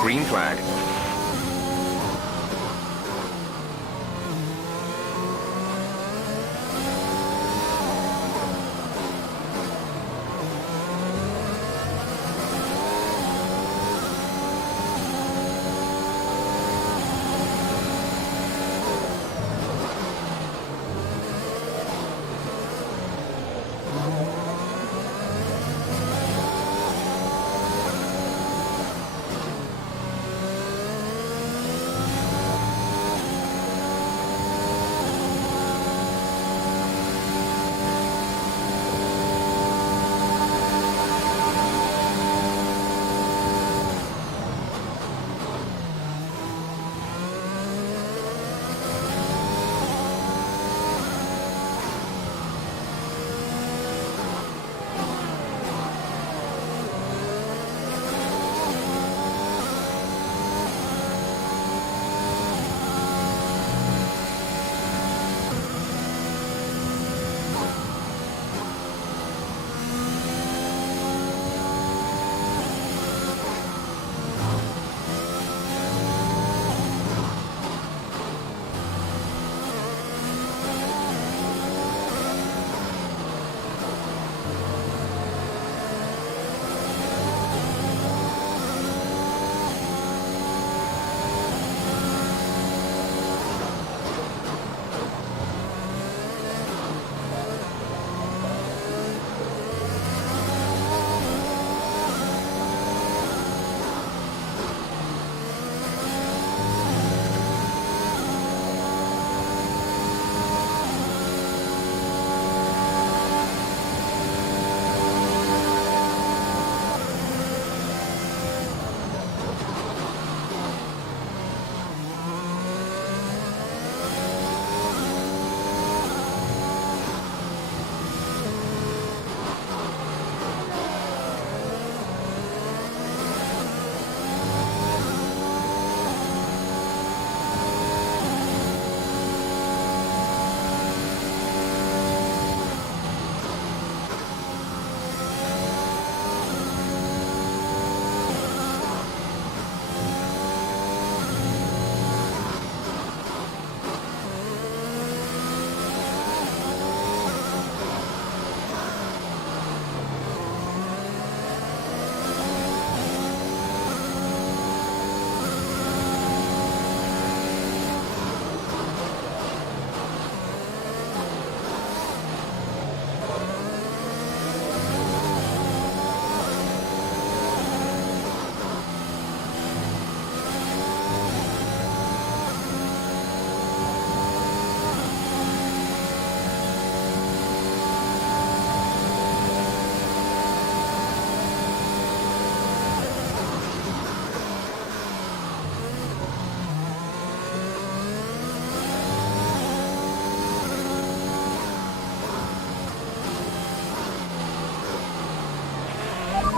Green flag.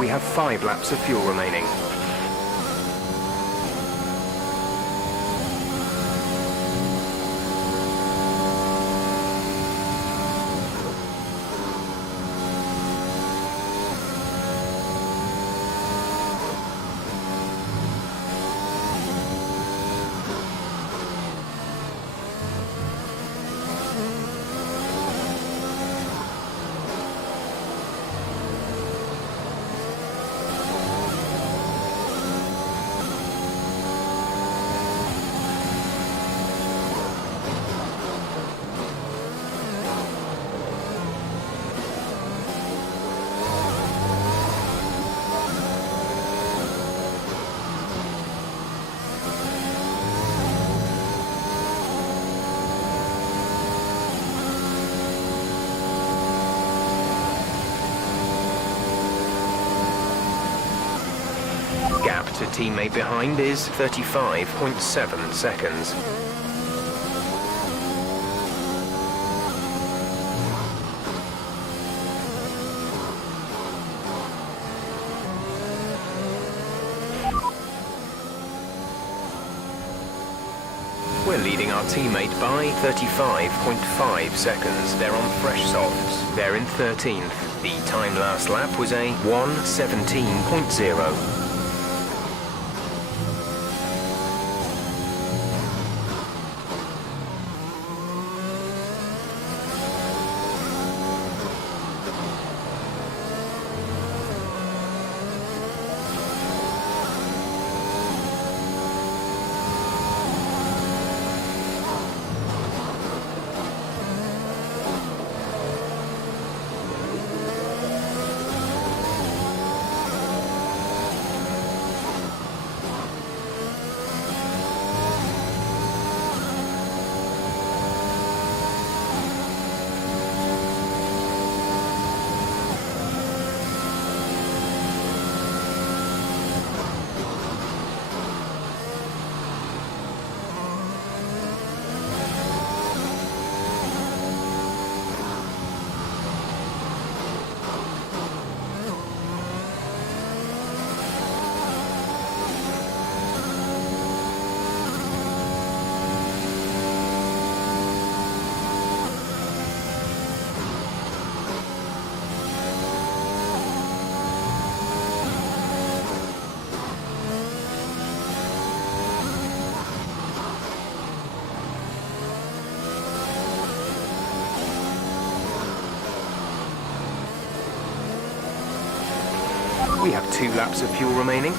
We have 5 laps of fuel remaining. Gap to teammate behind is 35.7 seconds. We're leading our teammate by 35.5 seconds. They're on fresh softs. They're in 13th. The time last lap was a 1:17.0. We have 2 laps of fuel remaining.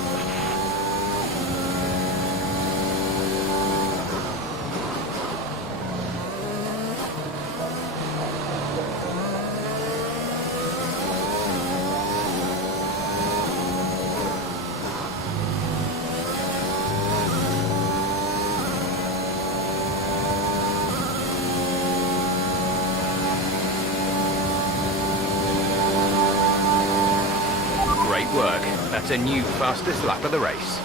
Great work. That's a new fastest lap of the race.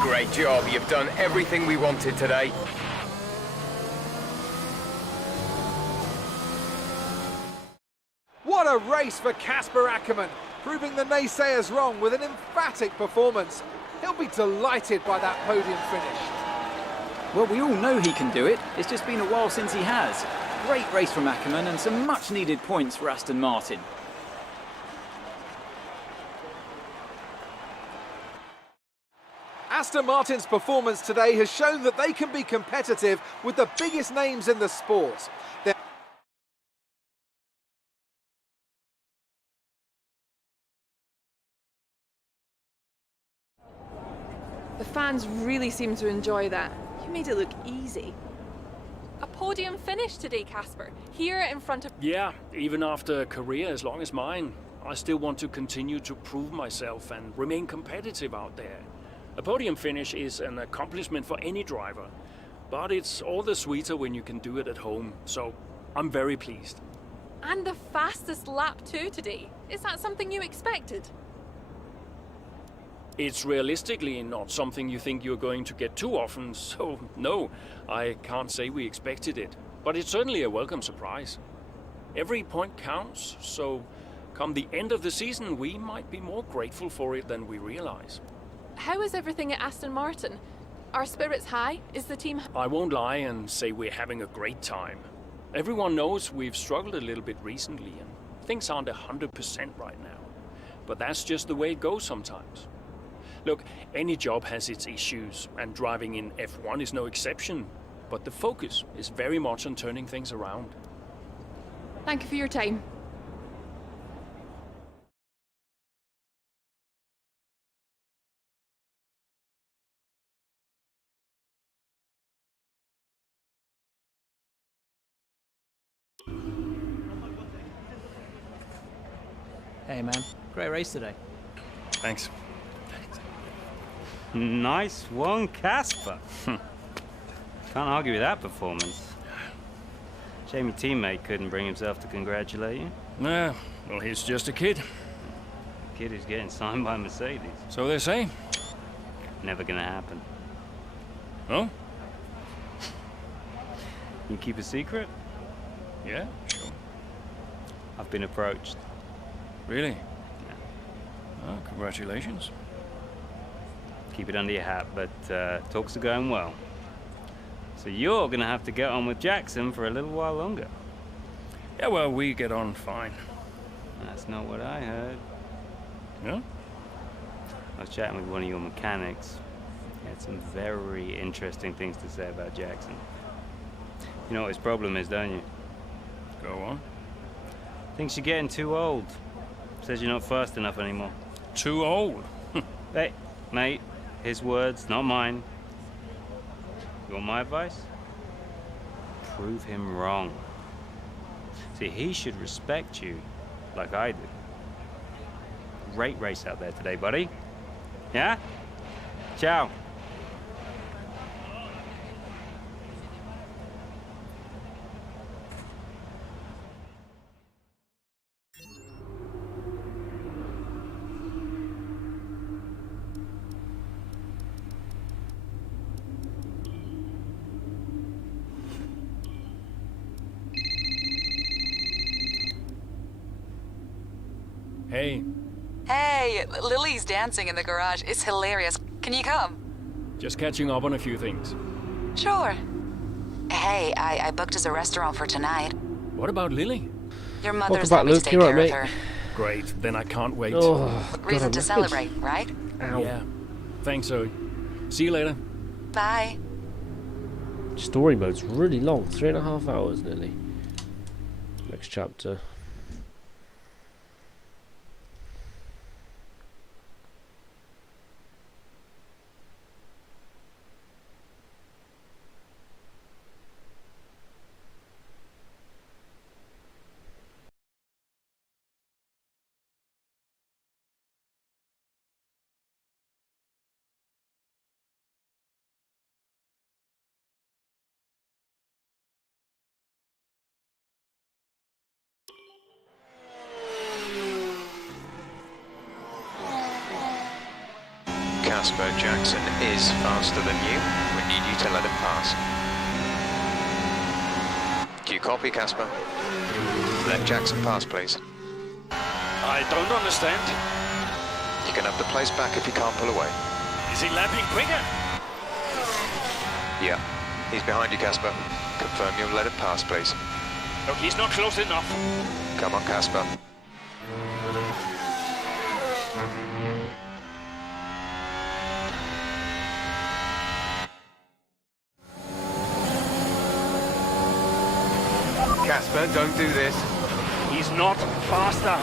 Great job. You've done everything we wanted today. What a race for Kasper Ackermann, proving the naysayers wrong with an emphatic performance. He'll be delighted by that podium finish. Well, we all know he can do it. It's just been a while since he has. Great race from Ackerman and some much-needed points for Aston Martin. Aston Martin's performance today has shown that they can be competitive with the biggest names in the sport. The fans really seem to enjoy that. You made it look easy. A podium finish today, Casper. Here in front of... Yeah, even after a career as long as mine, I still want to continue to prove myself and remain competitive out there. A podium finish is an accomplishment for any driver, but it's all the sweeter when you can do it at home, so I'm very pleased. And the fastest lap too today. Is that something you expected? It's realistically not something you think you're going to get too often, so no, I can't say we expected it. But it's certainly a welcome surprise. Every point counts, so come the end of the season, we might be more grateful for it than we realize. How is everything at Aston Martin? Are spirits high? Is the team... I won't lie and say we're having a great time. Everyone knows we've struggled a little bit recently and things aren't 100% right now. But that's just the way it goes sometimes. Look, any job has its issues, and driving in F1 is no exception. But the focus is very much on turning things around. Thank you for your time. Hey man, great race today. Thanks. Nice one, Casper. Can't argue with that performance. Shame your teammate couldn't bring himself to congratulate you. Nah, well, he's just a kid. A kid who's getting signed by Mercedes. So they say. Never gonna happen. Oh? You keep a secret? Yeah, sure. I've been approached. Really? Yeah. Oh, congratulations. Keep it under your hat, but talks are going well. So you're gonna have to get on with Jackson for a little while longer. Yeah, well, we get on fine. That's not what I heard. Yeah? I was chatting with one of your mechanics. He had some very interesting things to say about Jackson. You know what his problem is, don't you? Go on. Thinks you're getting too old. Says you're not fast enough anymore. Too old? Hey, mate, his words, not mine. You want my advice? Prove him wrong. See, he should respect you like I do. Great race out there today, buddy. Yeah? Ciao. Hey. Hey, Lily's dancing in the garage. It's hilarious. Can you come? Just catching up on a few things. Sure. Hey, I booked us a restaurant for tonight. What about Lily? Your mother's let me to take care of her. Great, then I can't wait. Reason to celebrate, right? Ow. Yeah. Thanks, Zoe. See you later. Bye. Story mode's really long, 3.5 hours nearly. Next chapter. Casper Jackson is faster than you. We need you to let him pass. Do you copy, Casper? Let Jackson pass, please. I don't understand. You can have the place back if you can't pull away. Is he lapping quicker? Yeah. He's behind you, Casper. Confirm you'll let him pass, please. Look, he's not close enough. Come on, Casper. Casper, don't do this. He's not faster.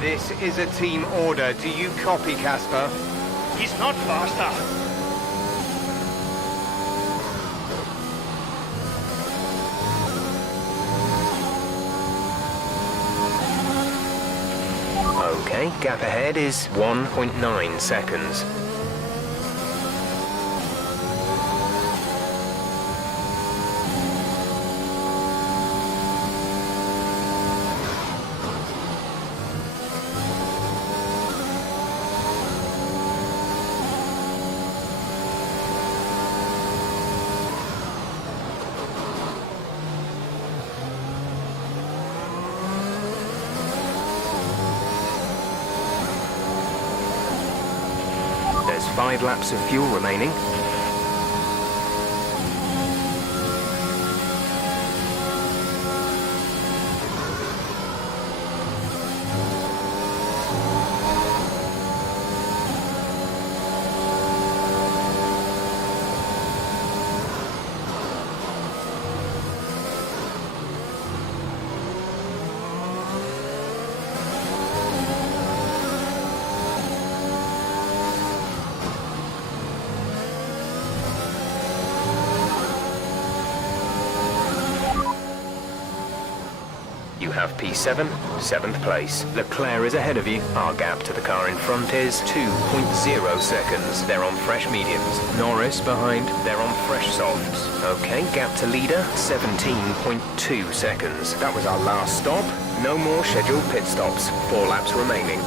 This is a team order. Do you copy, Casper? He's not faster. Okay, gap ahead is 1.9 seconds. There's 5 laps of fuel remaining. You have P7, 7th place. Leclerc is ahead of you. Our gap to the car in front is 2.0 seconds. They're on fresh mediums. Norris behind. They're on fresh softs. Okay, gap to leader, 17.2 seconds. That was our last stop. No more scheduled pit stops. 4 laps remaining.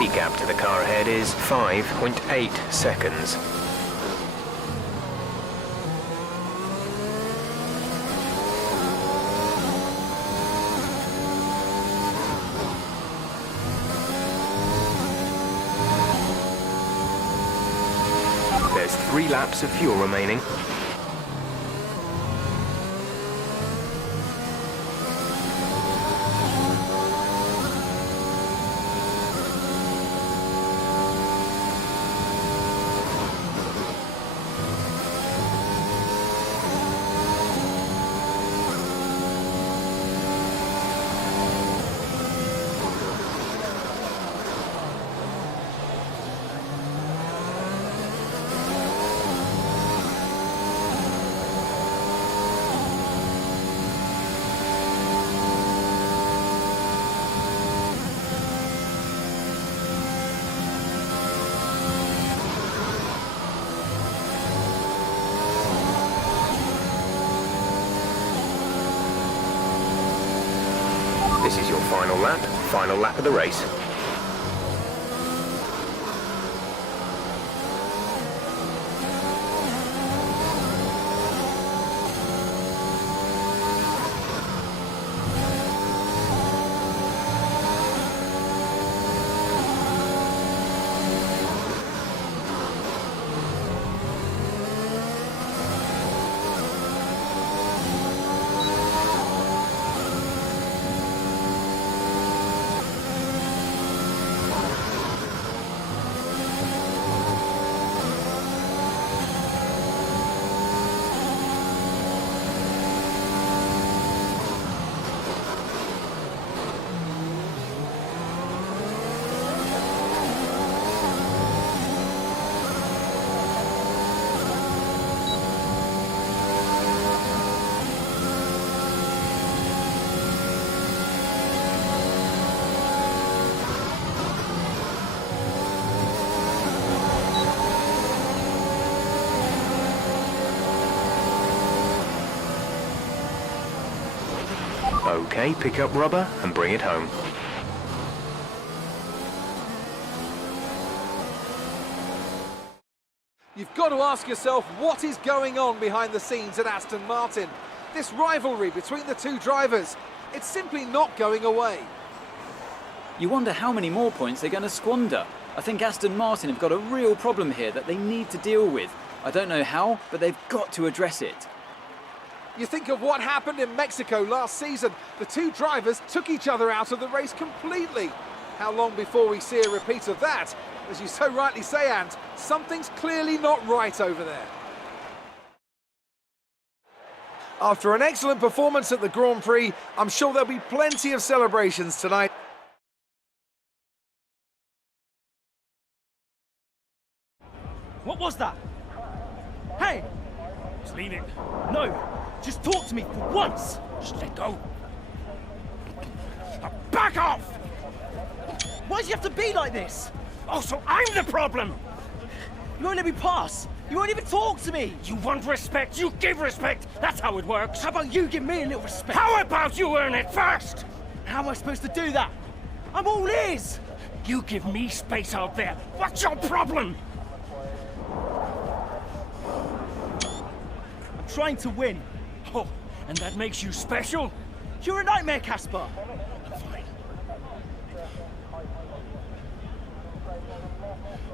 The gap to the car ahead is 5.8 seconds. There's 3 laps of fuel remaining. This is your final lap of the race. Okay, pick up rubber and bring it home. You've got to ask yourself what is going on behind the scenes at Aston Martin. This rivalry between the two drivers, it's simply not going away. You wonder how many more points they're going to squander. I think Aston Martin have got a real problem here that they need to deal with. I don't know how, but they've got to address it. You think of what happened in Mexico last season. The two drivers took each other out of the race completely. How long before we see a repeat of that? As you so rightly say, Ant, something's clearly not right over there. After an excellent performance at the Grand Prix, I'm sure there'll be plenty of celebrations tonight. What was that? Hey! Just leave it. No! Just talk to me for once! Just let go. Back off! Why do you have to be like this? Oh, so I'm the problem! You won't let me pass! You won't even talk to me! You want respect, you give respect! That's how it works! How about you give me a little respect? How about you earn it first? How am I supposed to do that? I'm all ears! You give me space out there. What's your problem? I'm trying to win. Oh, and that makes you special? You're a nightmare, Casper! I'm fine.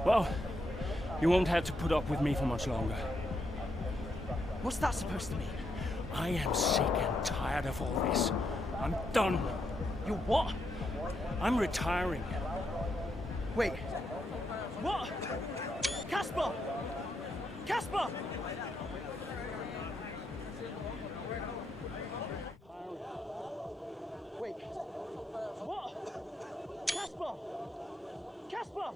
Well, you won't have to put up with me for much longer. What's that supposed to mean? I am sick and tired of all this. I'm done. You what? I'm retiring. Wait. What? Casper! Casper! Wait. What? Casper! Casper!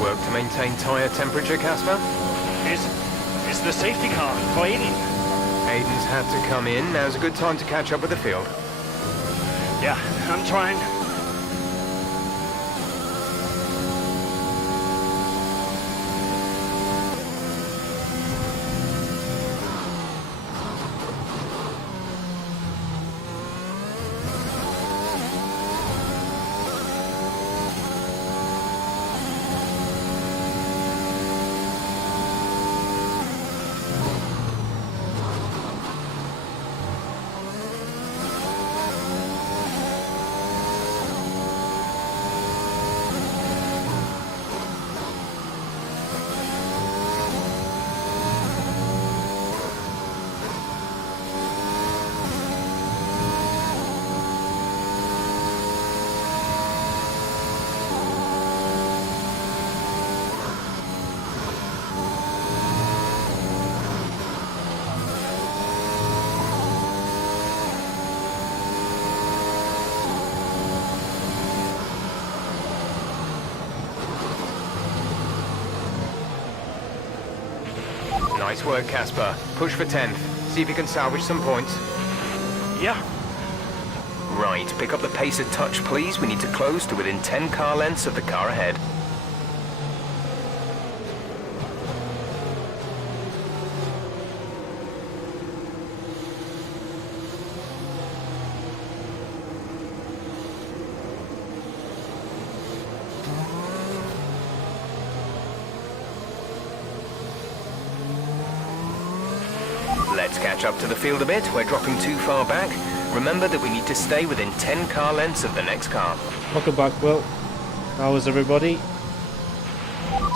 Work to maintain tyre temperature, Casper? Is the safety car for Aiden? Aiden's had to come in. Now's a good time to catch up with the field. Yeah, I'm trying. Nice work, Casper. Push for 10th. See if you can salvage some points. Yeah. Right, pick up the pace a touch, please. We need to close to within 10 car lengths of the car ahead. Let's catch up to the field a bit. We're dropping too far back. Remember that we need to stay within 10 car lengths of the next car. Welcome back, Will. How was everybody?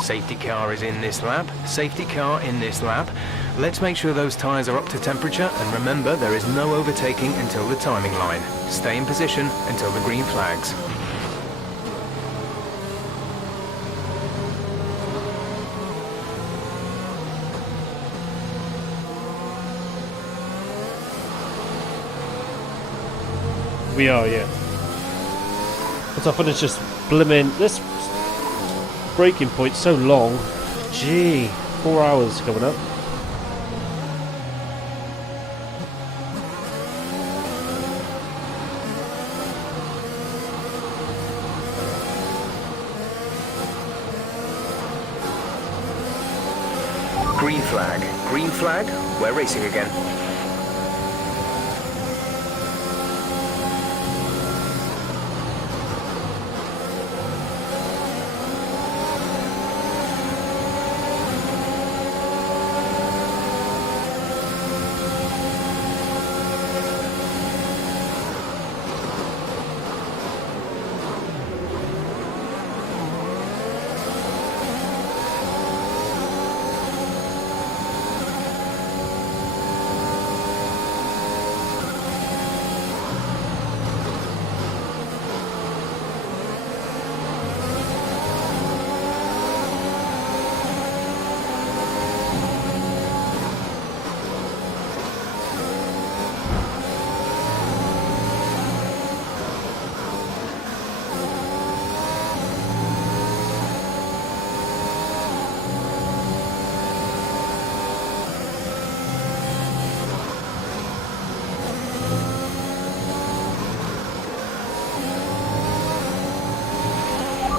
Safety car is in this lap. Safety car in this lap. Let's make sure those tyres are up to temperature, and remember there is no overtaking until the timing line. Stay in position until the green flags. We are, yeah. What's often it's just blimmin'. This breaking point's so long. Gee, 4 hours coming up. Green flag. Green flag. We're racing again.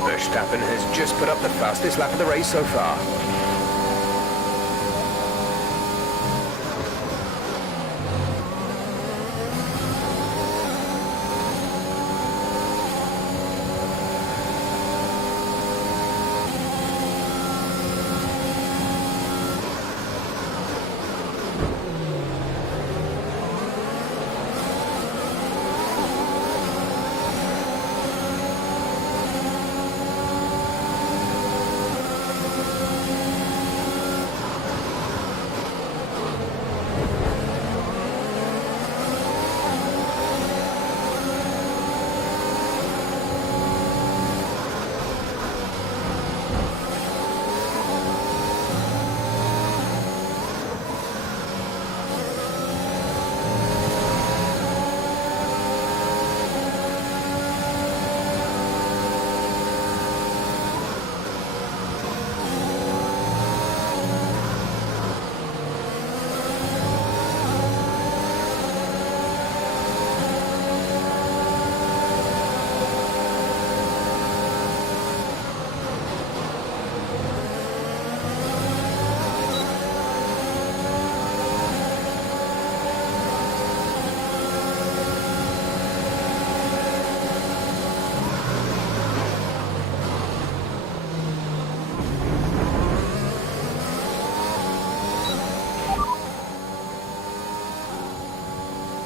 Verstappen has just put up the fastest lap of the race so far.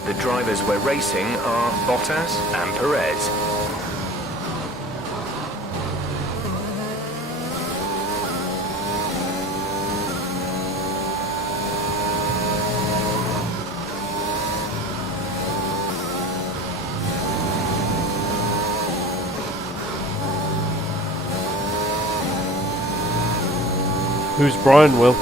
The drivers we're racing are Bottas and Perez. Who's Brian, Will?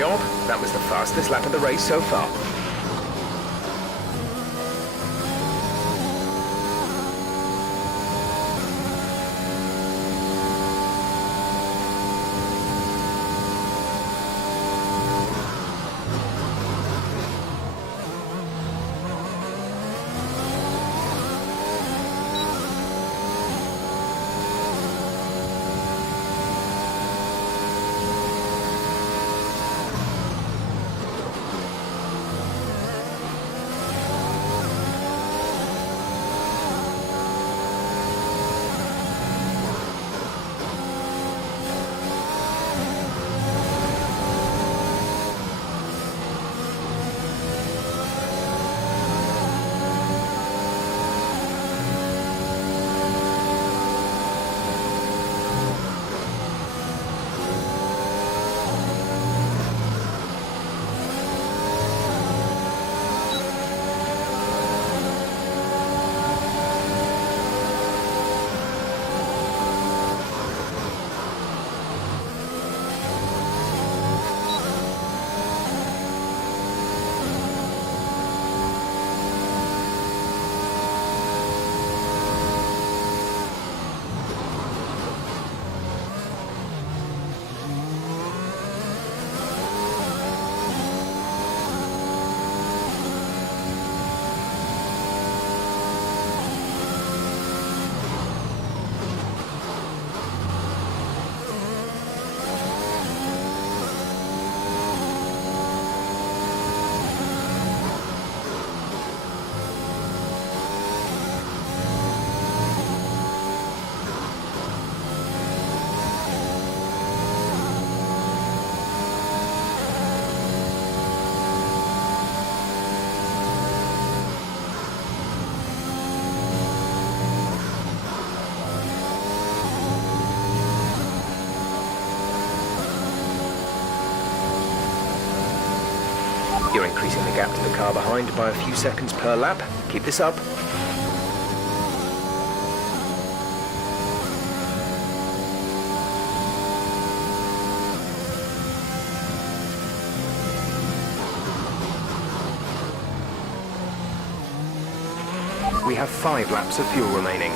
job. That was the fastest lap of the race so far. You're increasing the gap to the car behind by a few seconds per lap. Keep this up. We have 5 laps of fuel remaining.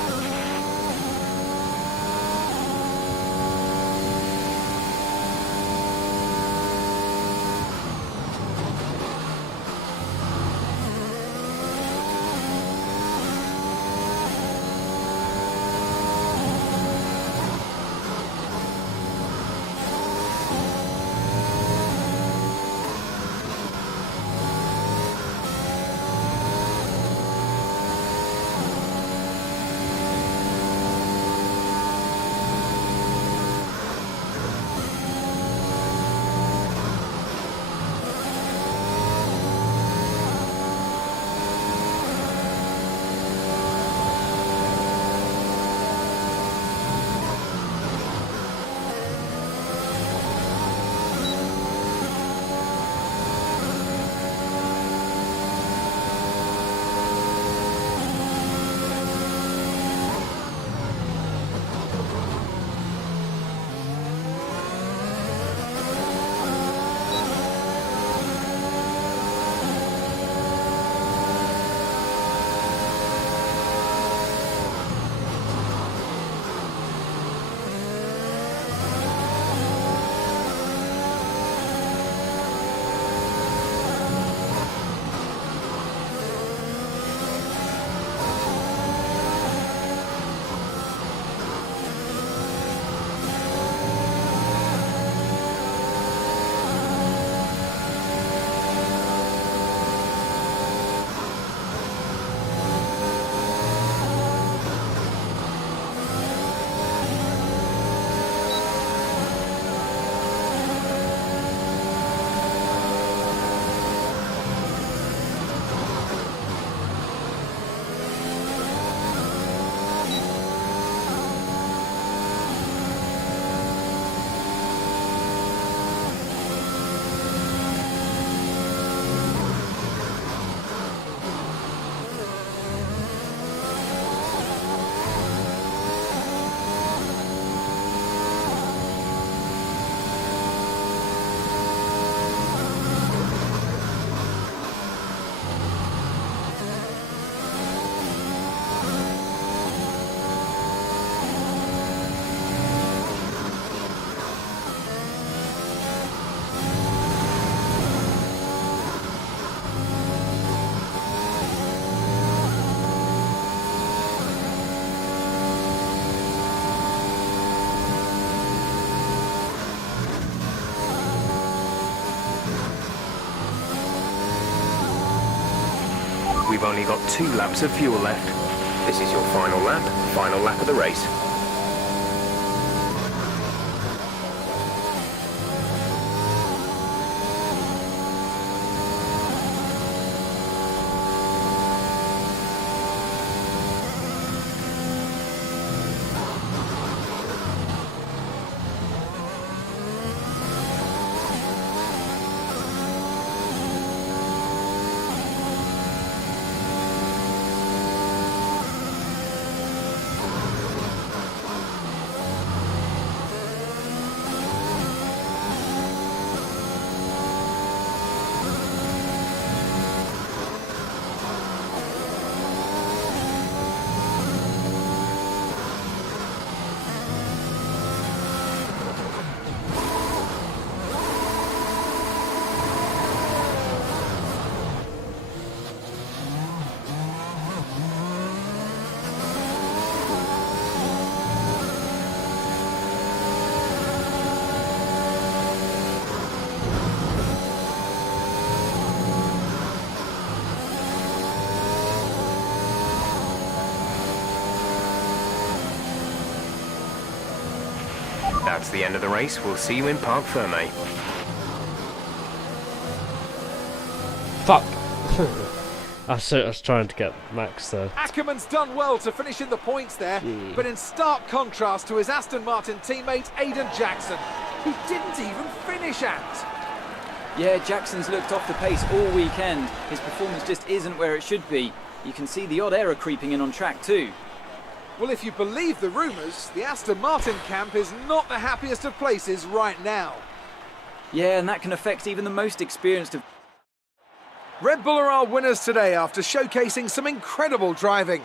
You've only got 2 laps of fuel left. This is your final lap of the race. That's the end of the race. We'll see you in Parc Fermé. Fuck! I was trying to get Max there. Ackerman's done well to finish in the points there, but in stark contrast to his Aston Martin teammate Aiden Jackson, who didn't even finish at. Yeah, Jackson's looked off the pace all weekend. His performance just isn't where it should be. You can see the odd error creeping in on track too. Well, if you believe the rumours, the Aston Martin camp is not the happiest of places right now. Yeah, and that can affect even the most experienced of... Red Bull are our winners today after showcasing some incredible driving.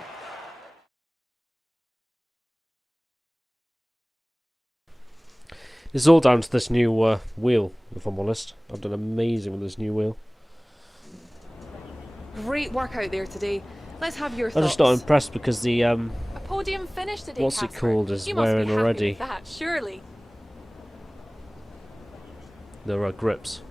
It's all down to this new wheel, if I'm honest. I've done amazing with this new wheel. Great work out there today. Let's have your I'm thoughts. just not impressed because the A podium finish today, what's it Casper. called is You must wearing be happy already. with that, surely. There are grips.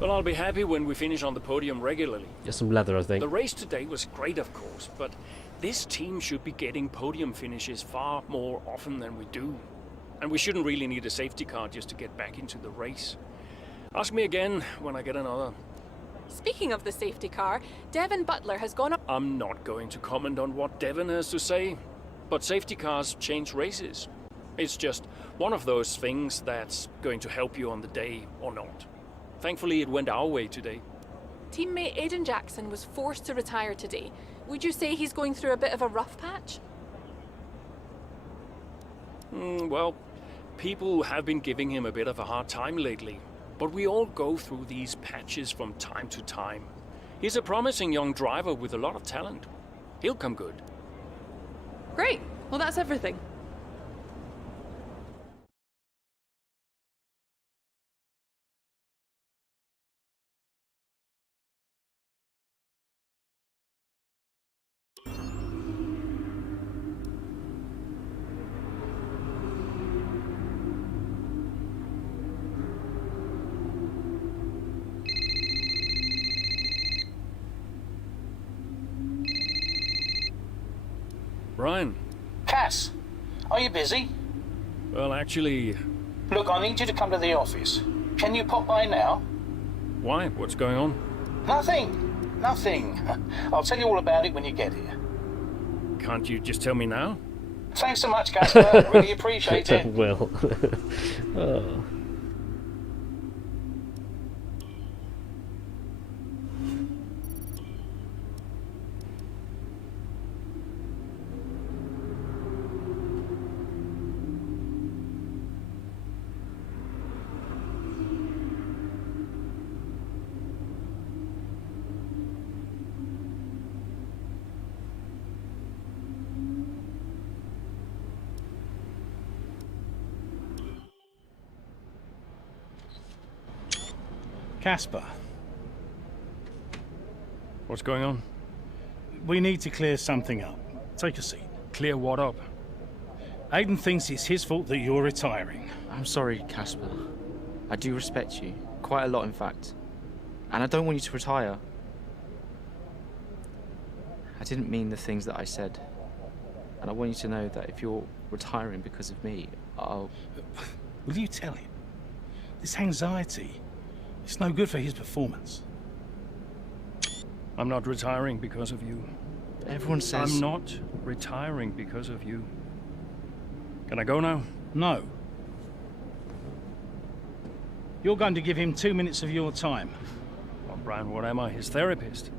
Well, I'll be happy when we finish on the podium regularly. Get some leather, I think. The race today was great, of course, but this team should be getting podium finishes far more often than we do. And we shouldn't really need a safety car just to get back into the race. Ask me again when I get another. Speaking of the safety car, Devin Butler has gone up. I'm not going to comment on what Devin has to say, but safety cars change races. It's just one of those things that's going to help you on the day or not. Thankfully, it went our way today. Teammate Aiden Jackson was forced to retire today. Would you say he's going through a bit of a rough patch? Well, people have been giving him a bit of a hard time lately. But we all go through these patches from time to time. He's a promising young driver with a lot of talent. He'll come good. Great. Well, that's everything. Ryan. Cass, are you busy? Well, actually... Look, I need you to come to the office. Can you pop by now? Why? What's going on? Nothing. Nothing. I'll tell you all about it when you get here. Can't you just tell me now? Thanks so much, Casper. Really appreciate it. Will. Oh. Casper. What's going on? We need to clear something up. Take a seat. Clear what up? Aiden thinks it's his fault that you're retiring. I'm sorry, Casper. I do respect you. Quite a lot, in fact. And I don't want you to retire. I didn't mean the things that I said. And I want you to know that if you're retiring because of me, I'll... Will you tell him? This anxiety, it's no good for his performance. I'm not retiring because of you. Everyone says... I'm not retiring because of you. Can I go now? No. You're going to give him 2 minutes of your time. Well, Brian, what am I? His therapist?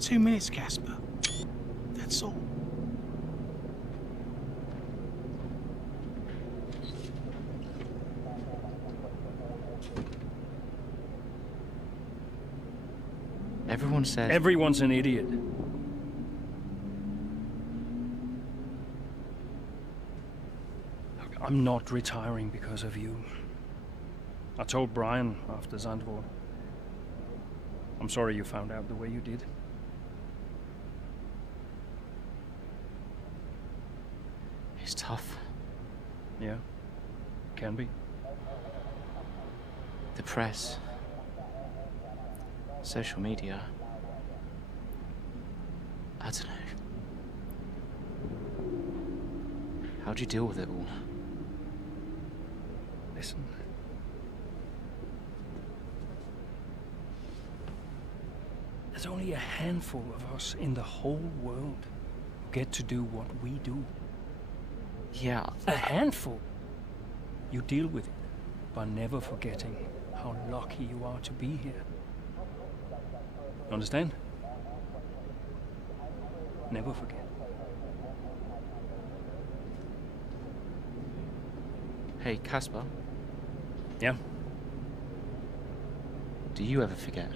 2 minutes, Casper. That's all. Everyone says... Everyone's an idiot. Look, I'm not retiring because of you. I told Brian after Zandvoort. I'm sorry you found out the way you did. It's tough. Yeah, can be. The press. Social media. I don't know. How'd you deal with it all? Listen. There's only a handful of us in the whole world who get to do what we do. Yeah. A handful. You deal with it by never forgetting how lucky you are to be here. Understand? Never forget. Hey, Casper. Yeah? Do you ever forget?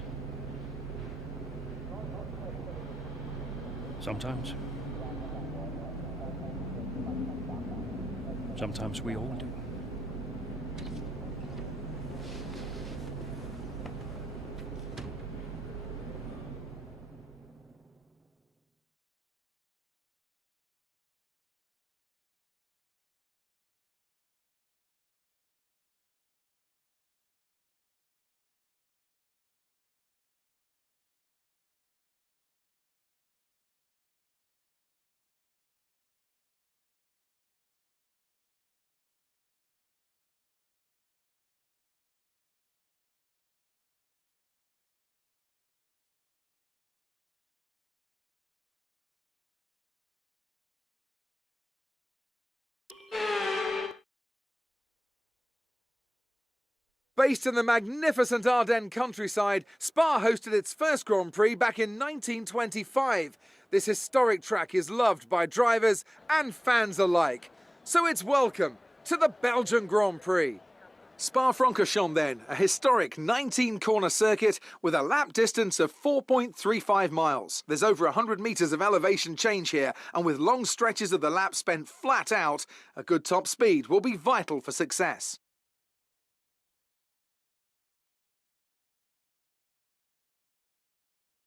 Sometimes. Sometimes we all do. Based in the magnificent Ardennes countryside, Spa hosted its first Grand Prix back in 1925. This historic track is loved by drivers and fans alike. So it's welcome to the Belgian Grand Prix. Spa-Francorchamps then, a historic 19-corner circuit with a lap distance of 4.35 miles. There's over 100 metres of elevation change here, and with long stretches of the lap spent flat out, a good top speed will be vital for success.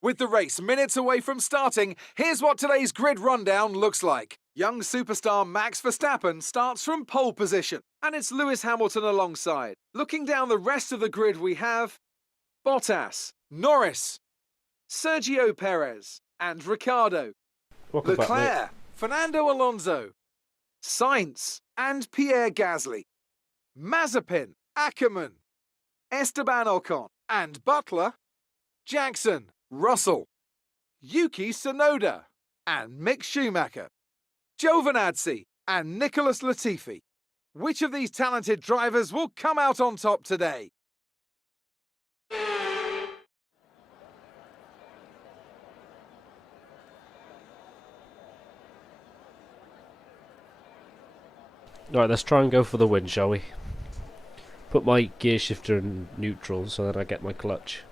With the race minutes away from starting, here's what today's grid rundown looks like. Young superstar Max Verstappen starts from pole position, and it's Lewis Hamilton alongside. Looking down the rest of the grid we have Bottas, Norris, Sergio Perez and Ricciardo, Welcome back, Leclerc, Fernando Alonso, Sainz and Pierre Gasly, Mazepin, Ackermann, Esteban Ocon and Butler, Jackson, Russell, Yuki Tsunoda and Mick Schumacher, Giovinazzi and Nicholas Latifi. Which of these talented drivers will come out on top today? Alright, let's try and go for the win, shall we? Put my gear shifter in neutral so that I get my clutch.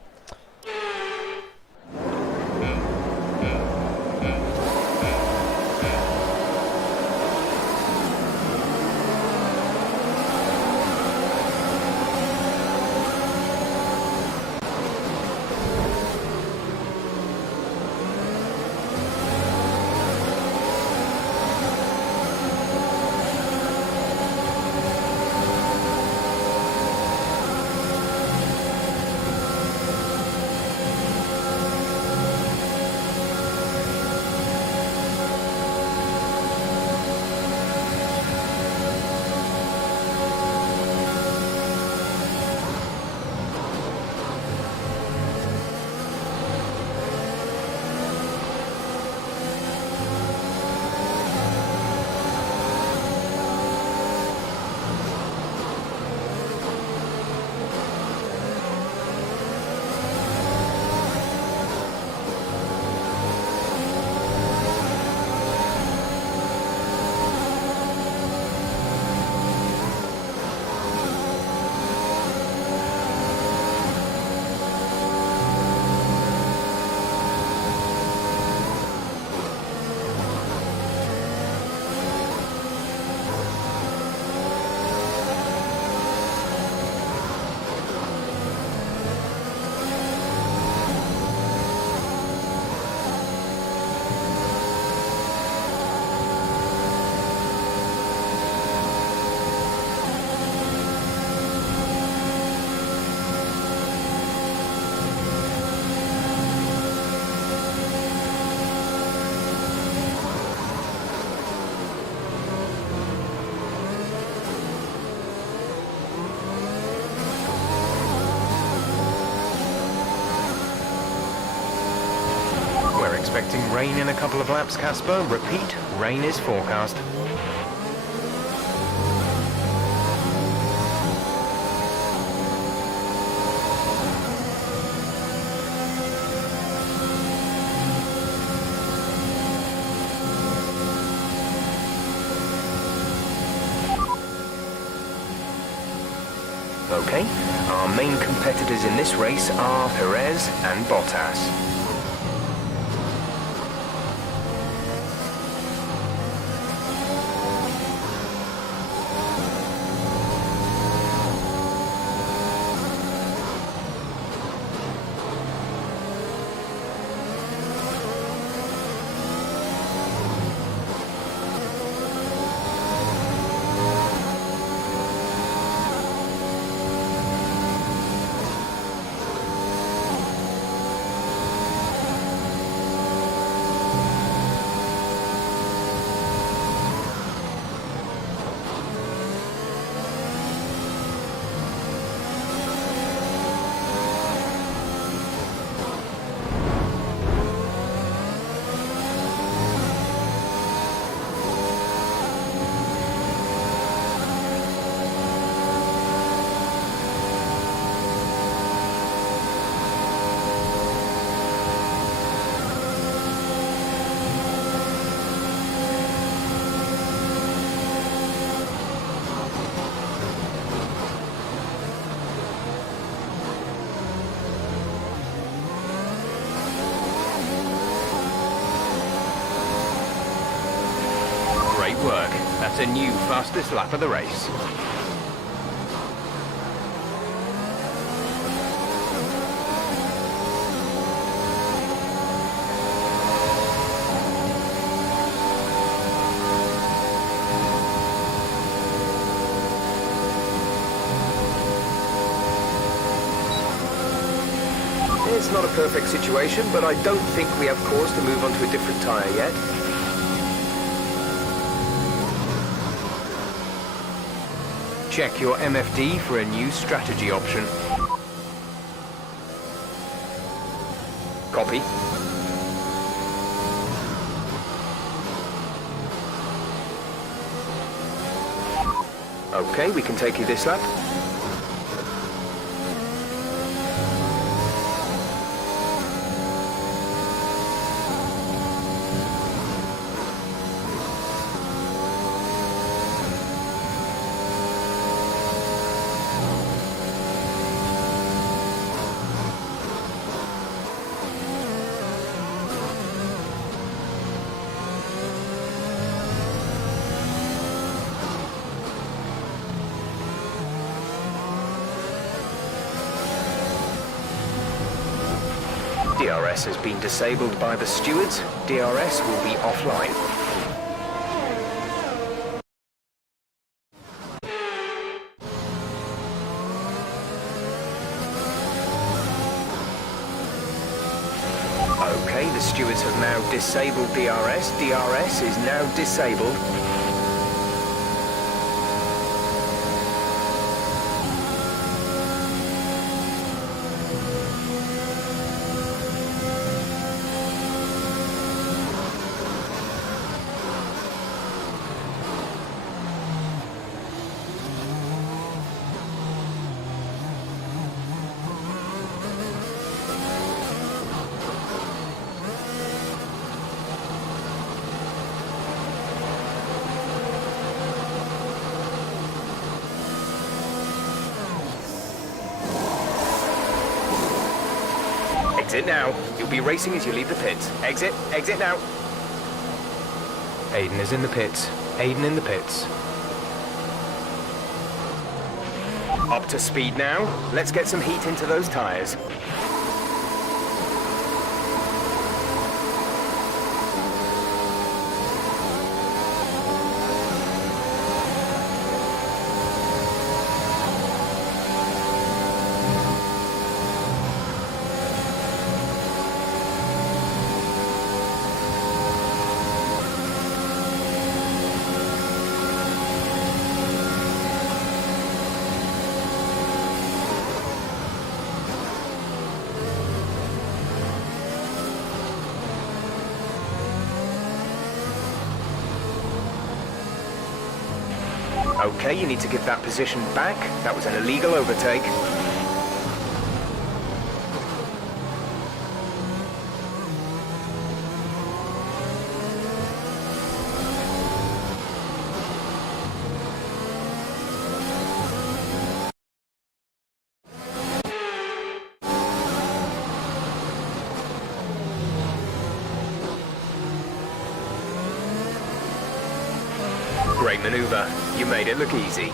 expecting rain in a couple of laps, Casper. Repeat, rain is forecast. Okay, our main competitors in this race are Perez and Bottas. Great work. That's a new fastest lap of the race. It's not a perfect situation, but I don't think we have cause to move on to a different tyre yet. Check your MFD for a new strategy option. Copy. Okay, we can take you this lap. DRS has been disabled by the stewards. DRS will be offline. Okay, the stewards have now disabled DRS. DRS is now disabled. Exit now. You'll be racing as you leave the pits. Exit, exit now. Aiden is in the pits. Aiden in the pits. Up to speed now. Let's get some heat into those tyres. Okay, you need to give that position back. That was an illegal overtake. Great maneuver. You made it look easy.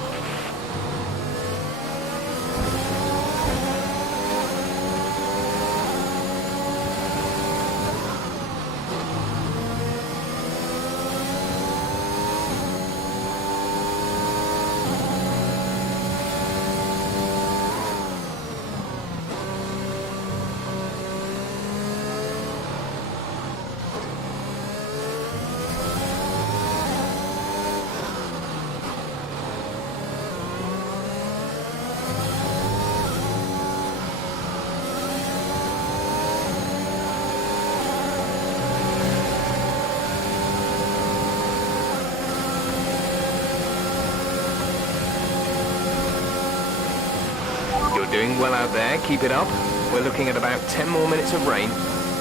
You're doing well out there. Keep it up. We're looking at about 10 more minutes of rain.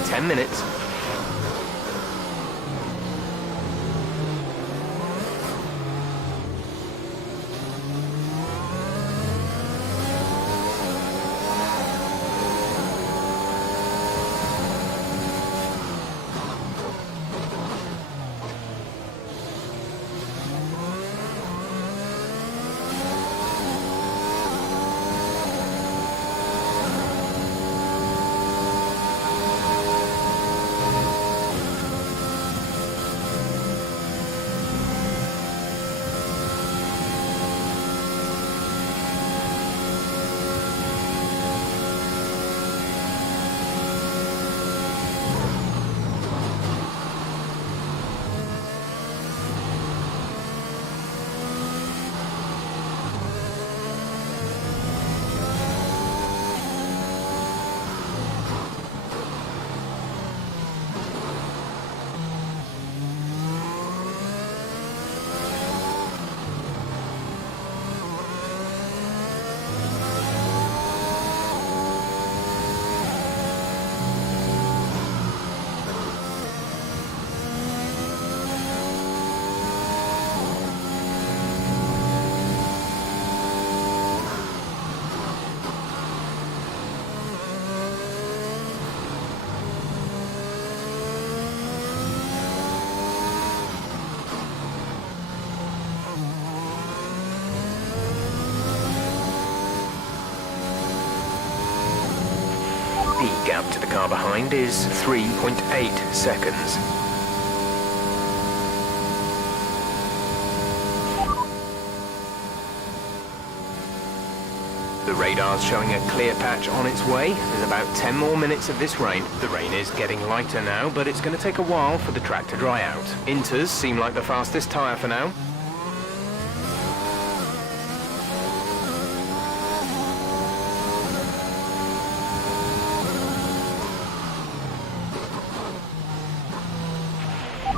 10 minutes. The gap to the car behind is 3.8 seconds. The radar's showing a clear patch on its way. There's about 10 more minutes of this rain. The rain is getting lighter now, but it's going to take a while for the track to dry out. Inters seem like the fastest tyre for now.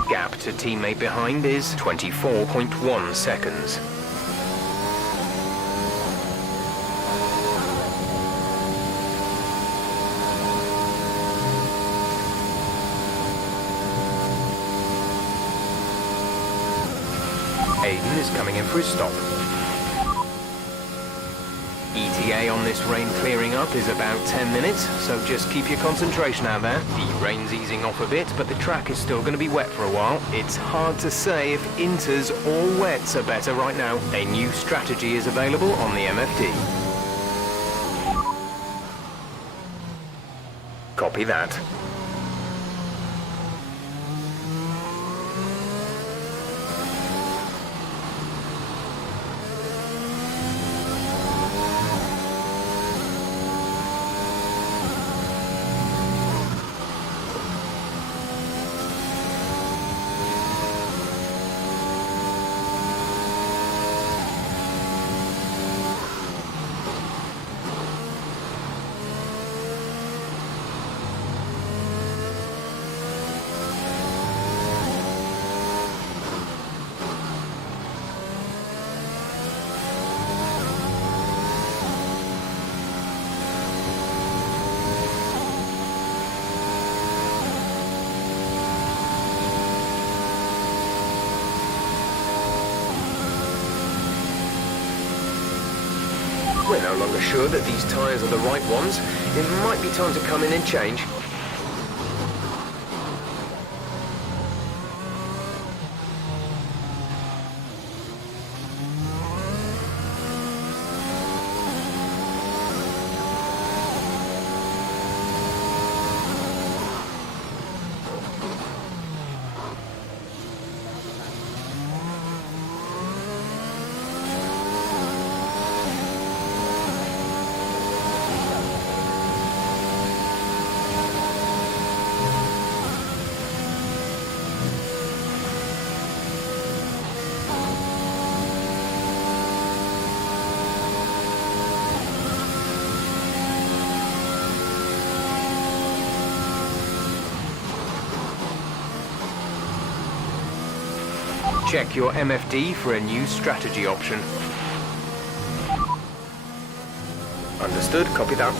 Gap to teammate behind is 24.1 seconds. Aiden is coming in for his stop. ETA on this rain clearing up is about 10 minutes, so just keep your concentration out there. The rain's easing off a bit, but the track is still going to be wet for a while. It's hard to say if inters or wets are better right now. A new strategy is available on the MFD. Copy that. We're no longer sure that these tyres are the right ones. It might be time to come in and change. Check your MFD for a new strategy option. Understood, copy that.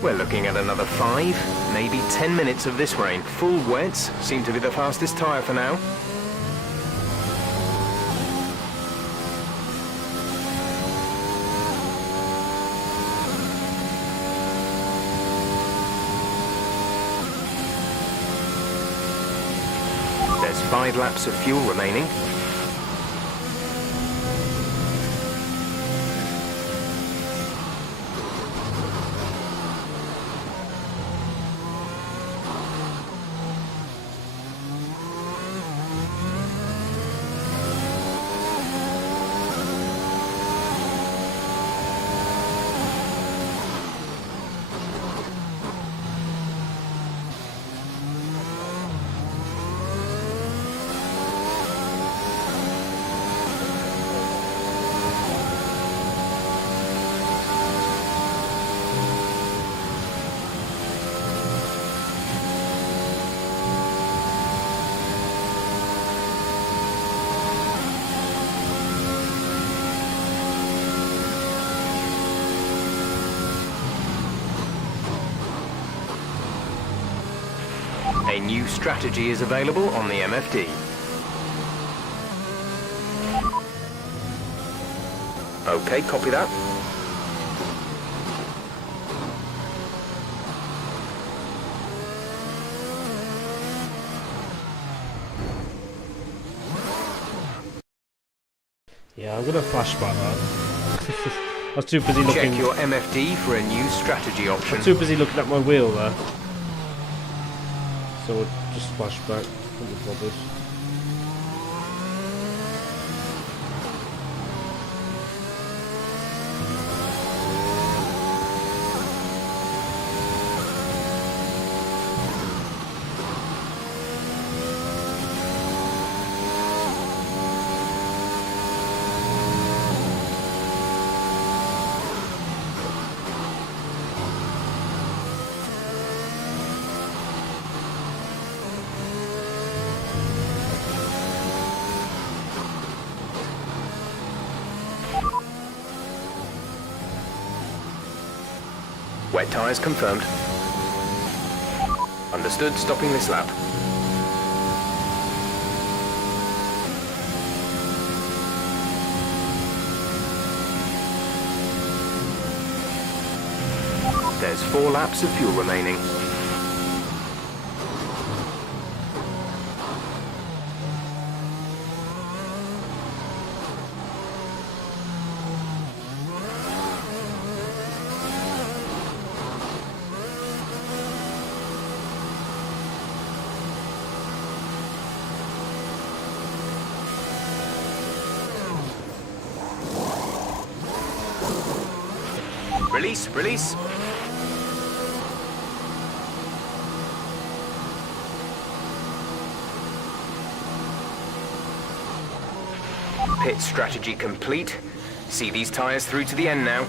We're looking at another 5, maybe 10 minutes of this rain. Full wets seem to be the fastest tyre for now. There's 5 laps of fuel remaining. A new strategy is available on the MFD. Okay, copy that. Yeah, I'm gonna flashback that. I was too busy looking. Check your MFD for a new strategy option. I'm too busy looking at my wheel there. So we'll just flash back. Couldn't be bothered. Wet tyres confirmed. Understood, stopping this lap. There's 4 laps of fuel remaining. Release, release. Pit strategy complete. See these tyres through to the end now.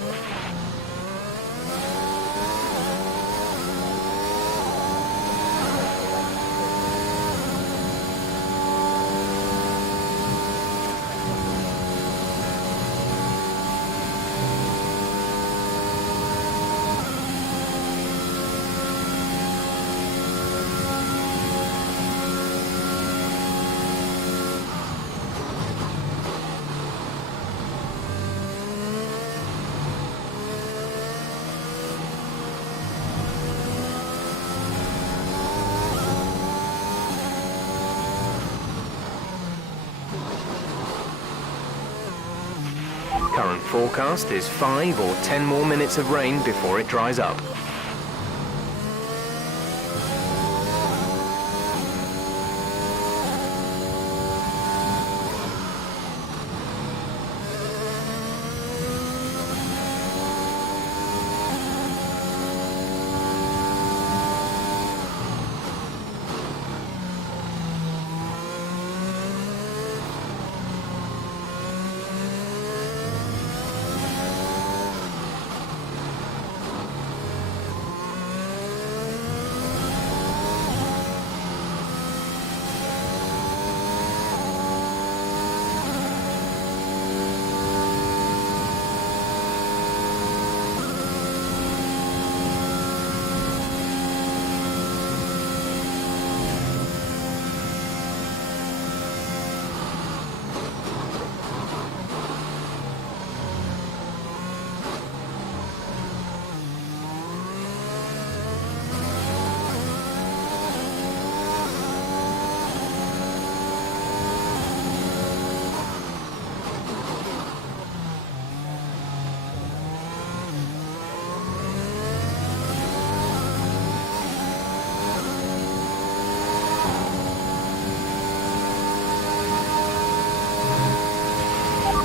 Current forecast is 5 or 10 more minutes of rain before it dries up.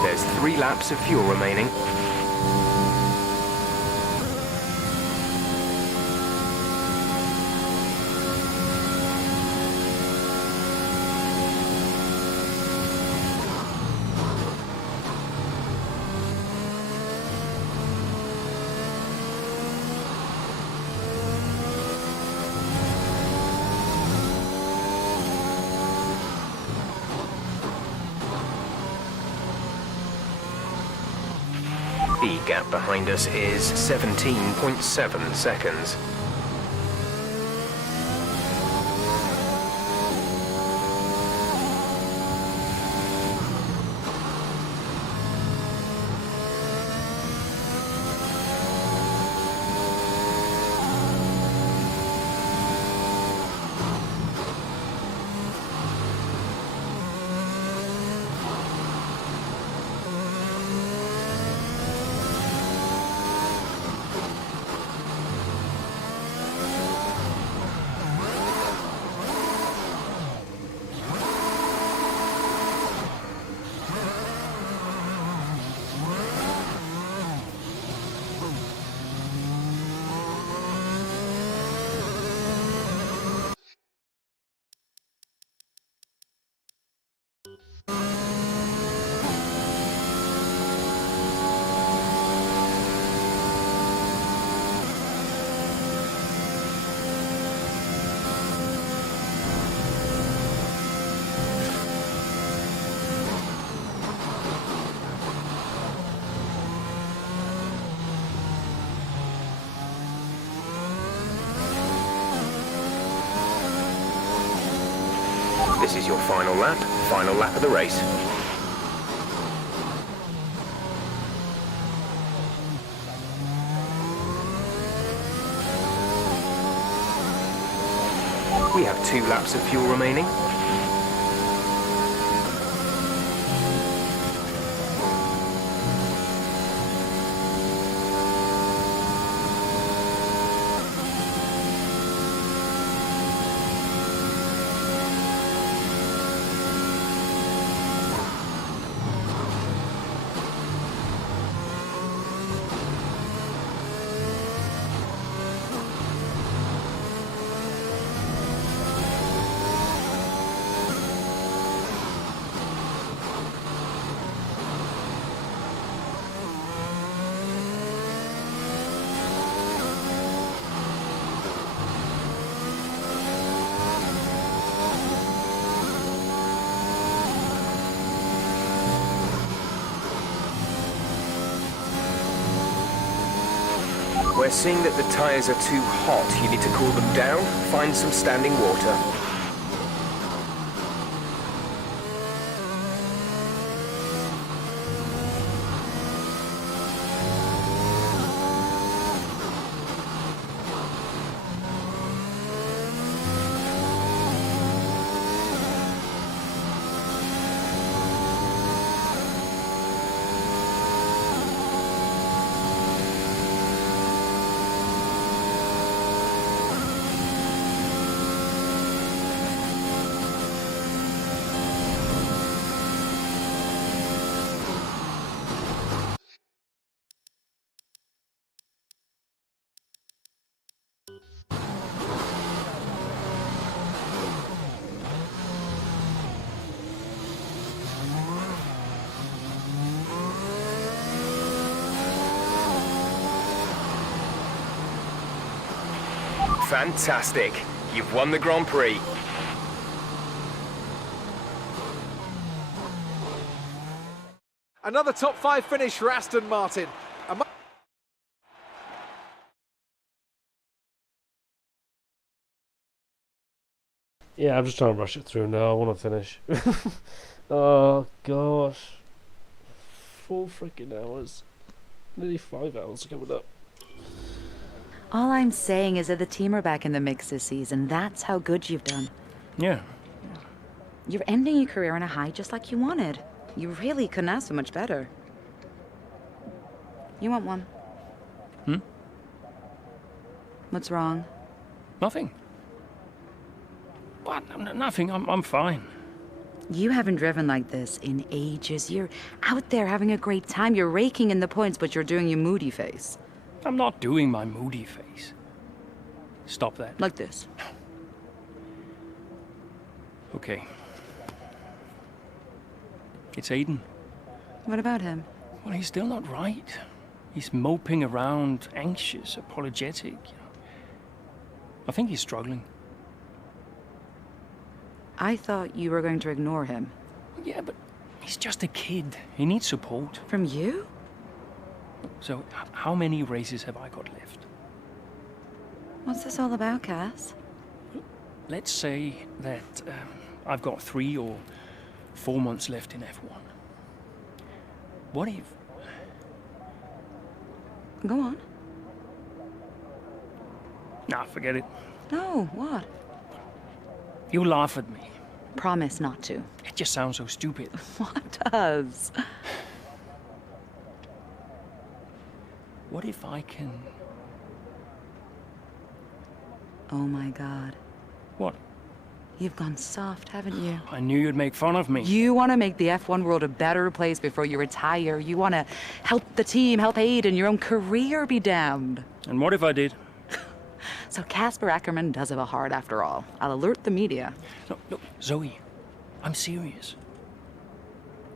There's 3 laps of fuel remaining. The gap behind us is 17.7 seconds. This is your final lap of the race. We have 2 laps of fuel remaining. We're seeing that the tyres are too hot. You need to cool them down, find some standing water. Fantastic. You've won the Grand Prix. Another top 5 finish for Aston Martin. Yeah, I'm just trying to rush it through now. I want to finish. Oh, gosh. 4 freaking hours. Nearly 5 hours coming up. All I'm saying is that the team are back in the mix this season. That's how good you've done. Yeah. You're ending your career on a high just like you wanted. You really couldn't ask for much better. You want one? Hmm? What's wrong? Nothing. What? Nothing. I'm fine. You haven't driven like this in ages. You're out there having a great time. You're raking in the points, but you're doing your moody face. I'm not doing my moody face. Stop that. Like this. Okay. It's Aiden. What about him? Well, he's still not right. He's moping around, anxious, apologetic. I think he's struggling. I thought you were going to ignore him. Yeah, but he's just a kid. He needs support. From you? So, how many races have I got left? What's this all about, Cass? Let's say that I've got 3 or 4 months left in F1. What if... Go on. Nah, forget it. No, what? You laugh at me. Promise not to. It just sounds so stupid. What does? What if I can... Oh my God. What? You've gone soft, haven't you? I knew you'd make fun of me. You want to make the F1 world a better place before you retire. You want to help the team, help Aiden, your own career be damned. And what if I did? So Casper Ackerman does have a heart after all. I'll alert the media. No, Zoe, I'm serious.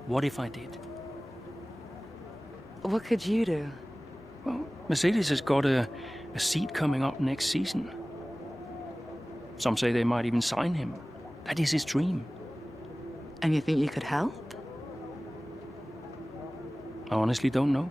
What if I did? What could you do? Well, Mercedes has got a seat coming up next season. Some say they might even sign him. That is his dream. And you think you could help? I honestly don't know.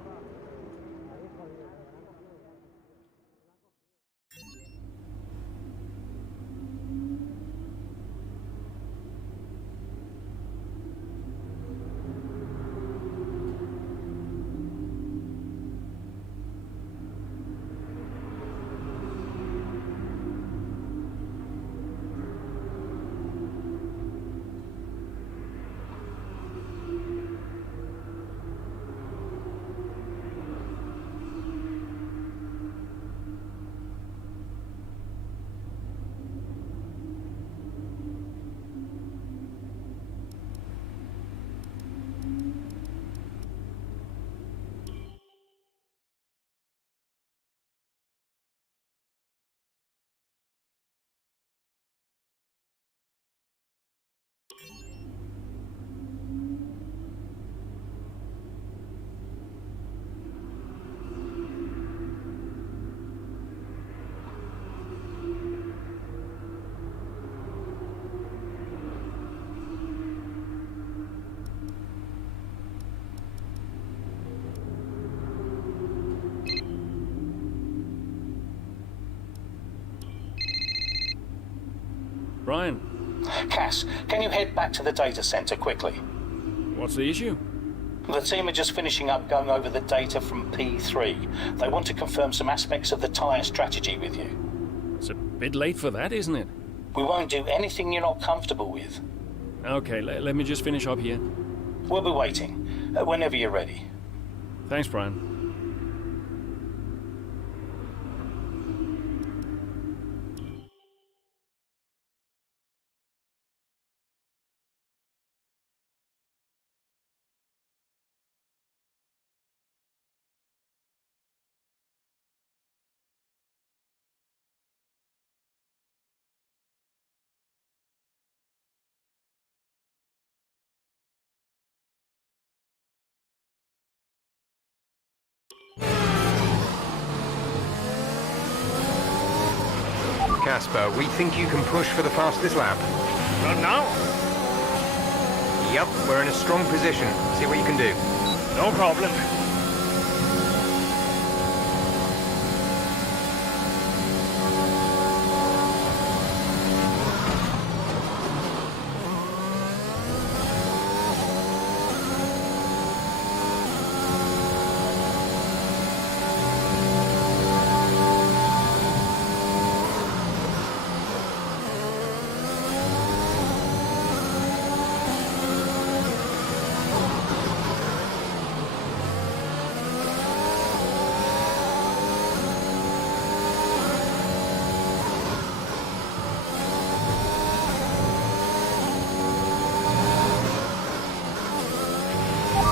Brian. Cass, can you head back to the data center quickly? What's the issue? The team are just finishing up going over the data from P3. They want to confirm some aspects of the tire strategy with you. It's a bit late for that, isn't it? We won't do anything you're not comfortable with. Okay, let me just finish up here. We'll be waiting, whenever you're ready. Thanks, Brian. Casper, we think you can push for the fastest lap. Not now? Yep, we're in a strong position. See what you can do. No problem.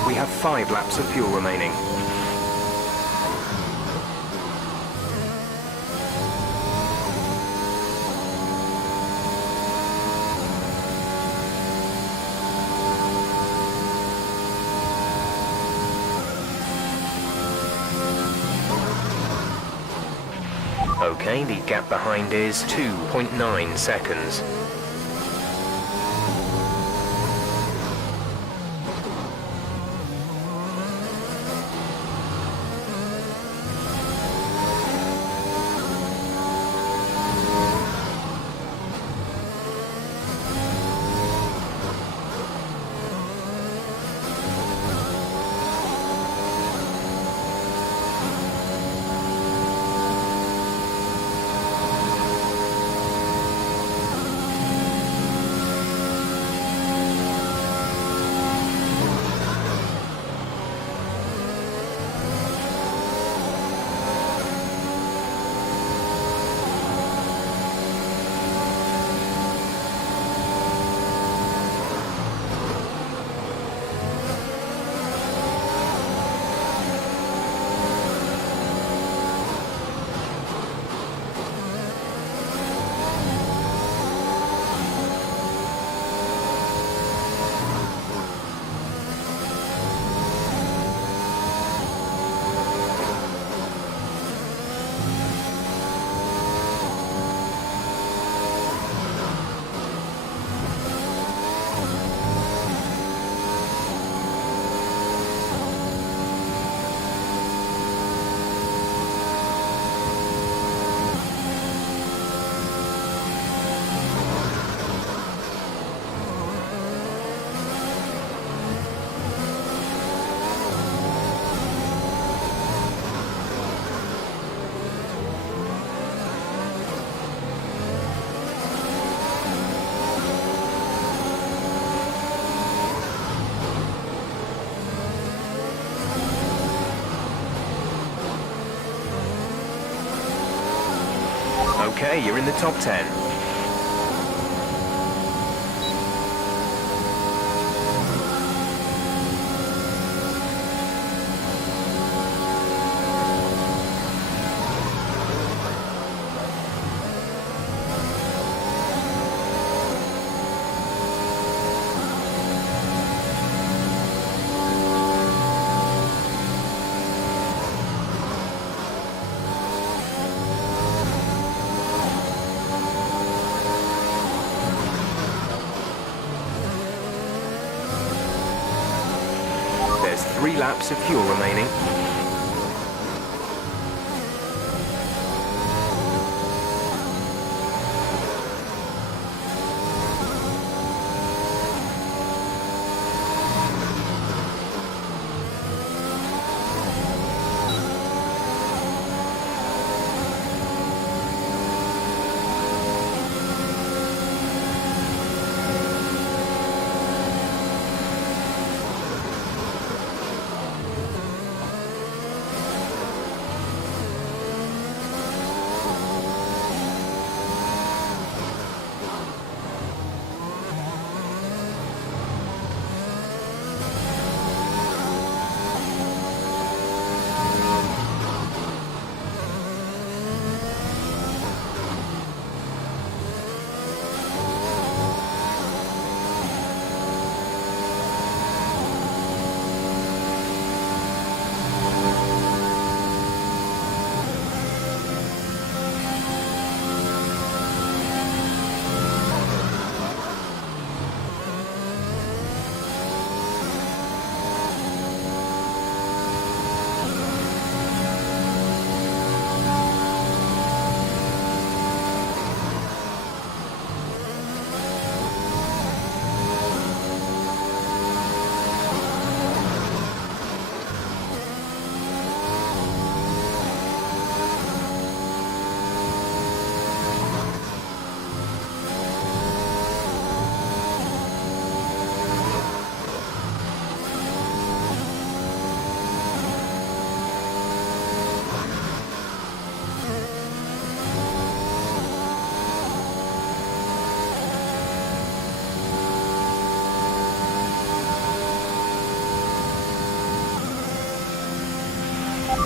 We have 5 laps of fuel remaining. Okay, the gap behind is 2.9 seconds. Okay, you're in the top 10. There's 3 laps of fuel remaining.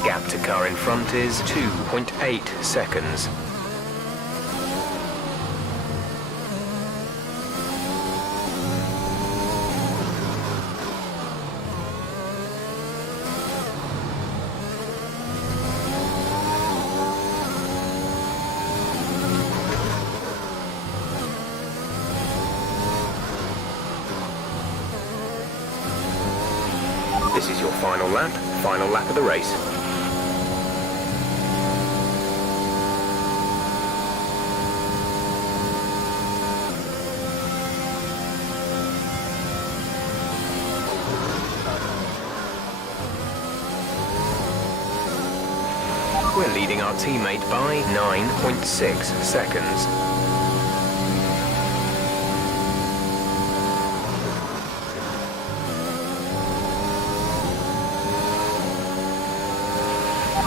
Gap to car in front is 2.8 seconds. This is your final lap of the race. We're leading our teammate by 9.6 seconds.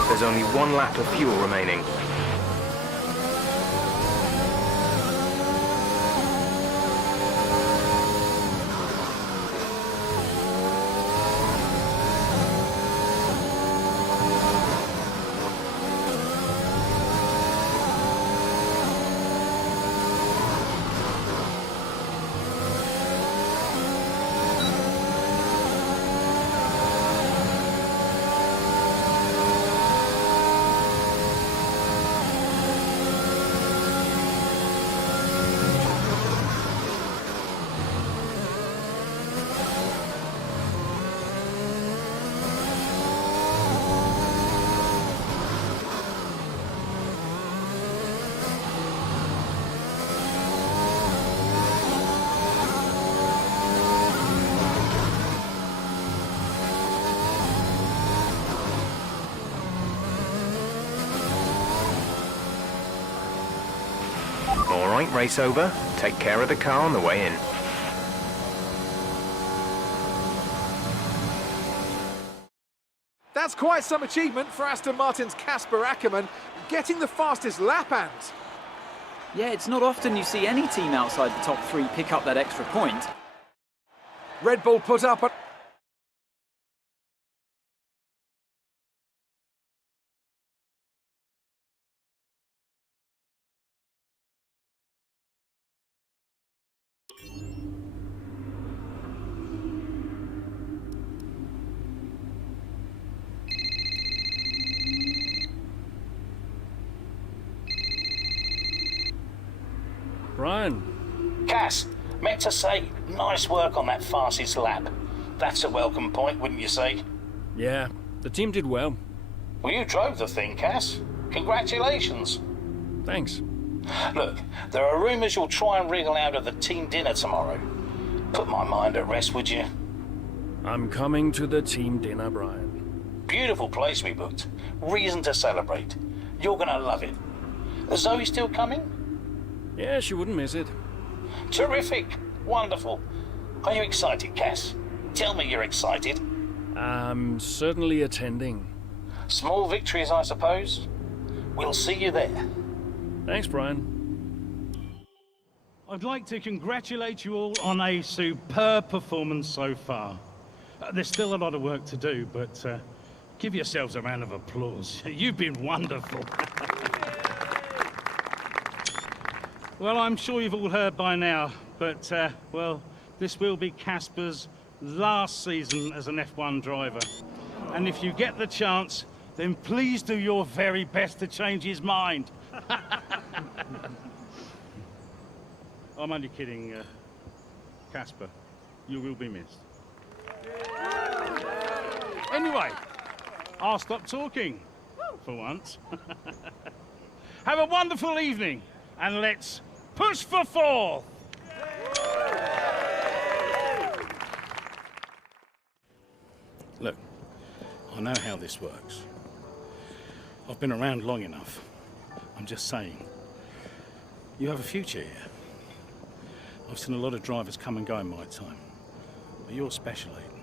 There's only 1 lap of fuel remaining. All right, race over. Take care of the car on the way in. That's quite some achievement for Aston Martin's Casper Ackermann, getting the fastest lap hand. Yeah, it's not often you see any team outside the top 3 pick up that extra point. Red Bull put up a... Brian. Cass, meant to say, nice work on that fastest lap. That's a welcome point, wouldn't you say? Yeah, the team did well. Well, you drove the thing, Cass. Congratulations. Thanks. Look, there are rumours you'll try and wriggle out of the team dinner tomorrow. Put my mind at rest, would you? I'm coming to the team dinner, Brian. Beautiful place we booked. Reason to celebrate. You're gonna love it. Is Zoe still coming? Yeah, she wouldn't miss it. Terrific. Wonderful. Are you excited, Cass? Tell me you're excited. I'm certainly attending. Small victories, I suppose. We'll see you there. Thanks, Brian. I'd like to congratulate you all on a superb performance so far. There's still a lot of work to do, but give yourselves a round of applause. You've been wonderful. Well, I'm sure you've all heard by now, but, well, this will be Casper's last season as an F1 driver. And if you get the chance, then please do your very best to change his mind. I'm only kidding, Casper. You will be missed. Anyway, I'll stop talking, for once. Have a wonderful evening, and let's push for 4th! Look, I know how this works. I've been around long enough. I'm just saying, you have a future here. I've seen a lot of drivers come and go in my time, but you're special, Aiden.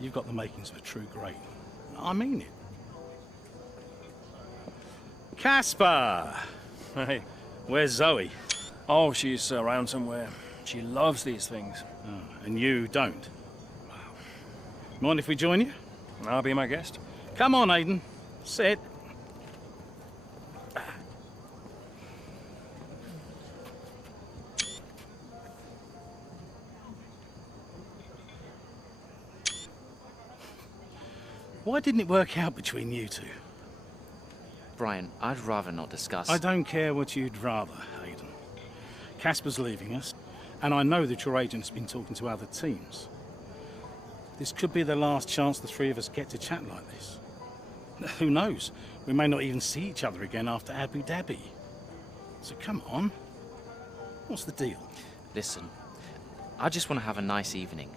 You've got the makings of a true great. I mean it. Casper! Hey. Where's Zoe? Oh, she's around somewhere. She loves these things. Oh, and you don't? Mind if we join you? I'll be my guest. Come on, Aiden. Sit. Why didn't it work out between you two? Brian, I'd rather not discuss. I don't care what you'd rather, Hayden. Casper's leaving us, and I know that your agent's been talking to other teams. This could be the last chance the three of us get to chat like this. Who knows? We may not even see each other again after Abu Dhabi. So come on. What's the deal? Listen, I just want to have a nice evening.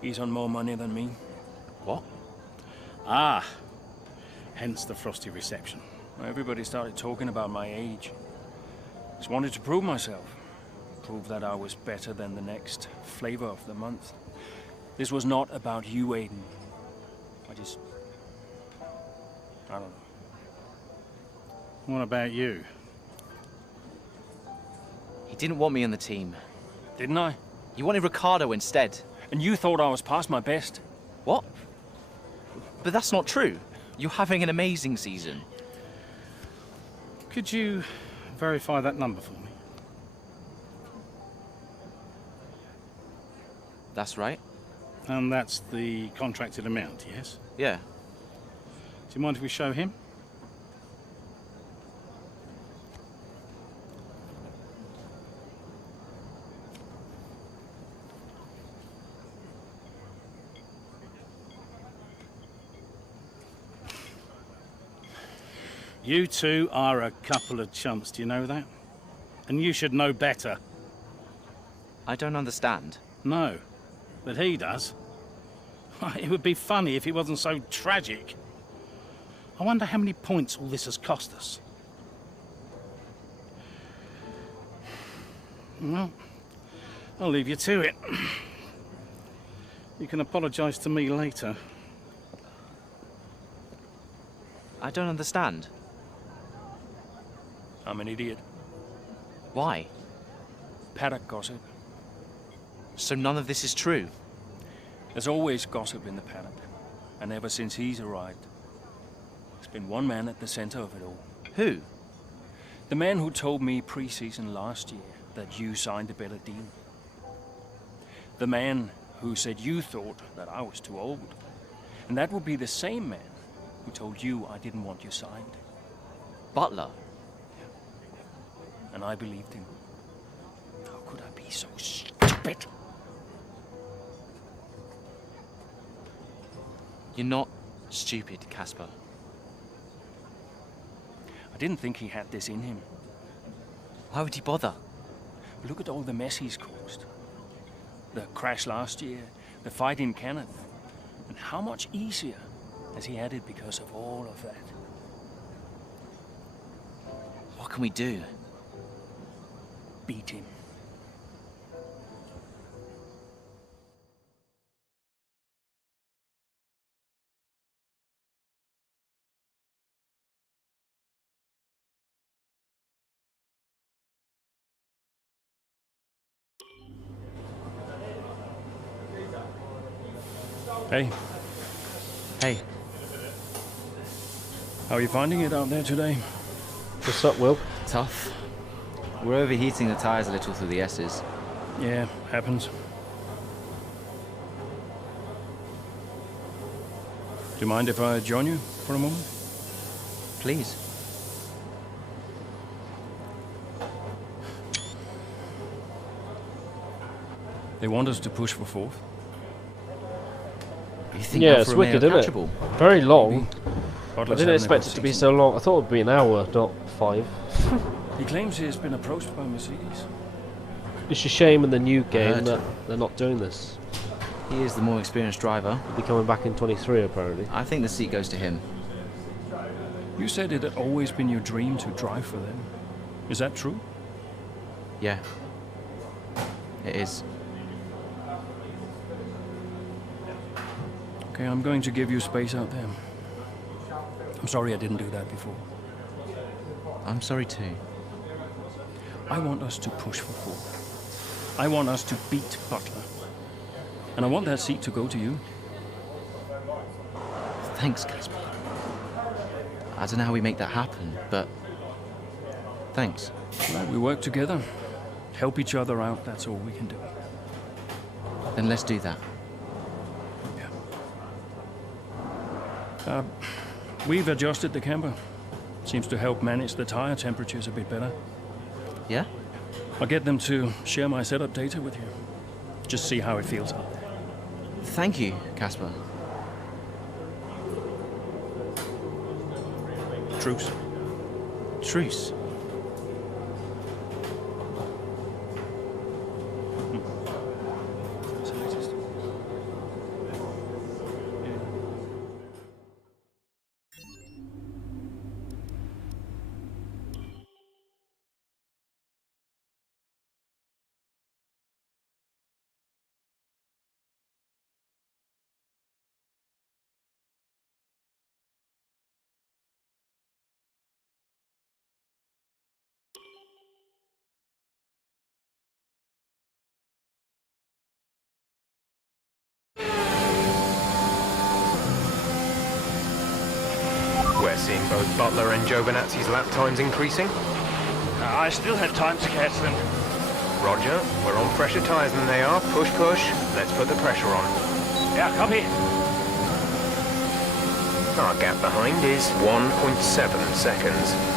He's on more money than me. What? Ah. Hence the frosty reception. Everybody started talking about my age. Just wanted to prove myself. Prove that I was better than the next flavor of the month. This was not about you, Aiden. I don't know. What about you? He didn't want me on the team. Didn't I? You wanted Ricardo instead. And you thought I was past my best. What? But that's not true. You're having an amazing season. Could you verify that number for me? That's right. And that's the contracted amount, yes? Yeah. Do you mind if we show him? You two are a couple of chumps, do you know that? And you should know better. I don't understand. No, but he does. It would be funny if it wasn't so tragic. I wonder how many points all this has cost us. Well, I'll leave you to it. You can apologise to me later. I don't understand. I'm an idiot. Why? Paddock gossip. So none of this is true? There's always gossip in the paddock. And ever since he's arrived, there's been one man at the center of it all. Who? The man who told me pre-season last year that you signed a better deal. The man who said you thought that I was too old. And that would be the same man who told you I didn't want you signed. Butler? And I believed him. How could I be so stupid? You're not stupid, Casper. I didn't think he had this in him. Why would he bother? Look at all the mess he's caused. The crash last year, the fight in Kenneth. And how much easier has he had it because of all of that? What can we do? Beat him. Hey. Hey. How are you finding it out there today? What's up, Will? Tough. We're overheating the tires a little through the S's. Yeah, happens. Do you mind if I join you for a moment? Please. They want us to push for fourth. You think Yeah, Alfa it's Romeo wicked, isn't catchable? it? Very long. I Butler's didn't having a expect good it to be season. so long. I thought it would be an hour, not 5. He claims he's been approached by Mercedes. It's a shame in the new game heard. that they're not doing this. He is the more experienced driver. He'll be coming back in 23, apparently. I think the seat goes to him. You said it had always been your dream to drive for them. Is that true? Yeah. It is. Okay, I'm going to give you space out there. I'm sorry I didn't do that before. I'm sorry too. I want us to push for fourth. I want us to beat Butler. And I want that seat to go to you. Thanks, Casper. I don't know how we make that happen, but thanks. Glad we work together. Help each other out, that's all we can do. Then let's do that. We've adjusted the camber. Seems to help manage the tire temperatures a bit better. Yeah? I'll get them to share my setup data with you. Just see how it feels out there. Thank you, Casper. Truce. Truce? We're seeing both Butler and Giovinazzi's lap times increasing. I still have time to catch them. Roger, we're on fresher tyres than they are. Push, push. Let's put the pressure on. Yeah, copy. Our gap behind is 1.7 seconds.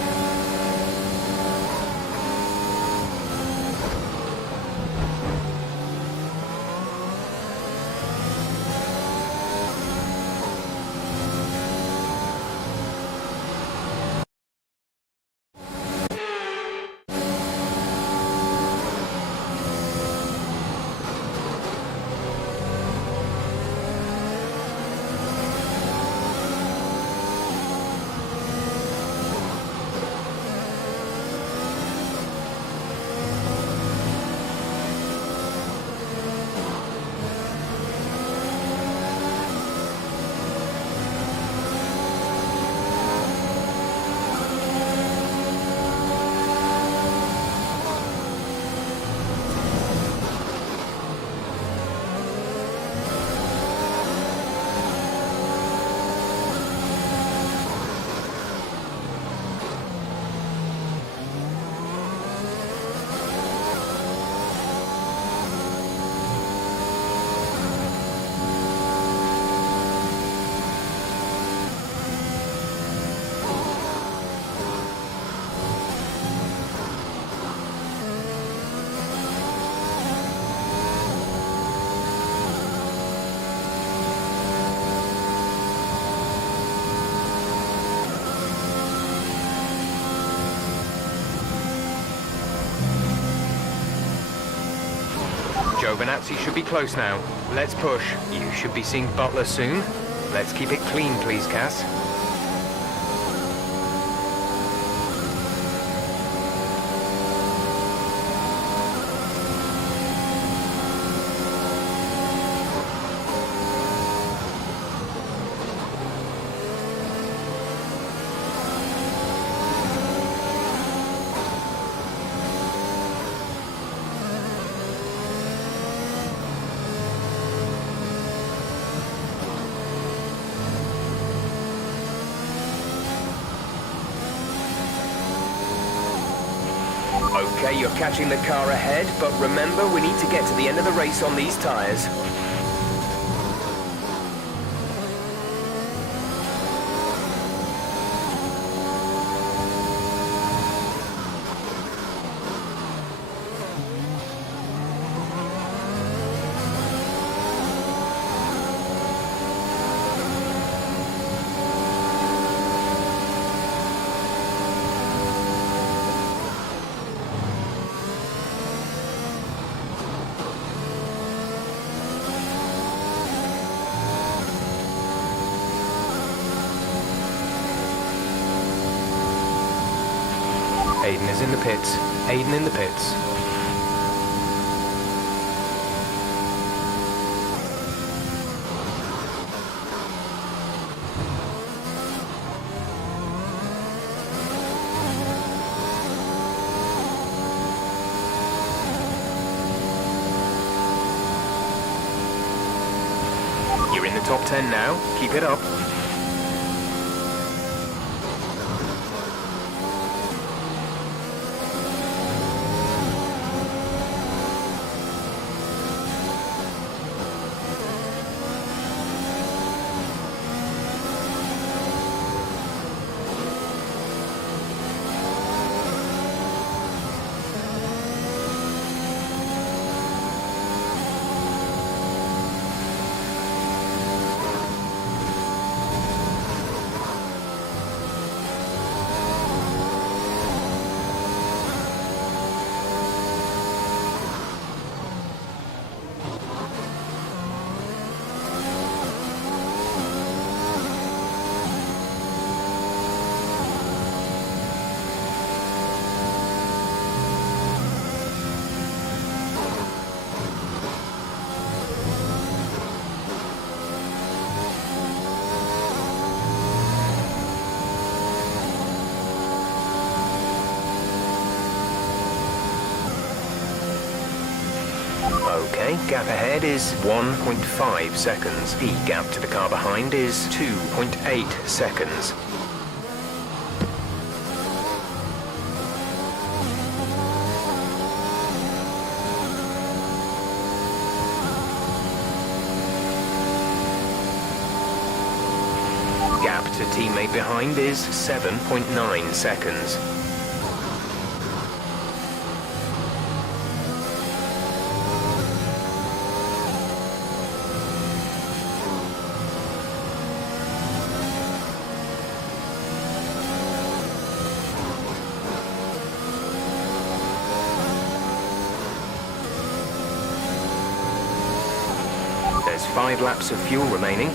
Giovinazzi should be close now. Let's push. You should be seeing Butler soon. Let's keep it clean, please, Cass. Okay, you're catching the car ahead, but remember, we need to get to the end of the race on these tyres. Aiden is in the pits. Aiden in the pits. You're in the top 10 now. Keep it up. Okay, gap ahead is 1.5 seconds. The gap to the car behind is 2.8 seconds. Gap to teammate behind is 7.9 seconds. There's 5 laps of fuel remaining.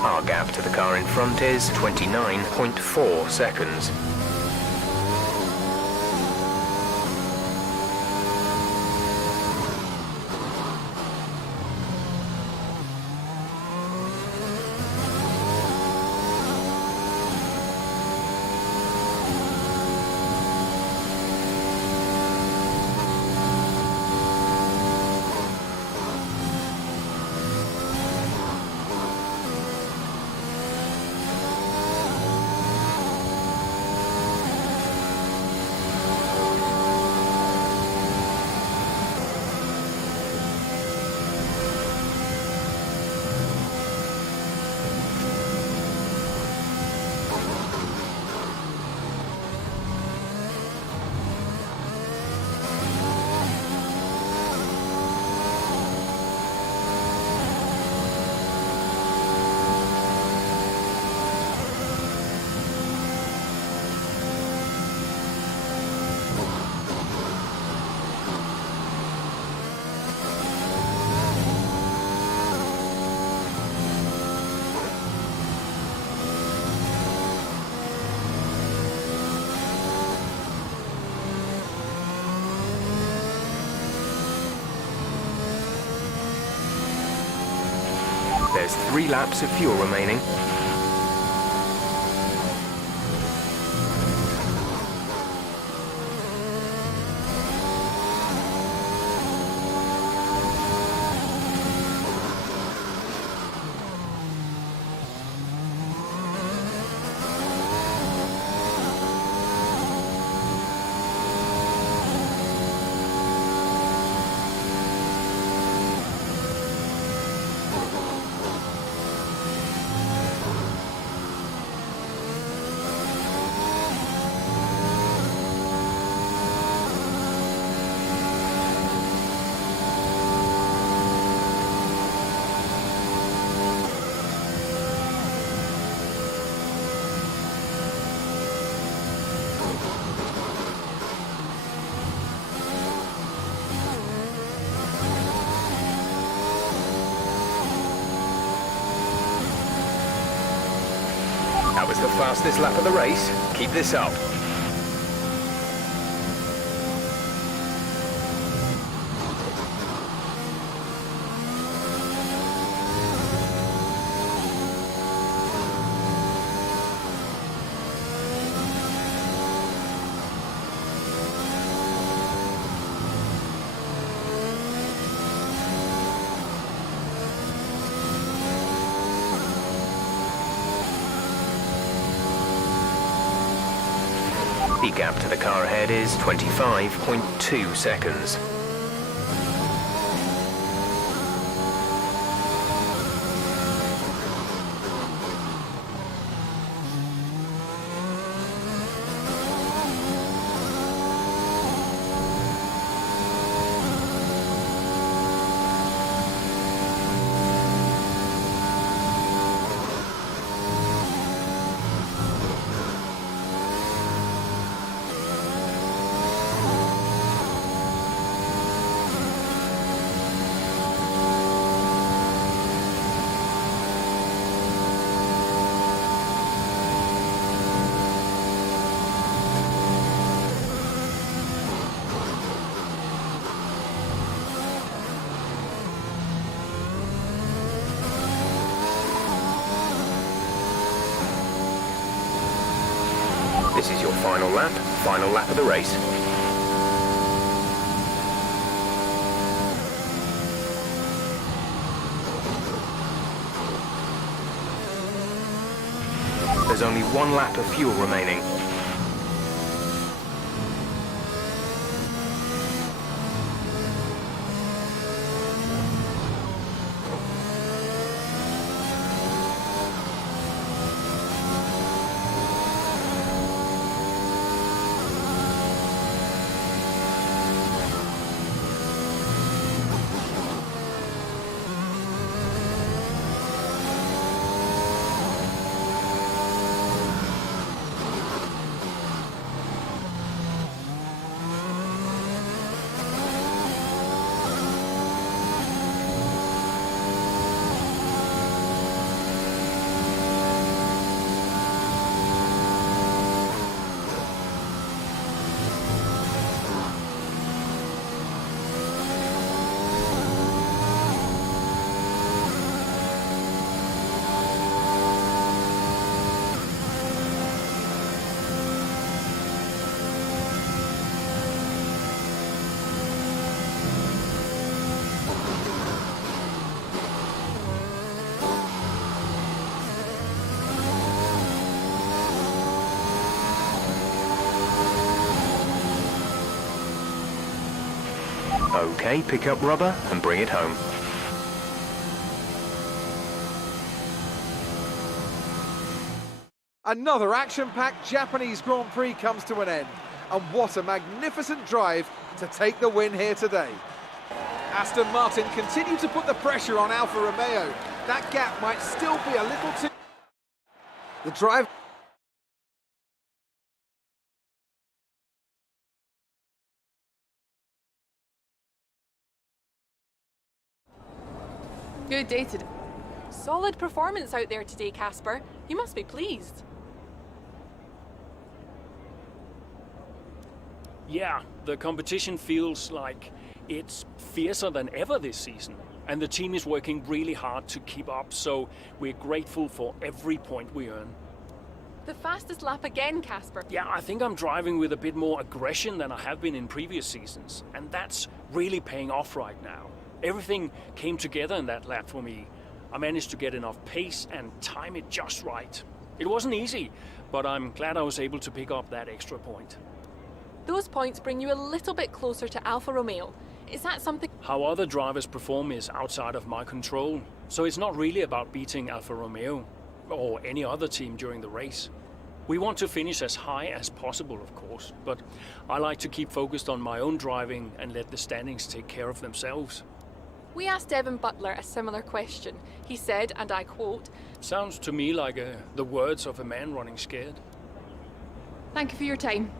Our gap to the car in front is 29.4 seconds. There's 3 laps of fuel remaining. That was the fastest lap of the race. Keep this up. The gap to the car ahead is 25.2 seconds. This is your final lap of the race. There's only 1 lap of fuel remaining. Okay, pick up rubber and bring it home. Another action-packed Japanese Grand Prix comes to an end. And what a magnificent drive to take the win here today. Aston Martin continue to put the pressure on Alfa Romeo. That gap might still be a little too... The drive... Good day today. Solid performance out there today, Casper. You must be pleased. Yeah, the competition feels like it's fiercer than ever this season. And the team is working really hard to keep up, so we're grateful for every point we earn. The fastest lap again, Casper. Yeah, I think I'm driving with a bit more aggression than I have been in previous seasons. And that's really paying off right now. Everything came together in that lap for me. I managed to get enough pace and time it just right. It wasn't easy, but I'm glad I was able to pick up that extra point. Those points bring you a little bit closer to Alfa Romeo. Is that something... How other drivers perform is outside of my control, so it's not really about beating Alfa Romeo or any other team during the race. We want to finish as high as possible, of course, but I like to keep focused on my own driving and let the standings take care of themselves. We asked Devin Butler a similar question. He said, and I quote, "Sounds to me like the words of a man running scared." Thank you for your time.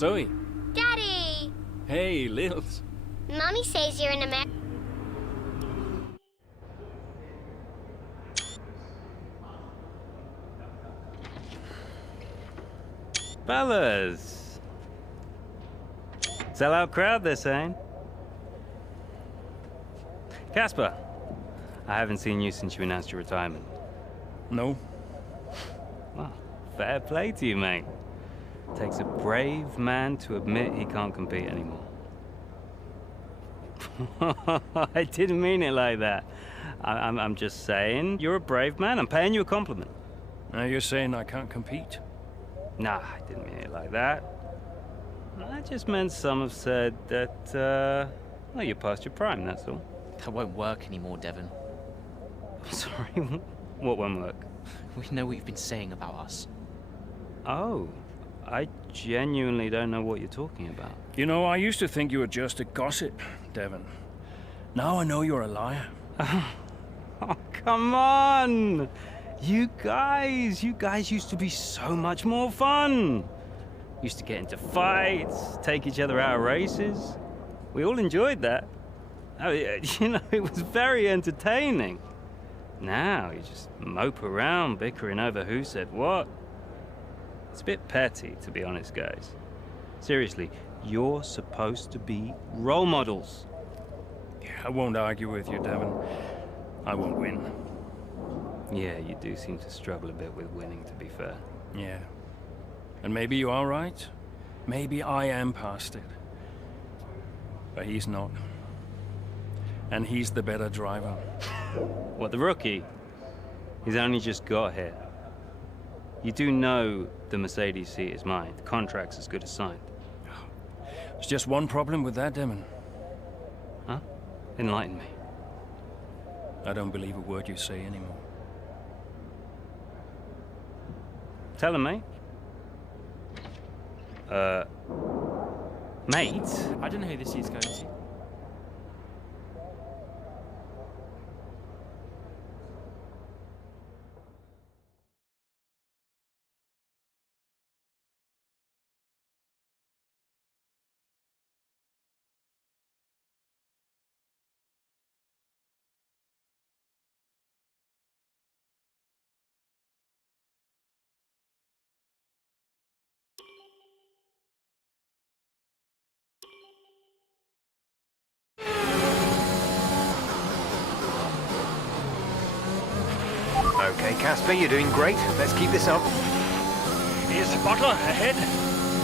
Zoe. Daddy! Hey, Lils. Mommy says you're in America. Fellas. Sell-out crowd, they're saying. Casper, I haven't seen you since you announced your retirement. No. Well, fair play to you, mate. Takes a brave man to admit he can't compete anymore. I didn't mean it like that. I'm just saying you're a brave man. I'm paying you a compliment. Now you're saying I can't compete? Nah, I didn't mean it like that. I just meant some have said that, well, you're past your prime, that's all. That won't work anymore, Devon. Sorry, what won't work? We know what you've been saying about us. Oh, I genuinely don't know what you're talking about. You know, I used to think you were just a gossip, Devon. Now I know you're a liar. Oh, come on! You guys used to be so much more fun. Used to get into fights, take each other out of races. We all enjoyed that. Oh, you know, it was very entertaining. Now you just mope around bickering over who said what. It's a bit petty, to be honest, guys. Seriously, you're supposed to be role models. Yeah, I won't argue with you, Devon. I won't win. Yeah, you do seem to struggle a bit with winning, to be fair. Yeah. And maybe you are right. Maybe I am past it. But he's not. And he's the better driver. What, the rookie? He's only just got here. You do know the Mercedes seat is mine. The contract's as good as signed. There's just one problem with that, Demon. Huh? Enlighten me. I don't believe a word you say anymore. Tell him, mate. Mate? I don't know who this is going to. Okay, Casper, you're doing great. Let's keep this up. Here's Butler ahead.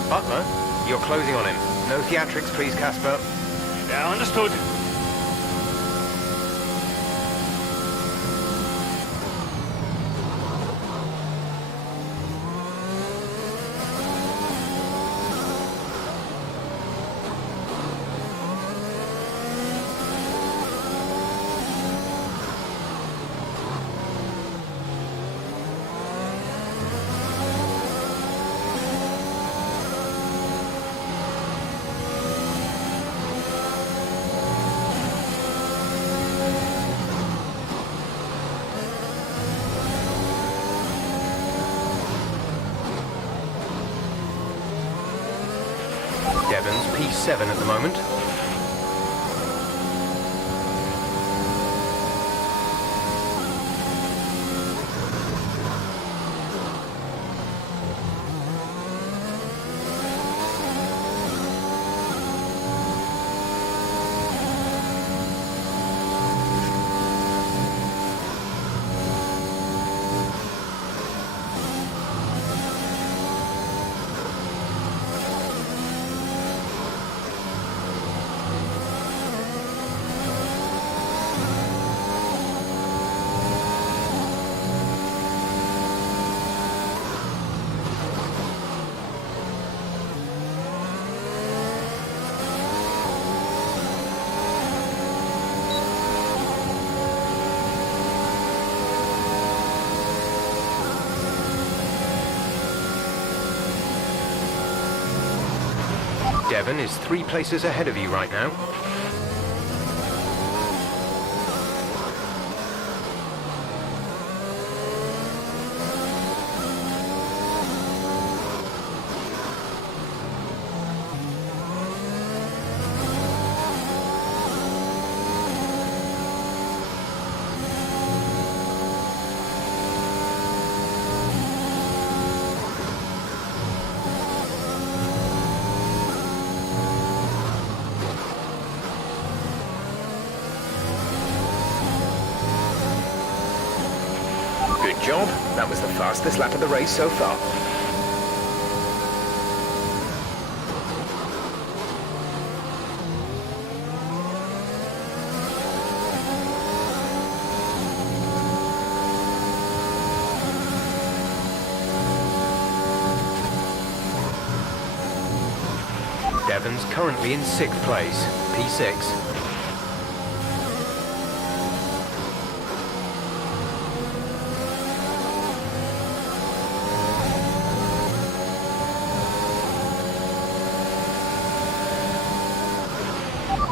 Butler? You're closing on him. No theatrics, please, Casper. Yeah, understood. Devon's P7 at the moment. Devon is 3 places ahead of you right now. job. That was the fastest lap of the race so far. Devon's currently in 6th place, P6.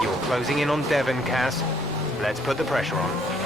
You're closing in on Devon, Cass. Let's put the pressure on.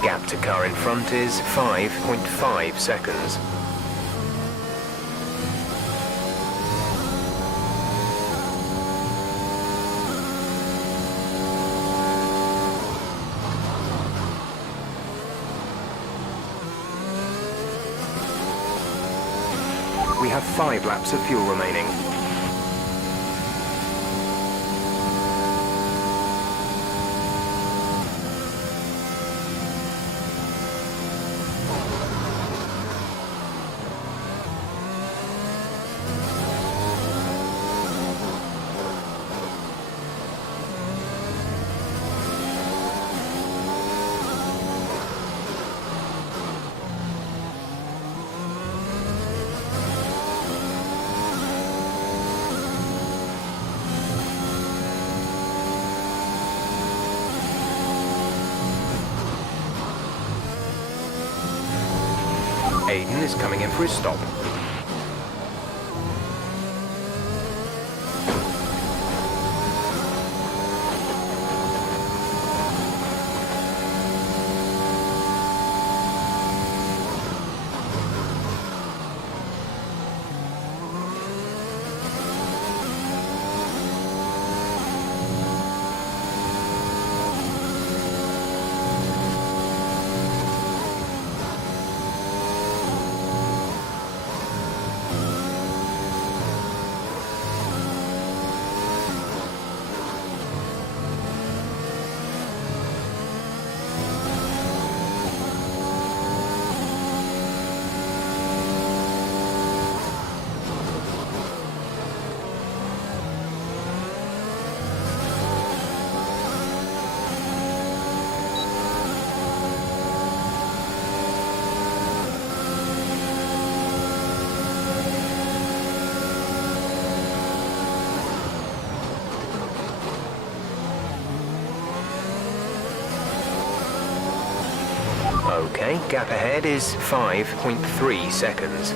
Gap to car in front is 5.5 seconds. We have 5 laps of fuel remaining. Aiden is coming in for his stop. Okay, gap ahead is 5.3 seconds.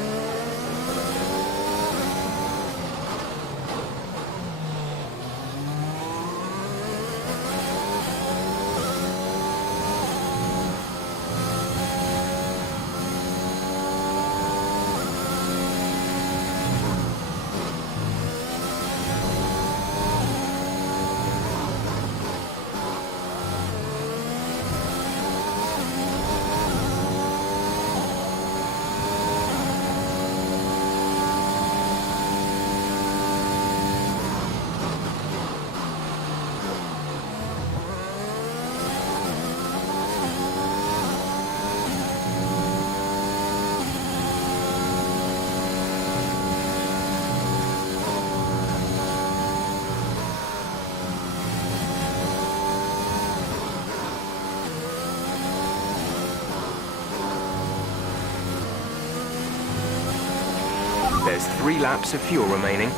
There's 3 laps of fuel remaining.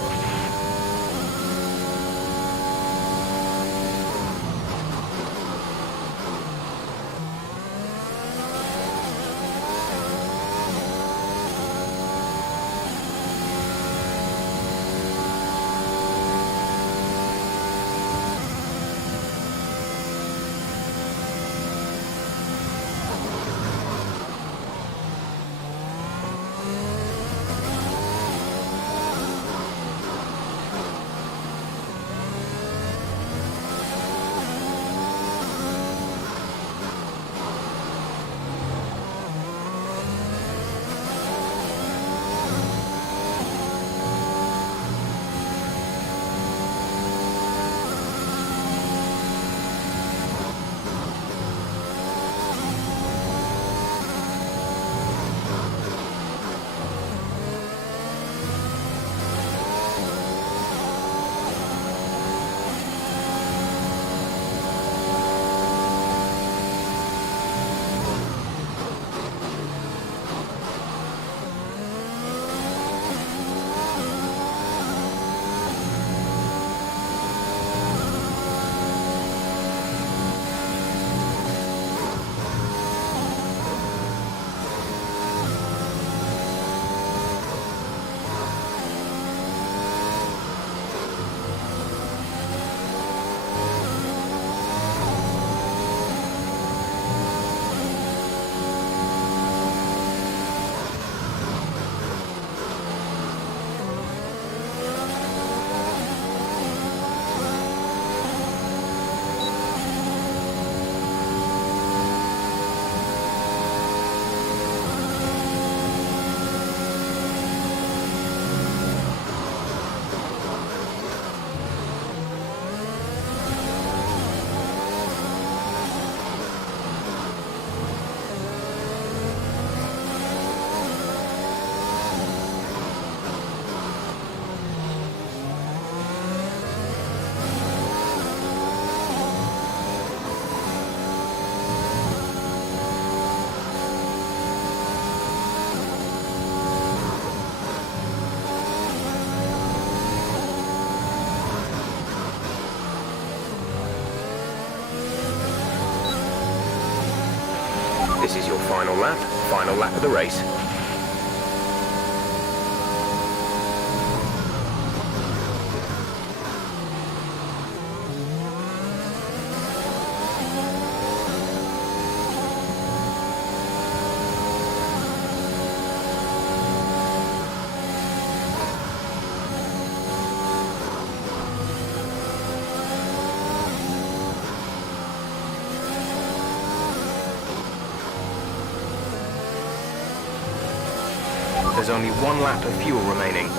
This is your final lap of the race. There's only 1 lap of fuel remaining.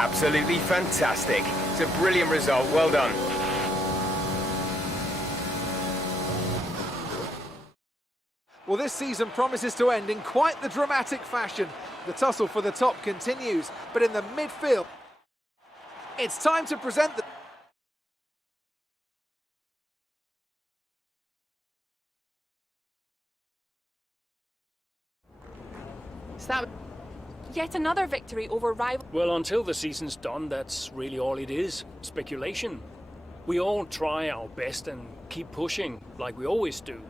Absolutely fantastic. It's a brilliant result. Well done. Well, this season promises to end in quite the dramatic fashion. The tussle for the top continues, but in the midfield, it's time to present the... Is that yet another victory over rival? Well, until the season's done, that's really all it is. Speculation. We all try our best and keep pushing, like we always do.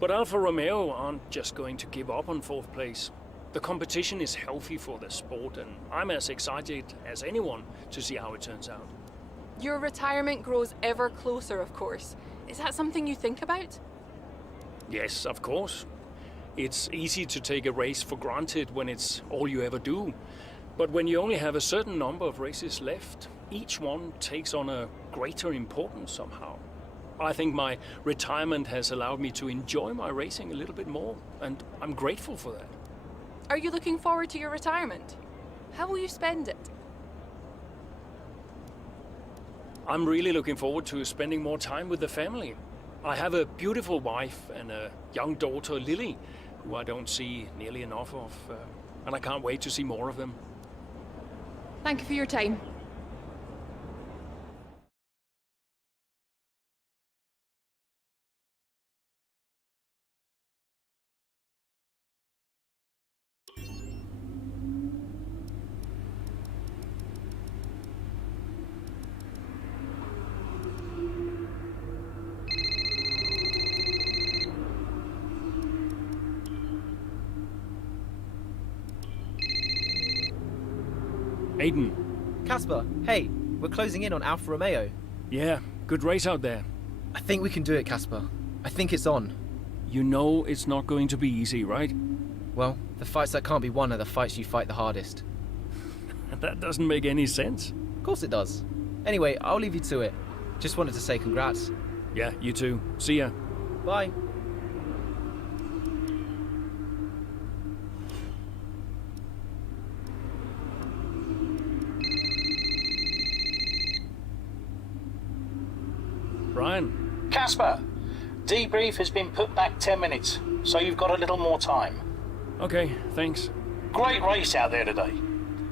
But Alfa Romeo aren't just going to give up on 4th place. The competition is healthy for the sport, and I'm as excited as anyone to see how it turns out. Your retirement grows ever closer, of course. Is that something you think about? Yes, of course. It's easy to take a race for granted when it's all you ever do. But when you only have a certain number of races left, each one takes on a greater importance somehow. I think my retirement has allowed me to enjoy my racing a little bit more, and I'm grateful for that. Are you looking forward to your retirement? How will you spend it? I'm really looking forward to spending more time with the family. I have a beautiful wife and a young daughter, Lily, who I don't see nearly enough of, and I can't wait to see more of them. Thank you for your time. Aiden. Casper, hey, we're closing in on Alfa Romeo. Yeah, good race out there. I think we can do it, Casper. I think it's on. You know it's not going to be easy, right? Well, the fights that can't be won are the fights you fight the hardest. That doesn't make any sense. Of course it does. Anyway, I'll leave you to it. Just wanted to say congrats. Yeah, you too. See ya. Bye. Brian. Casper, debrief has been put back 10 minutes, so you've got a little more time. Okay, thanks. Great race out there today.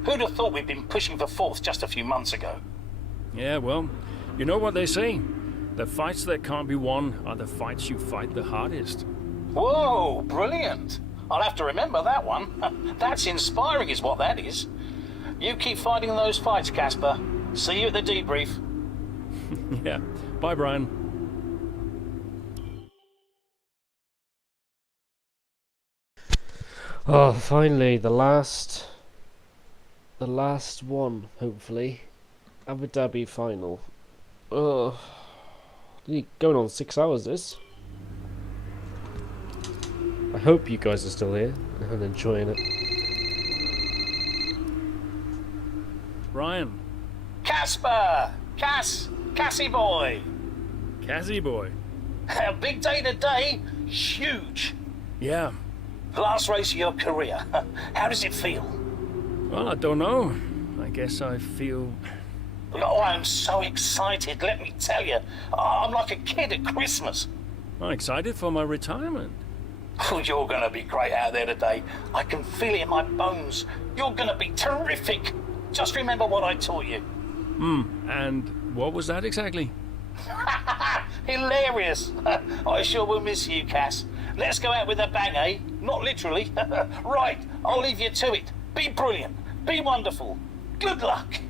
Who'd have thought we'd been pushing for 4th just a few months ago? Yeah, well, you know what they say. The fights that can't be won are the fights you fight the hardest. Whoa, brilliant. I'll have to remember that one. That's inspiring is what that is. You keep fighting those fights, Casper. See you at the debrief. Yeah. Bye, Brian. Oh, finally, the last one, hopefully. Abu Dhabi final. Oh, going on 6 hours, this. I hope you guys are still here and enjoying it. Brian. Casper! Cassie boy! Cassie boy. A big day today. Huge. Yeah. Last race of your career. How does it feel? Well, I don't know. I guess I feel... Oh, I'm so excited, let me tell you. I'm like a kid at Christmas. I'm excited for my retirement. Oh, you're going to be great out there today. I can feel it in my bones. You're going to be terrific. Just remember what I taught you. And what was that exactly? Hilarious. I sure will miss you, Cass. Let's go out with a bang, eh? Not literally. Right, I'll leave you to it. Be brilliant. Be wonderful. Good luck.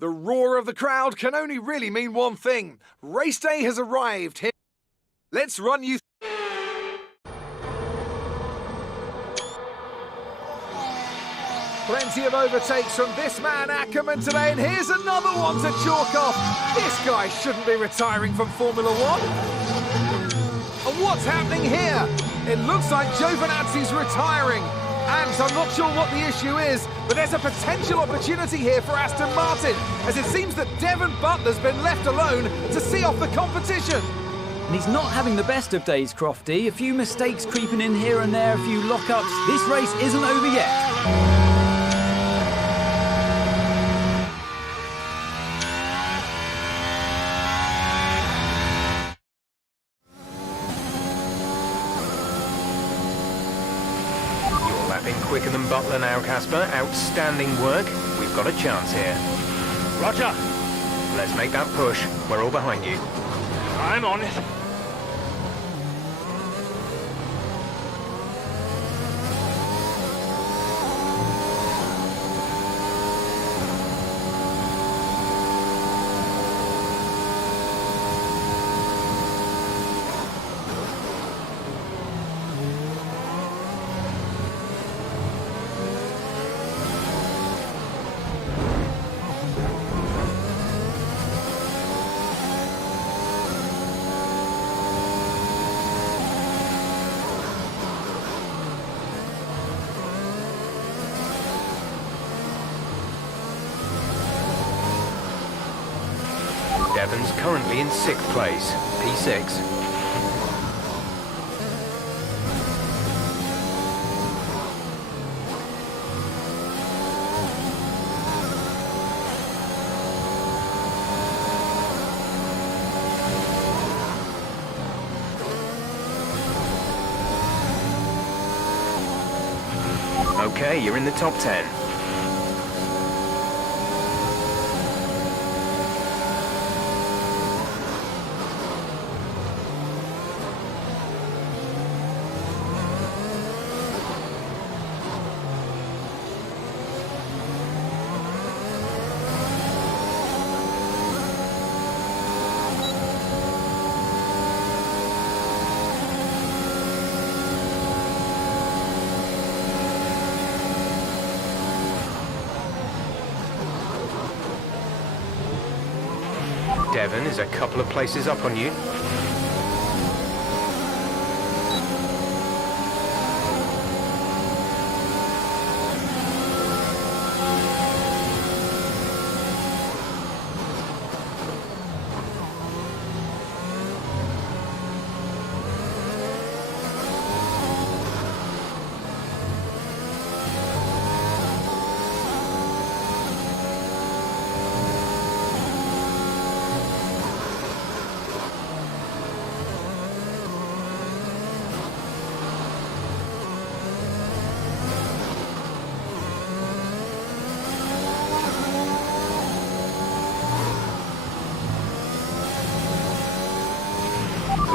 The roar of the crowd can only really mean one thing. Race day has arrived here. Let's run you. Plenty of overtakes from this man Ackerman today, and here's another one to chalk off. This guy shouldn't be retiring from Formula One. And what's happening here? It looks like Giovinazzi's retiring. And I'm not sure what the issue is, but there's a potential opportunity here for Aston Martin, as it seems that Devon Butler's been left alone to see off the competition. And he's not having the best of days, Crofty. A few mistakes creeping in here and there, a few lockups. This race isn't over yet. Been quicker than Butler now, Casper. Outstanding work. We've got a chance here. Roger. Let's make that push. We're all behind you. I'm on it. Devon's currently in 6th place, P6. Okay, you're in the top 10. Devon is a couple of places up on you.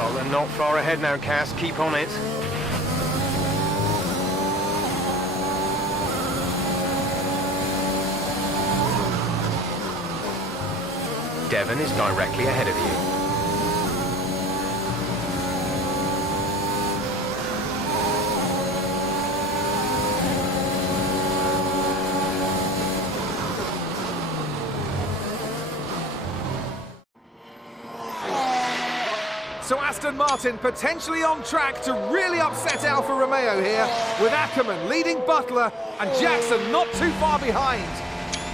Well, they're not far ahead now, Cass. Keep on it. Devon is directly ahead of you. So Aston Martin potentially on track to really upset Alfa Romeo here, with Ackerman leading Butler and Jackson not too far behind.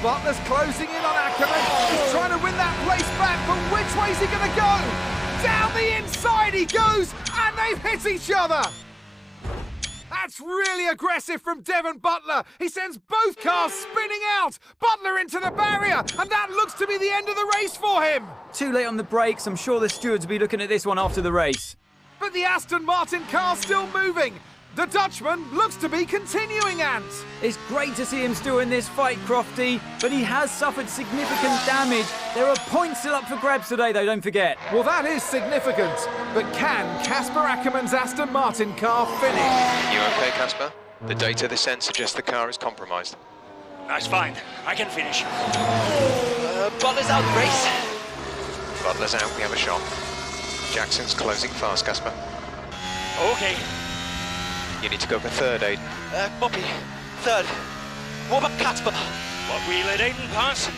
Butler's closing in on Ackerman. He's trying to win that place back, but which way's he going to go? Down the inside he goes, and they've hit each other. That's really aggressive from Devon Butler. He sends both cars spinning out. Butler into the barrier, and that looks to be the end of the race for him. Too late on the brakes. I'm sure the stewards will be looking at this one after the race. But the Aston Martin car's still moving. The Dutchman looks to be continuing, Ant. It's great to see him still in this fight, Crofty, but he has suffered significant damage. There are points still up for grabs today, though, don't forget. Well, that is significant. But can Casper Ackerman's Aston Martin car finish? You okay, Casper? The data this end suggests the car is compromised. That's fine. I can finish. Butler's out the race. Butler's out, we have a shot. Jackson's closing fast, Casper. Okay. You need to go for third, Aiden. Copy. Third. What about Casper? What, we let Aiden pass?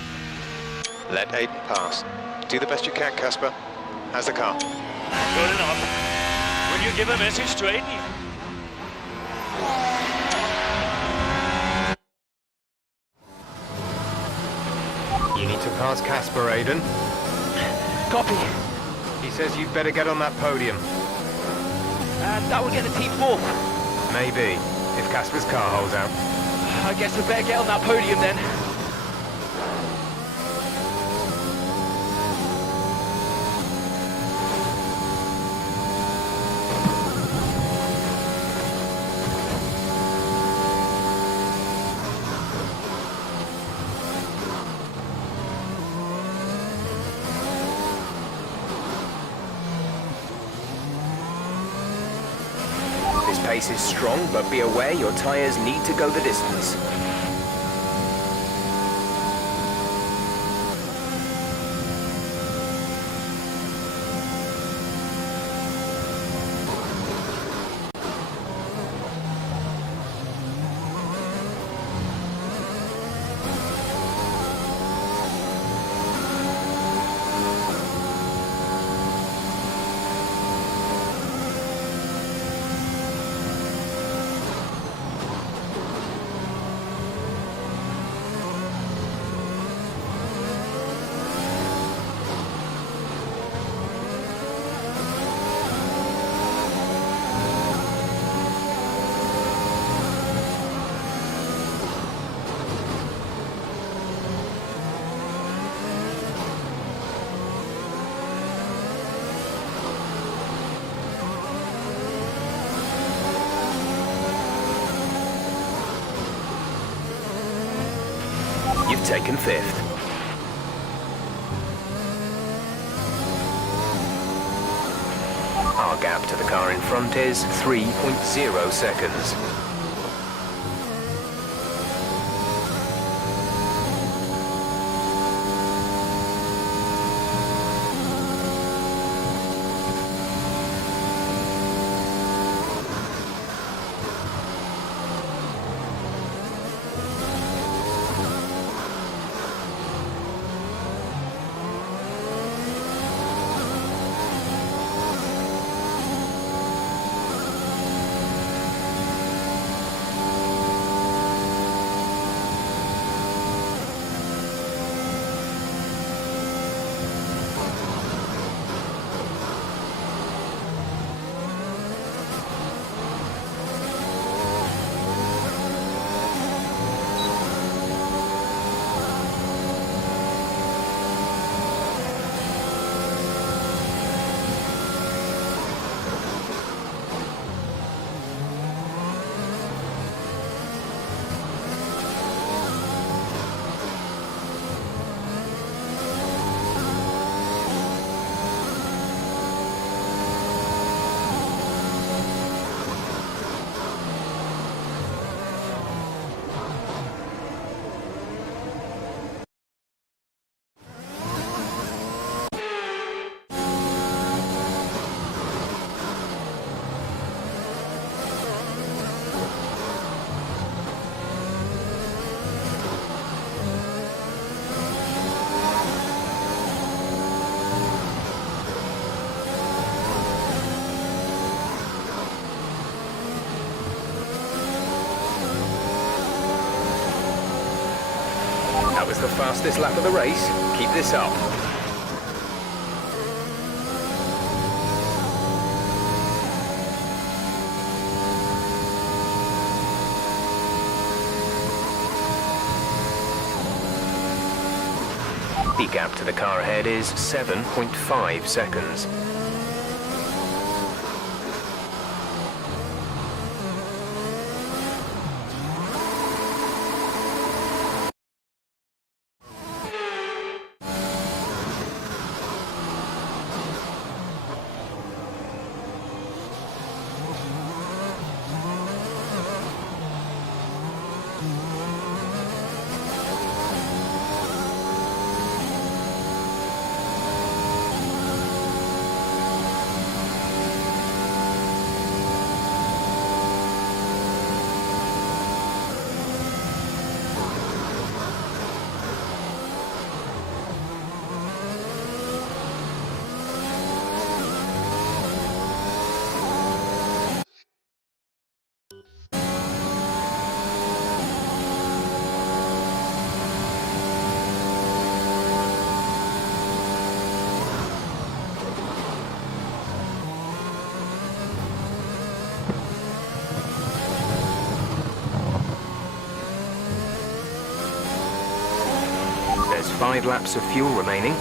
Let Aiden pass. Do the best you can, Casper. How's the car? Good enough. Will you give a message to Aiden? You need to pass Casper, Aiden. Copy. He says you'd better get on that podium. That will get the T4. Maybe, if Casper's car holds out. I guess we better get on that podium then. pace is strong, but be aware your tyres need to go the distance. You've taken 5th. Our gap to the car in front is 3.0 seconds. That was the fastest lap of the race. Keep this up. The gap to the car ahead is 7.5 seconds. There's 5 laps of fuel remaining.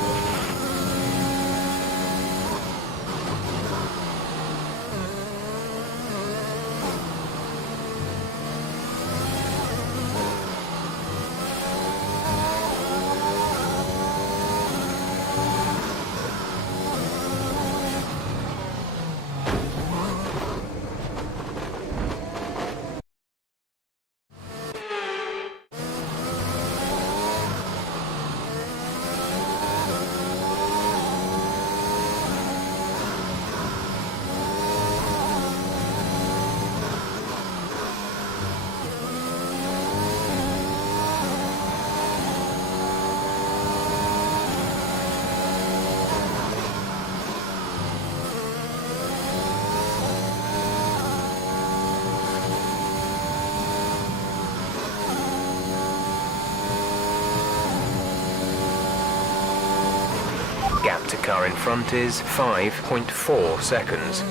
to car in front is 5.4 seconds.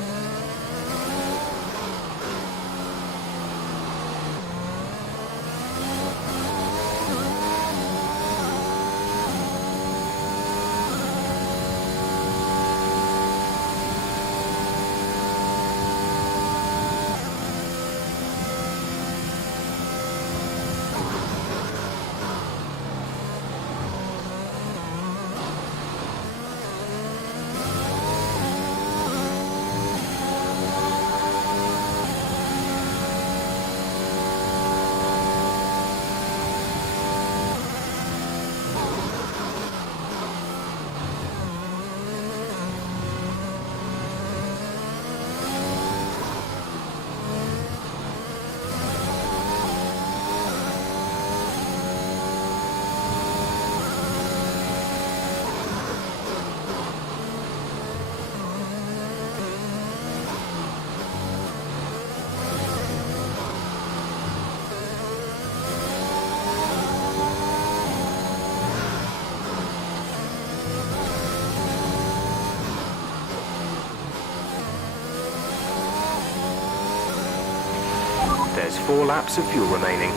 There's 4 laps of fuel remaining.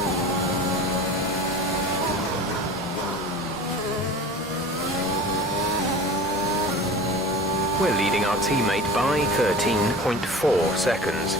We're leading our teammate by 13.4 seconds.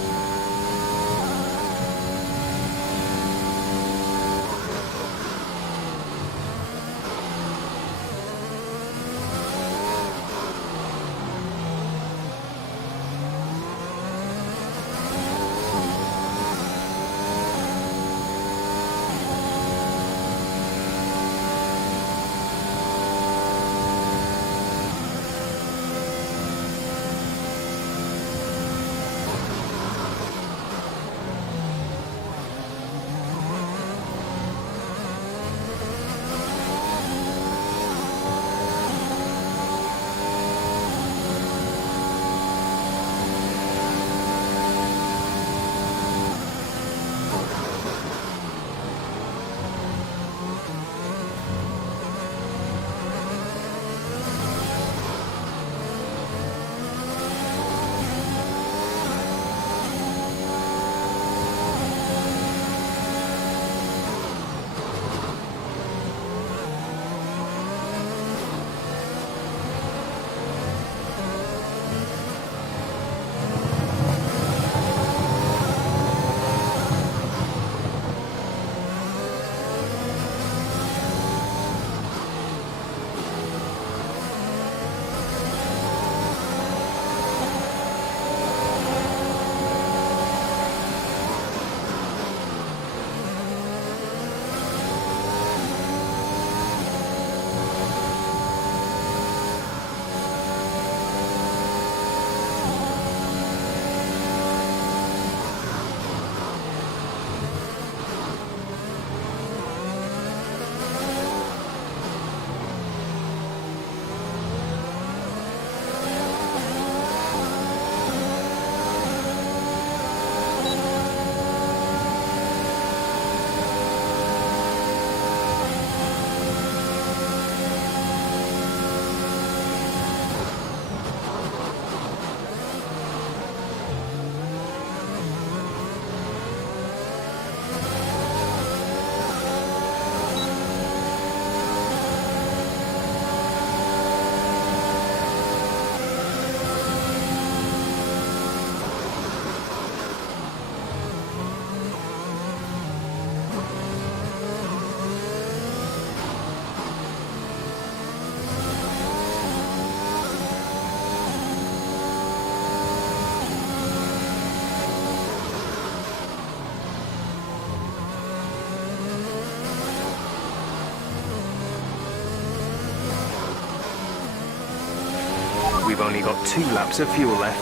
We've only got 2 laps of fuel left.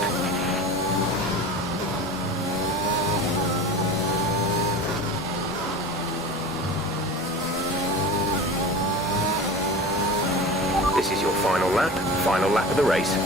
This is your final lap of the race.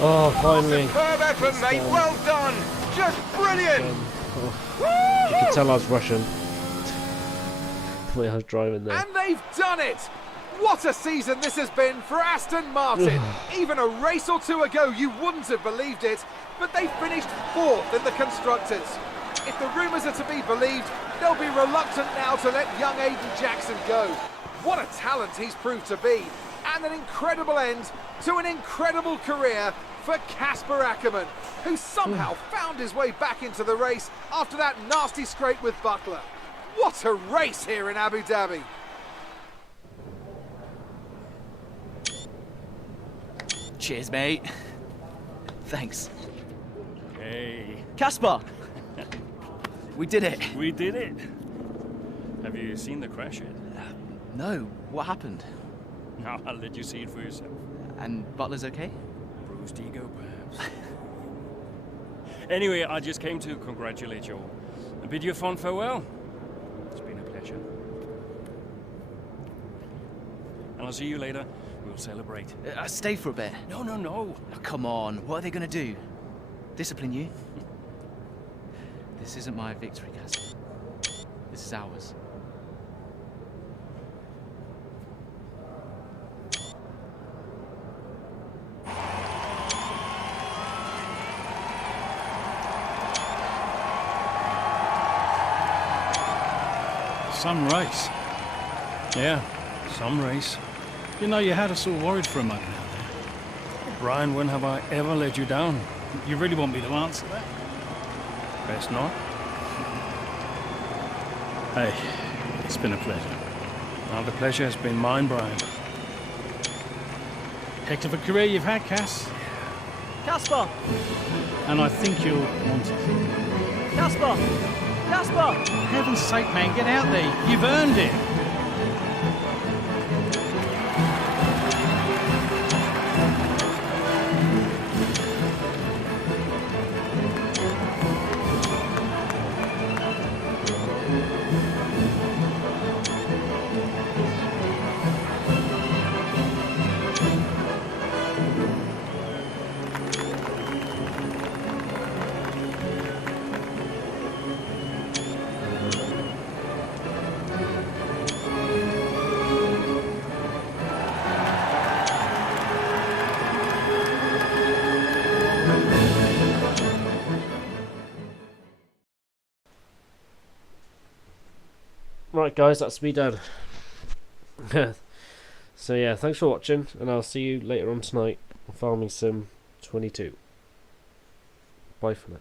Oh, finally. Superb effort, mate. Well done. Just brilliant. You can tell I was Russian. The way I was driving there. And they've done it! What a season this has been for Aston Martin. Even a race or two ago, you wouldn't have believed it, but they finished 4th in the Constructors. If the rumours are to be believed, they'll be reluctant now to let young Aiden Jackson go. What a talent he's proved to be, and an incredible end to an incredible career for Casper Ackerman, who somehow found his way back into the race after that nasty scrape with Buckler. What a race here in Abu Dhabi. Cheers, mate. Thanks. Hey. Casper! We did it. We did it. Have you seen the crash yet? No, what happened? Now I'll let you see it for yourself. And Butler's okay? Bruised ego, perhaps. Anyway, I just came to congratulate you all and bid you a fond farewell. It's been a pleasure. And I'll see you later. We'll celebrate. Stay for a bit. No, no, no. Oh, come on, what are they going to do? Discipline you? This isn't my victory, Casper. This is ours. Some race. Yeah, some race. You know, you had us all worried for a moment out there. Brian, when have I ever let you down? You really want me to answer that? Best not. Hey, it's been a pleasure. Now the pleasure has been mine, Brian. Heck of a career you've had, Cass. Casper! And I think you'll want it. Casper! Casper! For heaven's sake, man, get out there. You've earned it. Right guys, that's me done. So yeah, thanks for watching, and I'll see you later on tonight on Farming Sim 22. Bye for now.